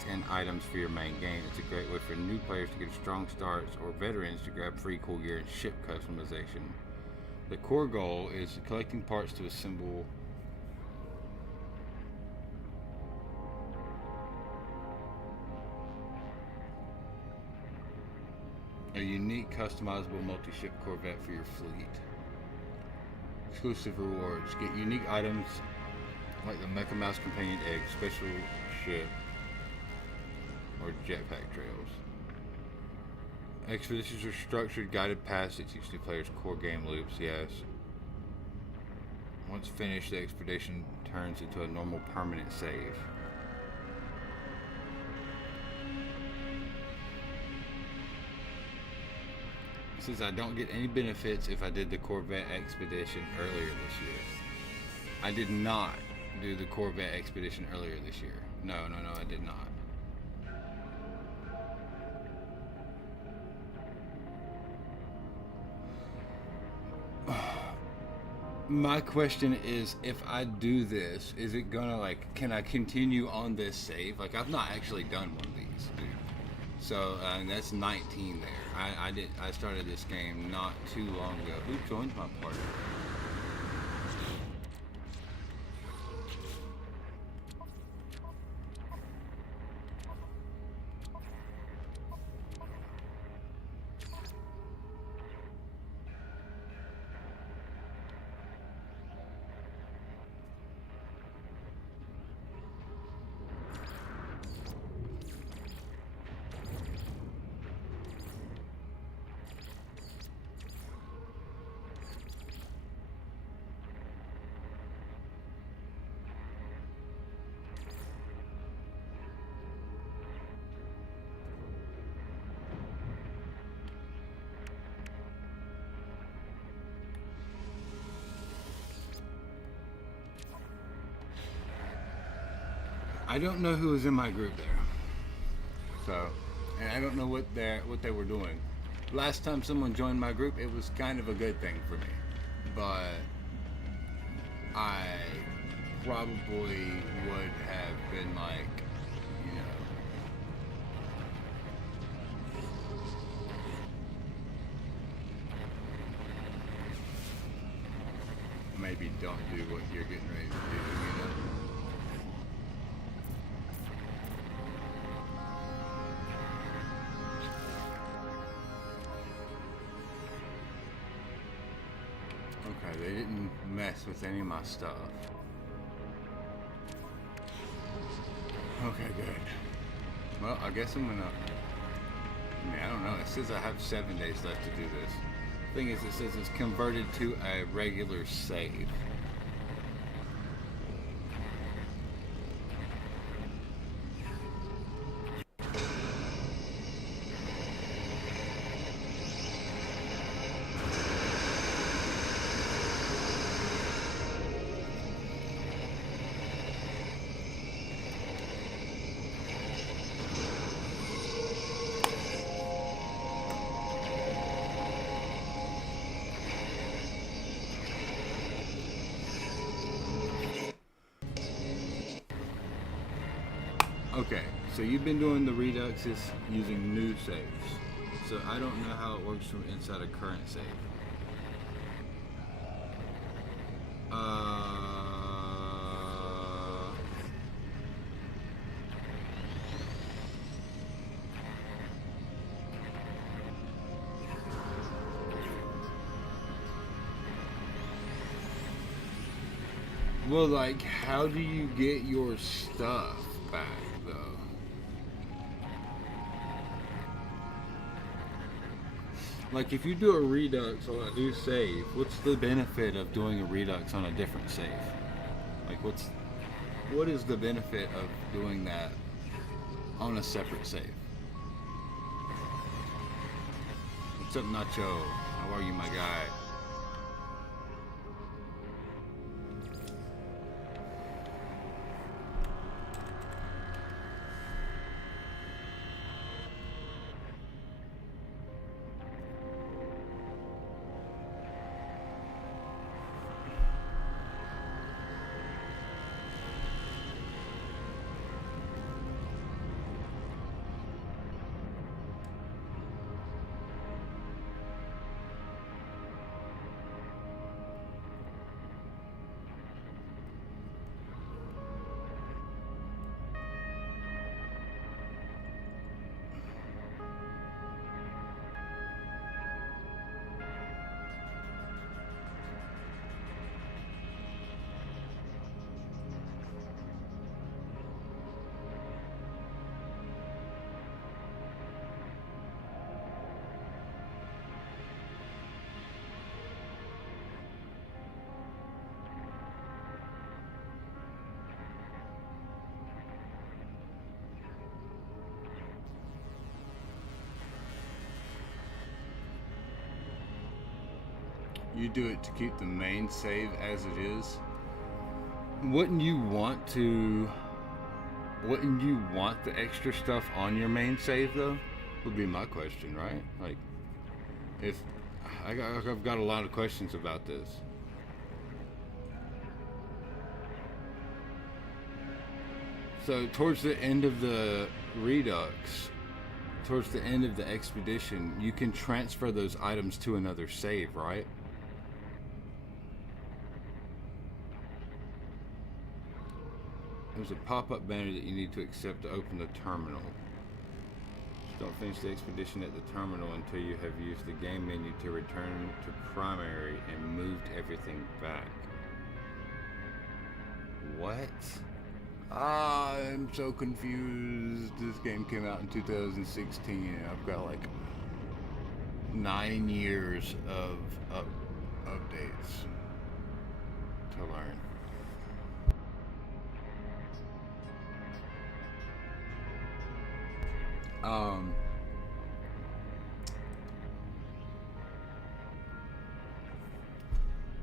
and items for your main game. It's a great way for new players to get strong starts or veterans to grab free cool gear and ship customization. The core goal is collecting parts to assemble a unique customizable multi-ship Corvette for your fleet. Exclusive rewards. Get unique items like the Mecha Mouse Companion Egg, special ship, or jetpack trails. Expeditions are structured guided paths that teach the players core game loops, yes. Once finished, the expedition turns into a normal permanent save. It says I don't get any benefits if I did the Corvette expedition earlier this year. I did not do the Corvette expedition earlier this year. No, I did not. My question is, if I do this, is it gonna, like, can I continue on this save? Like, I've not actually done one of these, dude. So, that's 19 there. I started this game not too long ago. Who joined my party? I don't know who was in my group there. So, and I don't know what they were doing. Last time someone joined my group, it was kind of a good thing for me. But I probably would have been like, you know, maybe don't do what you're getting ready to do, you know? Okay, they didn't mess with any of my stuff. Okay, good. Well, I guess I'm gonna... I mean, I don't know. It says I have 7 days left to do this. The thing is, it says it's converted to a regular save. Okay, so you've been doing the reduxes using new saves. So I don't know how it works from inside a current save. Well, like, how do you get your stuff back, though? Like, if you do a redux on a new save, what's the benefit of doing a redux on a different save? Like, what is the benefit of doing that on a separate save? What's up, Nacho? How are you, my guy? you do it to keep the main save as it is. Wouldn't you want the extra stuff on your main save though? Would be my question, right? Like, if I've got a lot of questions about this. So towards the end of the Redux, towards the end of the expedition, you can transfer those items to another save, right? There's a pop-up banner that you need to accept to open the terminal. Just don't finish the expedition at the terminal until you have used the game menu to return to primary and moved everything back. What? I'm so confused. This game came out in 2016 and I've got like 9 years of updates to learn.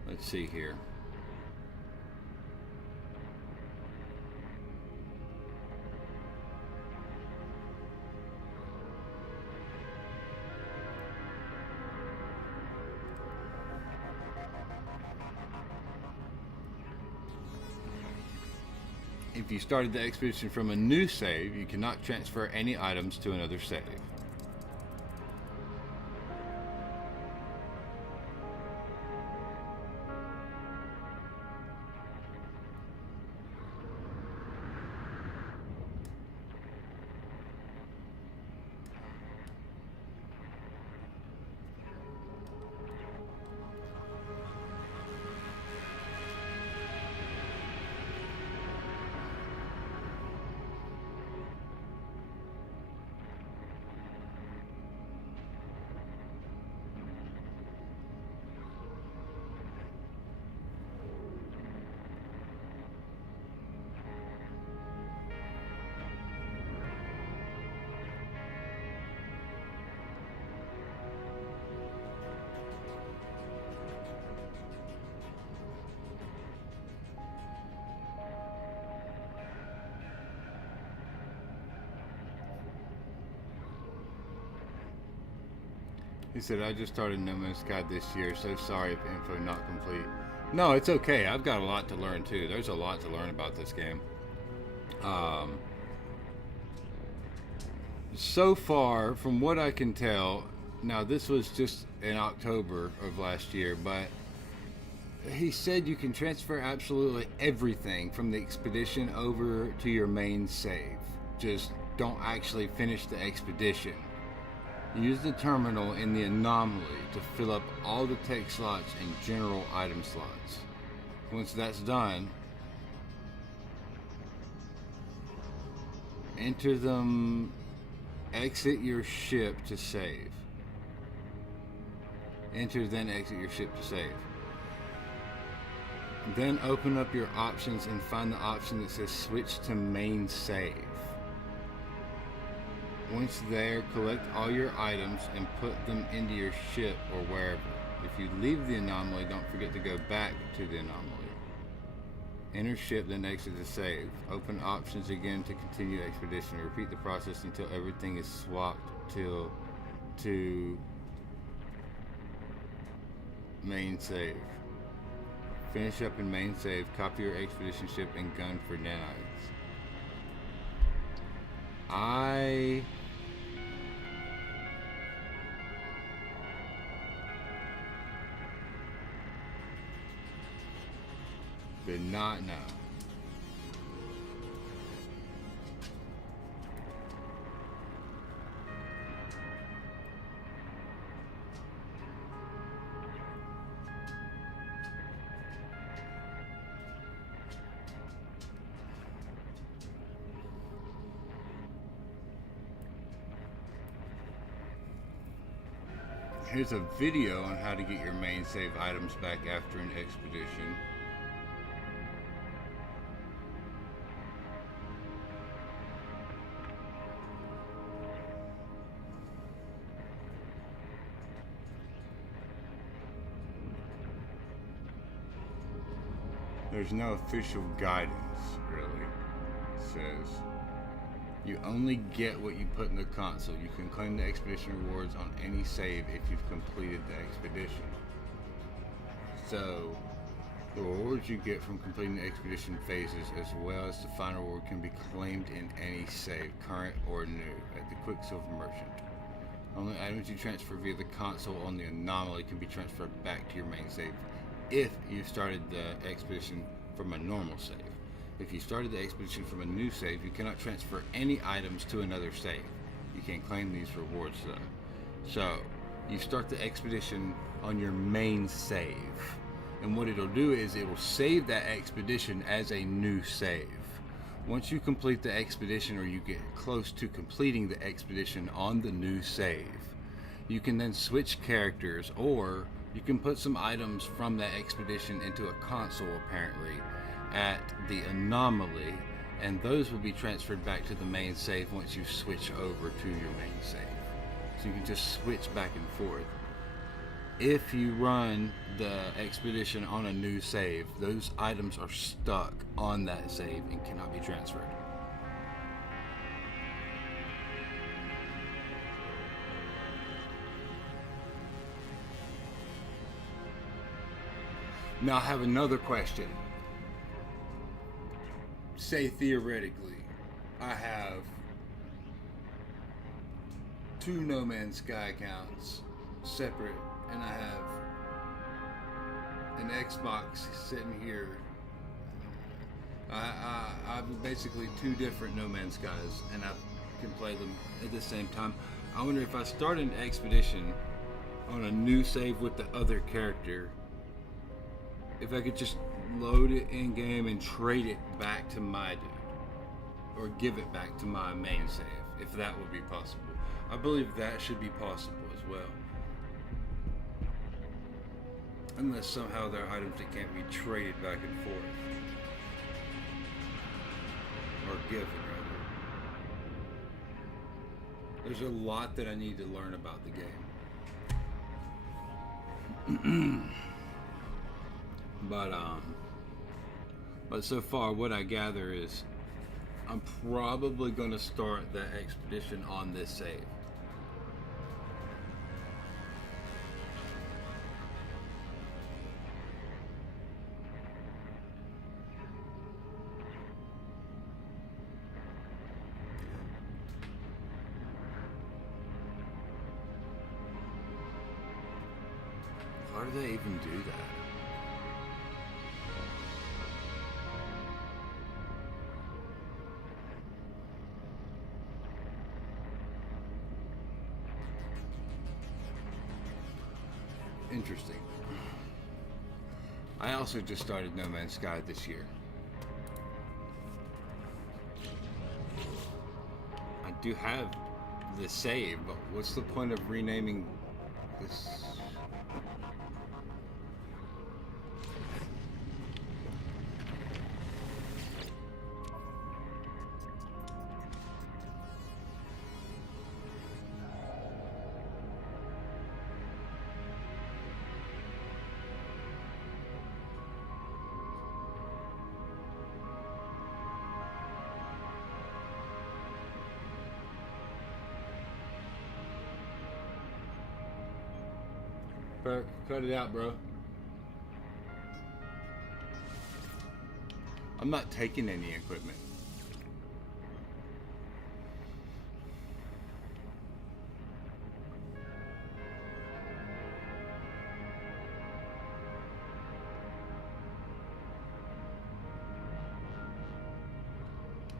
Let's see here. If you started the expedition from a new save, you cannot transfer any items to another save. He said, I just started NoMan'sSky this year, so sorry if info not complete. No, it's okay. I've got a lot to learn too. There's a lot to learn about this game. So far, from what I can tell, now this was just in October of last year, but he said you can transfer absolutely everything from the expedition over to your main save. Just don't actually finish the expedition. Use the terminal in the anomaly to fill up all the tech slots and general item slots. Once that's done, enter them, exit your ship to save. Enter, then exit your ship to save. Then open up your options and find the option that says switch to main save. Once there, collect all your items and put them into your ship or wherever. If you leave the anomaly, don't forget to go back to the anomaly. Enter ship, then exit to save. Open options again to continue expedition. Repeat the process until everything is swapped to main save. Finish up in main save, copy your expedition ship and gun for nanites. I did not know. Here's a video on how to get your main save items back after an expedition. there's no official guidance, really. It says, you only get what you put in the console. You can claim the expedition rewards on any save if you've completed the expedition. So, the rewards you get from completing the expedition phases, as well as the final reward, can be claimed in any save, current or new, at the Quicksilver Merchant. Only items you transfer via the console on the anomaly can be transferred back to your main save if you started the expedition from a normal save. If you started the expedition from a new save, you cannot transfer any items to another save. You can't claim these rewards though. So, you start the expedition on your main save. And what it'll do is it will save that expedition as a new save. Once you complete the expedition, or you get close to completing the expedition on the new save, you can then switch characters, or you can put some items from that expedition into a console apparently at the anomaly, and those will be transferred back to the main save once you switch over to your main save. So you can just switch back and forth. If you run the expedition on a new save, those items are stuck on that save and cannot be transferred. Now I have another question. Say theoretically, I have 2 NoMan'sSky accounts separate, and I have an Xbox sitting here. I've basically 2 different NoMan'sSkys, and I can play them at the same time. I wonder if I start an expedition on a new save with the other character, if I could just load it in game and trade it back to my dude, or give it back to my main save, if that would be possible. I believe that should be possible as well. Unless somehow there are items that can't be traded back and forth. Or given, rather. There's a lot that I need to learn about the game. But so far what I gather is I'm probably going to start that expedition on this save. How do they even do that? Interesting. I also just started No Man's Sky this year. I do have the save, but what's the point of renaming this? Cut it out, bro. I'm not taking any equipment.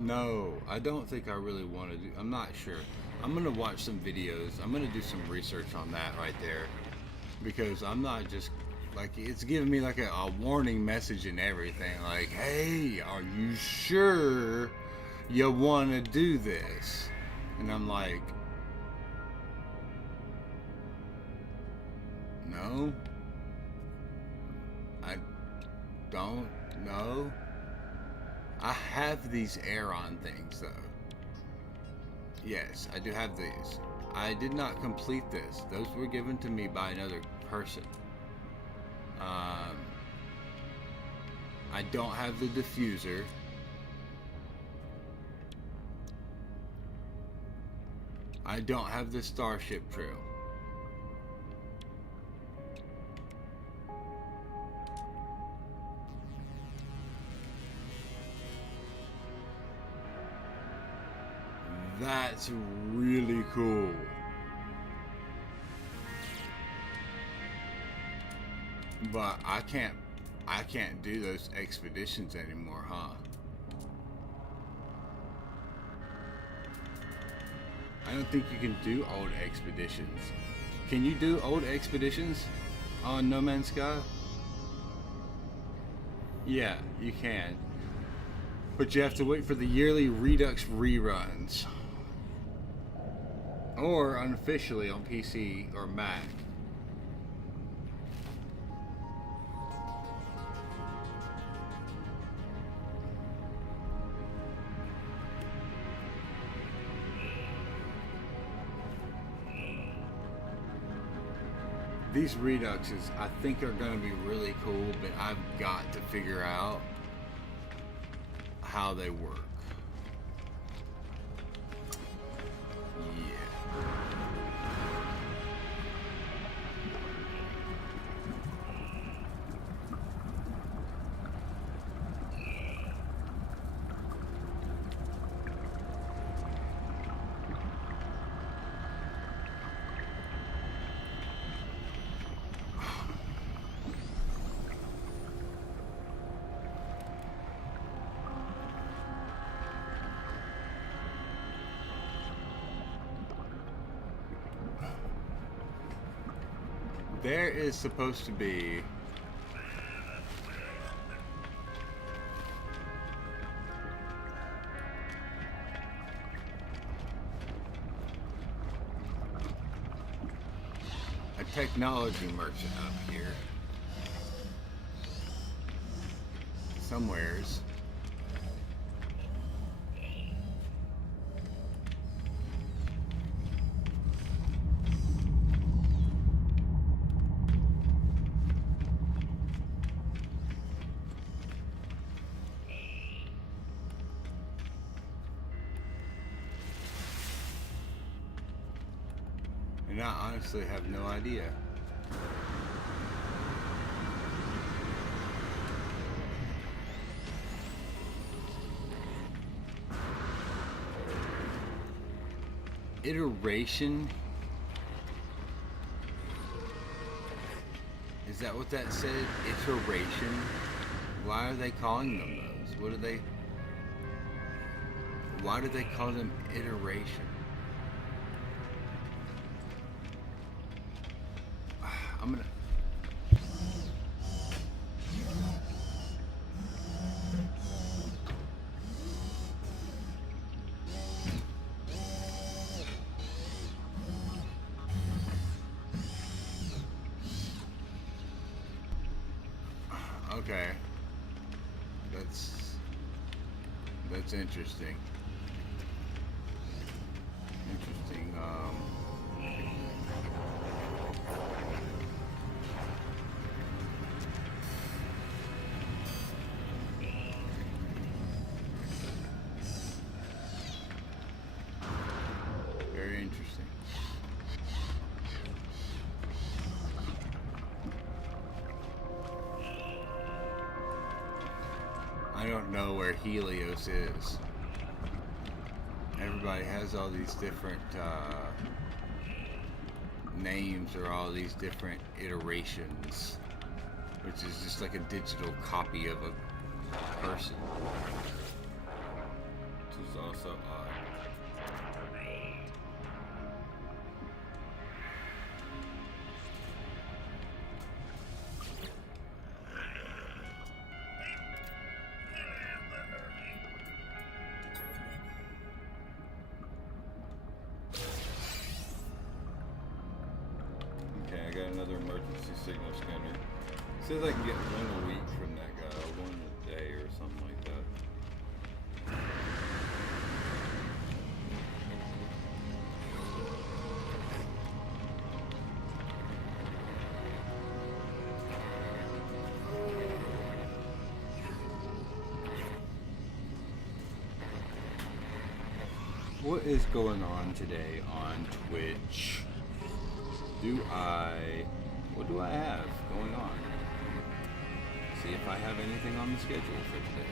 No, I don't think I really want to do. I'm not sure. I'm gonna watch some videos. I'm gonna do some research on that right there. Because I'm not just, like, it's giving me like a warning message and everything. Like, hey, are you sure you want to do this? And I'm like, no, I don't know. I have these Aeron things though. Yes, I do have these. I did not complete this. Those were given to me by another person. I don't have the diffuser. I don't have the starship trail. That's really cool. But I can't do those expeditions anymore, huh? I don't think you can do old expeditions. Can you do old expeditions on No Man's Sky? Yeah, you can. But you have to wait for the yearly Redux reruns. Or unofficially on PC or Mac. These Reduxes, I think, are going to be really cool, but I've got to figure out how they work. Yeah. There is supposed to be a technology merchant up here somewheres. And I honestly have no idea. Iteration? Is that what that said? Iteration? Why are they calling them those? What are they? Why do they call them iteration? I'm gonna. Okay. That's interesting. Interesting. Very interesting. I don't know where Helios is. Everybody has all these different names or all these different iterations, which is just like a digital copy of a person. Which is also odd. Okay, I got another emergency signal scanner. It says I can get one a week from that guy, one a day or something like that. What is going on today on Twitch? What do I have going on? See if I have anything on the schedule for today.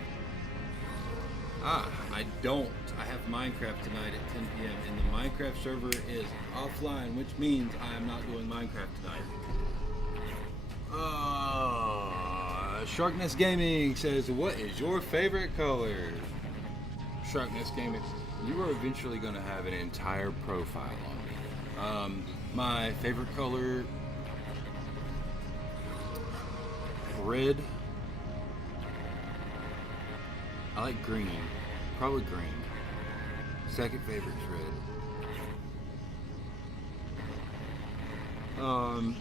I don't. I have Minecraft tonight at 10 p.m. and the Minecraft server is offline, which means I am not doing Minecraft tonight. Sharkness Gaming says, what is your favorite color? Sharkness Gaming, you are eventually going to have an entire profile on me. My favorite color, red. I like green, probably green. Second favorite is red.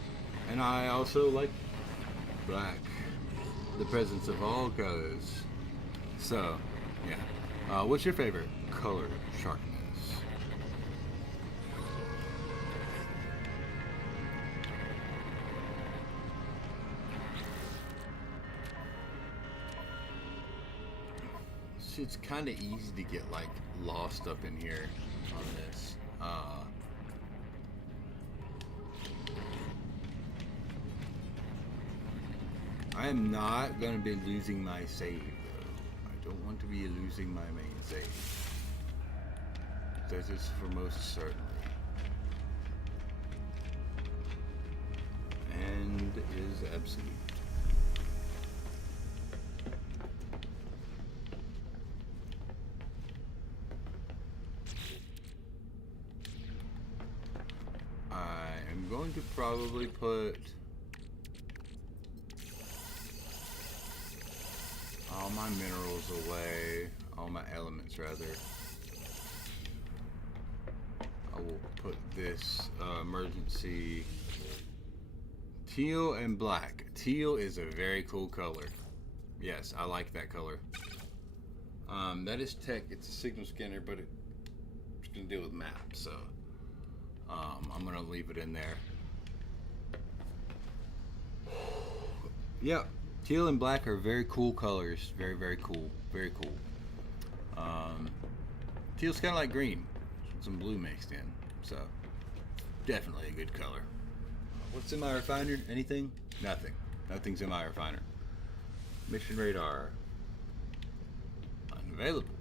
And I also like black, the presence of all colors. So, yeah. What's your favorite color, Sharkness? It's kind of easy to get like lost up in here on this. I am not going to be losing my save though. I don't want to be losing my main save. That is for most certainly. And is absolute. I'm going to probably put all my minerals away, all my elements rather. I will put this emergency teal and black. Teal is a very cool color. Yes, I like that color. That is tech. It's a signal scanner, but it's going to deal with maps, so I'm going to leave it in there. Yeah, teal and black are very cool colors. Very, very cool. Very cool. Teal's kind of like green. Some blue mixed in. So, definitely a good color. What's in my refiner? Anything? Nothing. Nothing's in my refiner. Mission radar. Unavailable.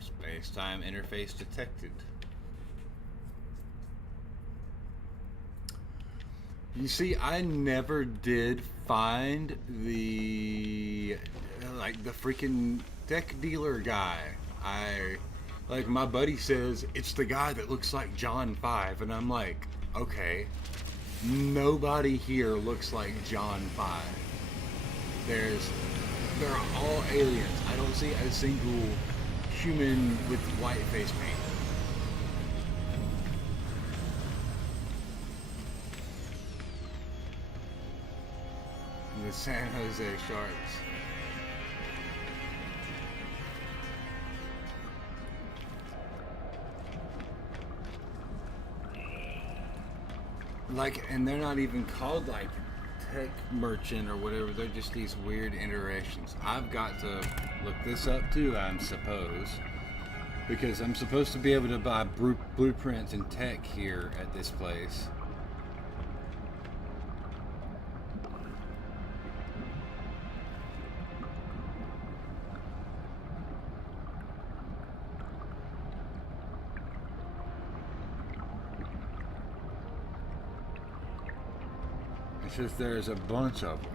Space-time interface detected. You see, I never did find the freaking tech dealer guy. Like my buddy says, it's the guy that looks like John 5, and I'm like, okay, nobody here looks like John 5. They're all aliens. I don't see a single human with white face paint. The San Jose Sharks. Like, and they're not even called like tech merchant or whatever. They're just these weird iterations. I've got to look this up too, I suppose, because I'm supposed to be able to buy blueprints and tech here at this place. It's just there's a bunch of them.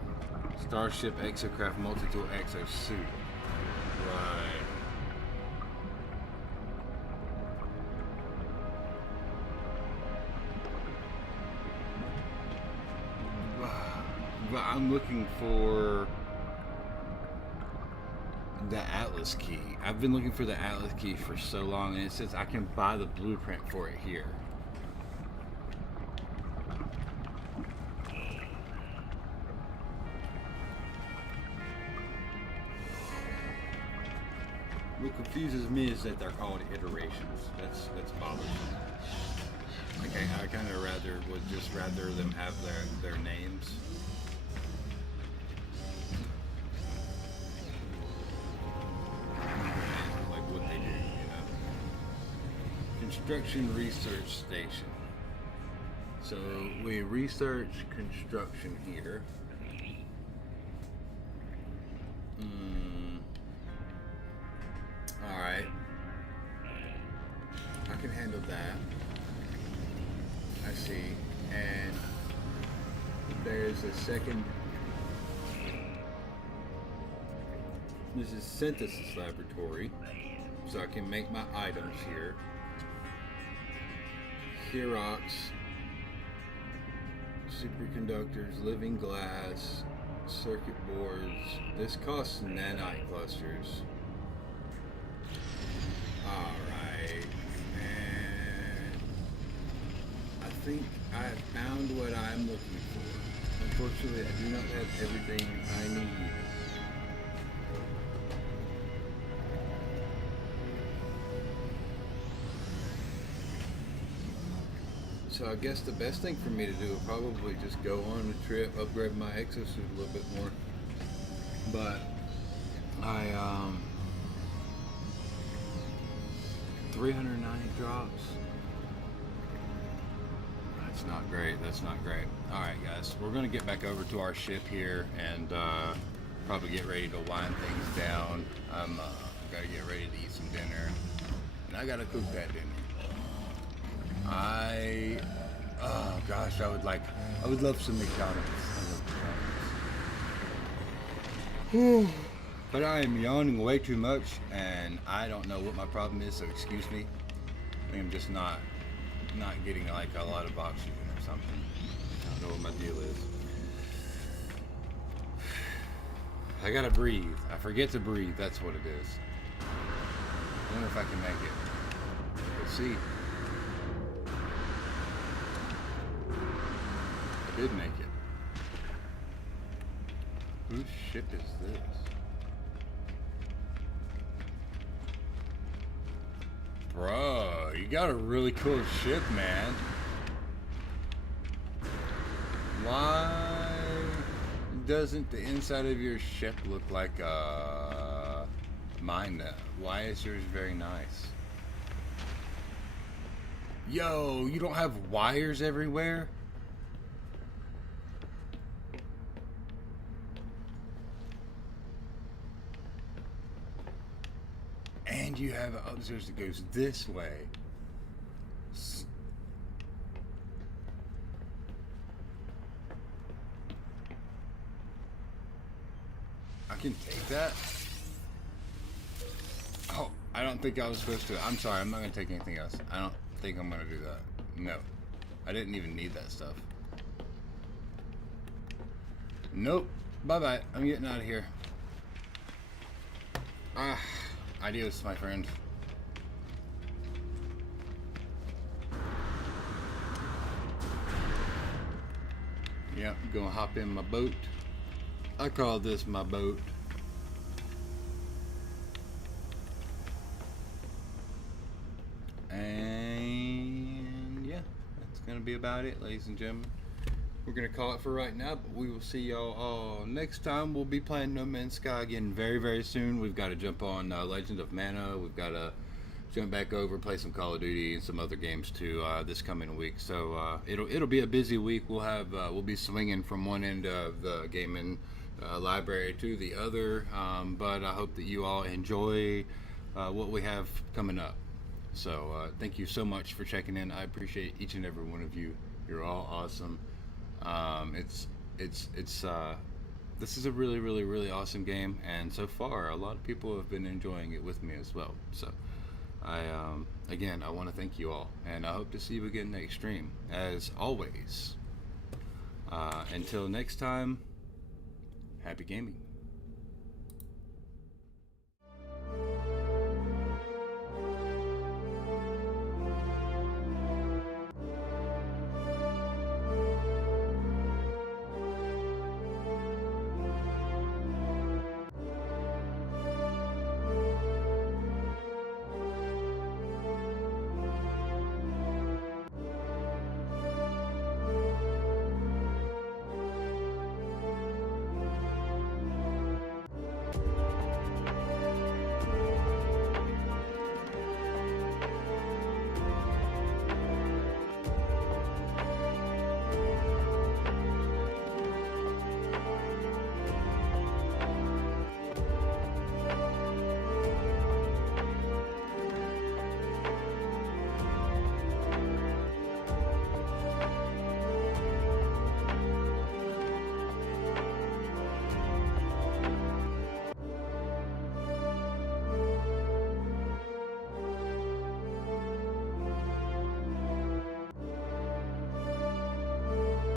Starship, Exocraft, Multi-Tool, Exosuit. Right. But I'm looking for the Atlas key. I've been looking for the Atlas key for so long, and it says I can buy the blueprint for it here. What confuses me is that they're called iterations. That's bothersome. Like I kind of would just rather them have their names. Like what they do, you know. Construction research station. So we research construction here. Alright. I can handle that. I see. And there's a second. This is synthesis laboratory. So I can make my items here. Xerox, superconductors, living glass, circuit boards. This costs nanite clusters. Alright, and I think I have found what I'm looking for. Unfortunately, I do not have everything I need. So I guess the best thing for me to do would probably just go on a trip, upgrade my exosuit a little bit more. But I 390 drops. That's not great. That's not great. All right, guys, we're gonna get back over to our ship here and probably get ready to wind things down. I'm gotta get ready to eat some dinner, and I gotta cook that dinner. Oh gosh, I would love some McDonald's. But I am yawning way too much, and I don't know what my problem is, so excuse me. I'm just not getting like a lot of oxygen or something. I don't know what my deal is. I gotta breathe. I forget to breathe, that's what it is. I wonder if I can make it. Let's see. Did make it. Whose ship is this? Bro, you got a really cool ship, man. Why doesn't the inside of your ship look like mine? Why is yours very nice? Yo, you don't have wires everywhere? And you have upstairs that goes this way. I can take that? Oh, I don't think I was supposed to. I'm sorry, I'm not going to take anything else. I don't think I'm going to do that. No. I didn't even need that stuff. Nope. Bye-bye. I'm getting out of here. Adios, my friend. Yep, gonna hop in my boat. I call this my boat. And yeah, that's gonna be about it, ladies and gentlemen. We're gonna call it for right now, but we will see y'all all next time. We'll be playing No Man's Sky again very, very soon. We've got to jump on Legend of Mana. We've got to jump back over, play some Call of Duty and some other games too this coming week. So it'll be a busy week. We'll be swinging from one end of the gaming library to the other. But I hope that you all enjoy what we have coming up. So thank you so much for checking in. I appreciate each and every one of you. You're all awesome. This is a really, really, really awesome game, and so far a lot of people have been enjoying it with me as well. So again, I want to thank you all, and I hope to see you again next stream. As always, until next time, happy gaming.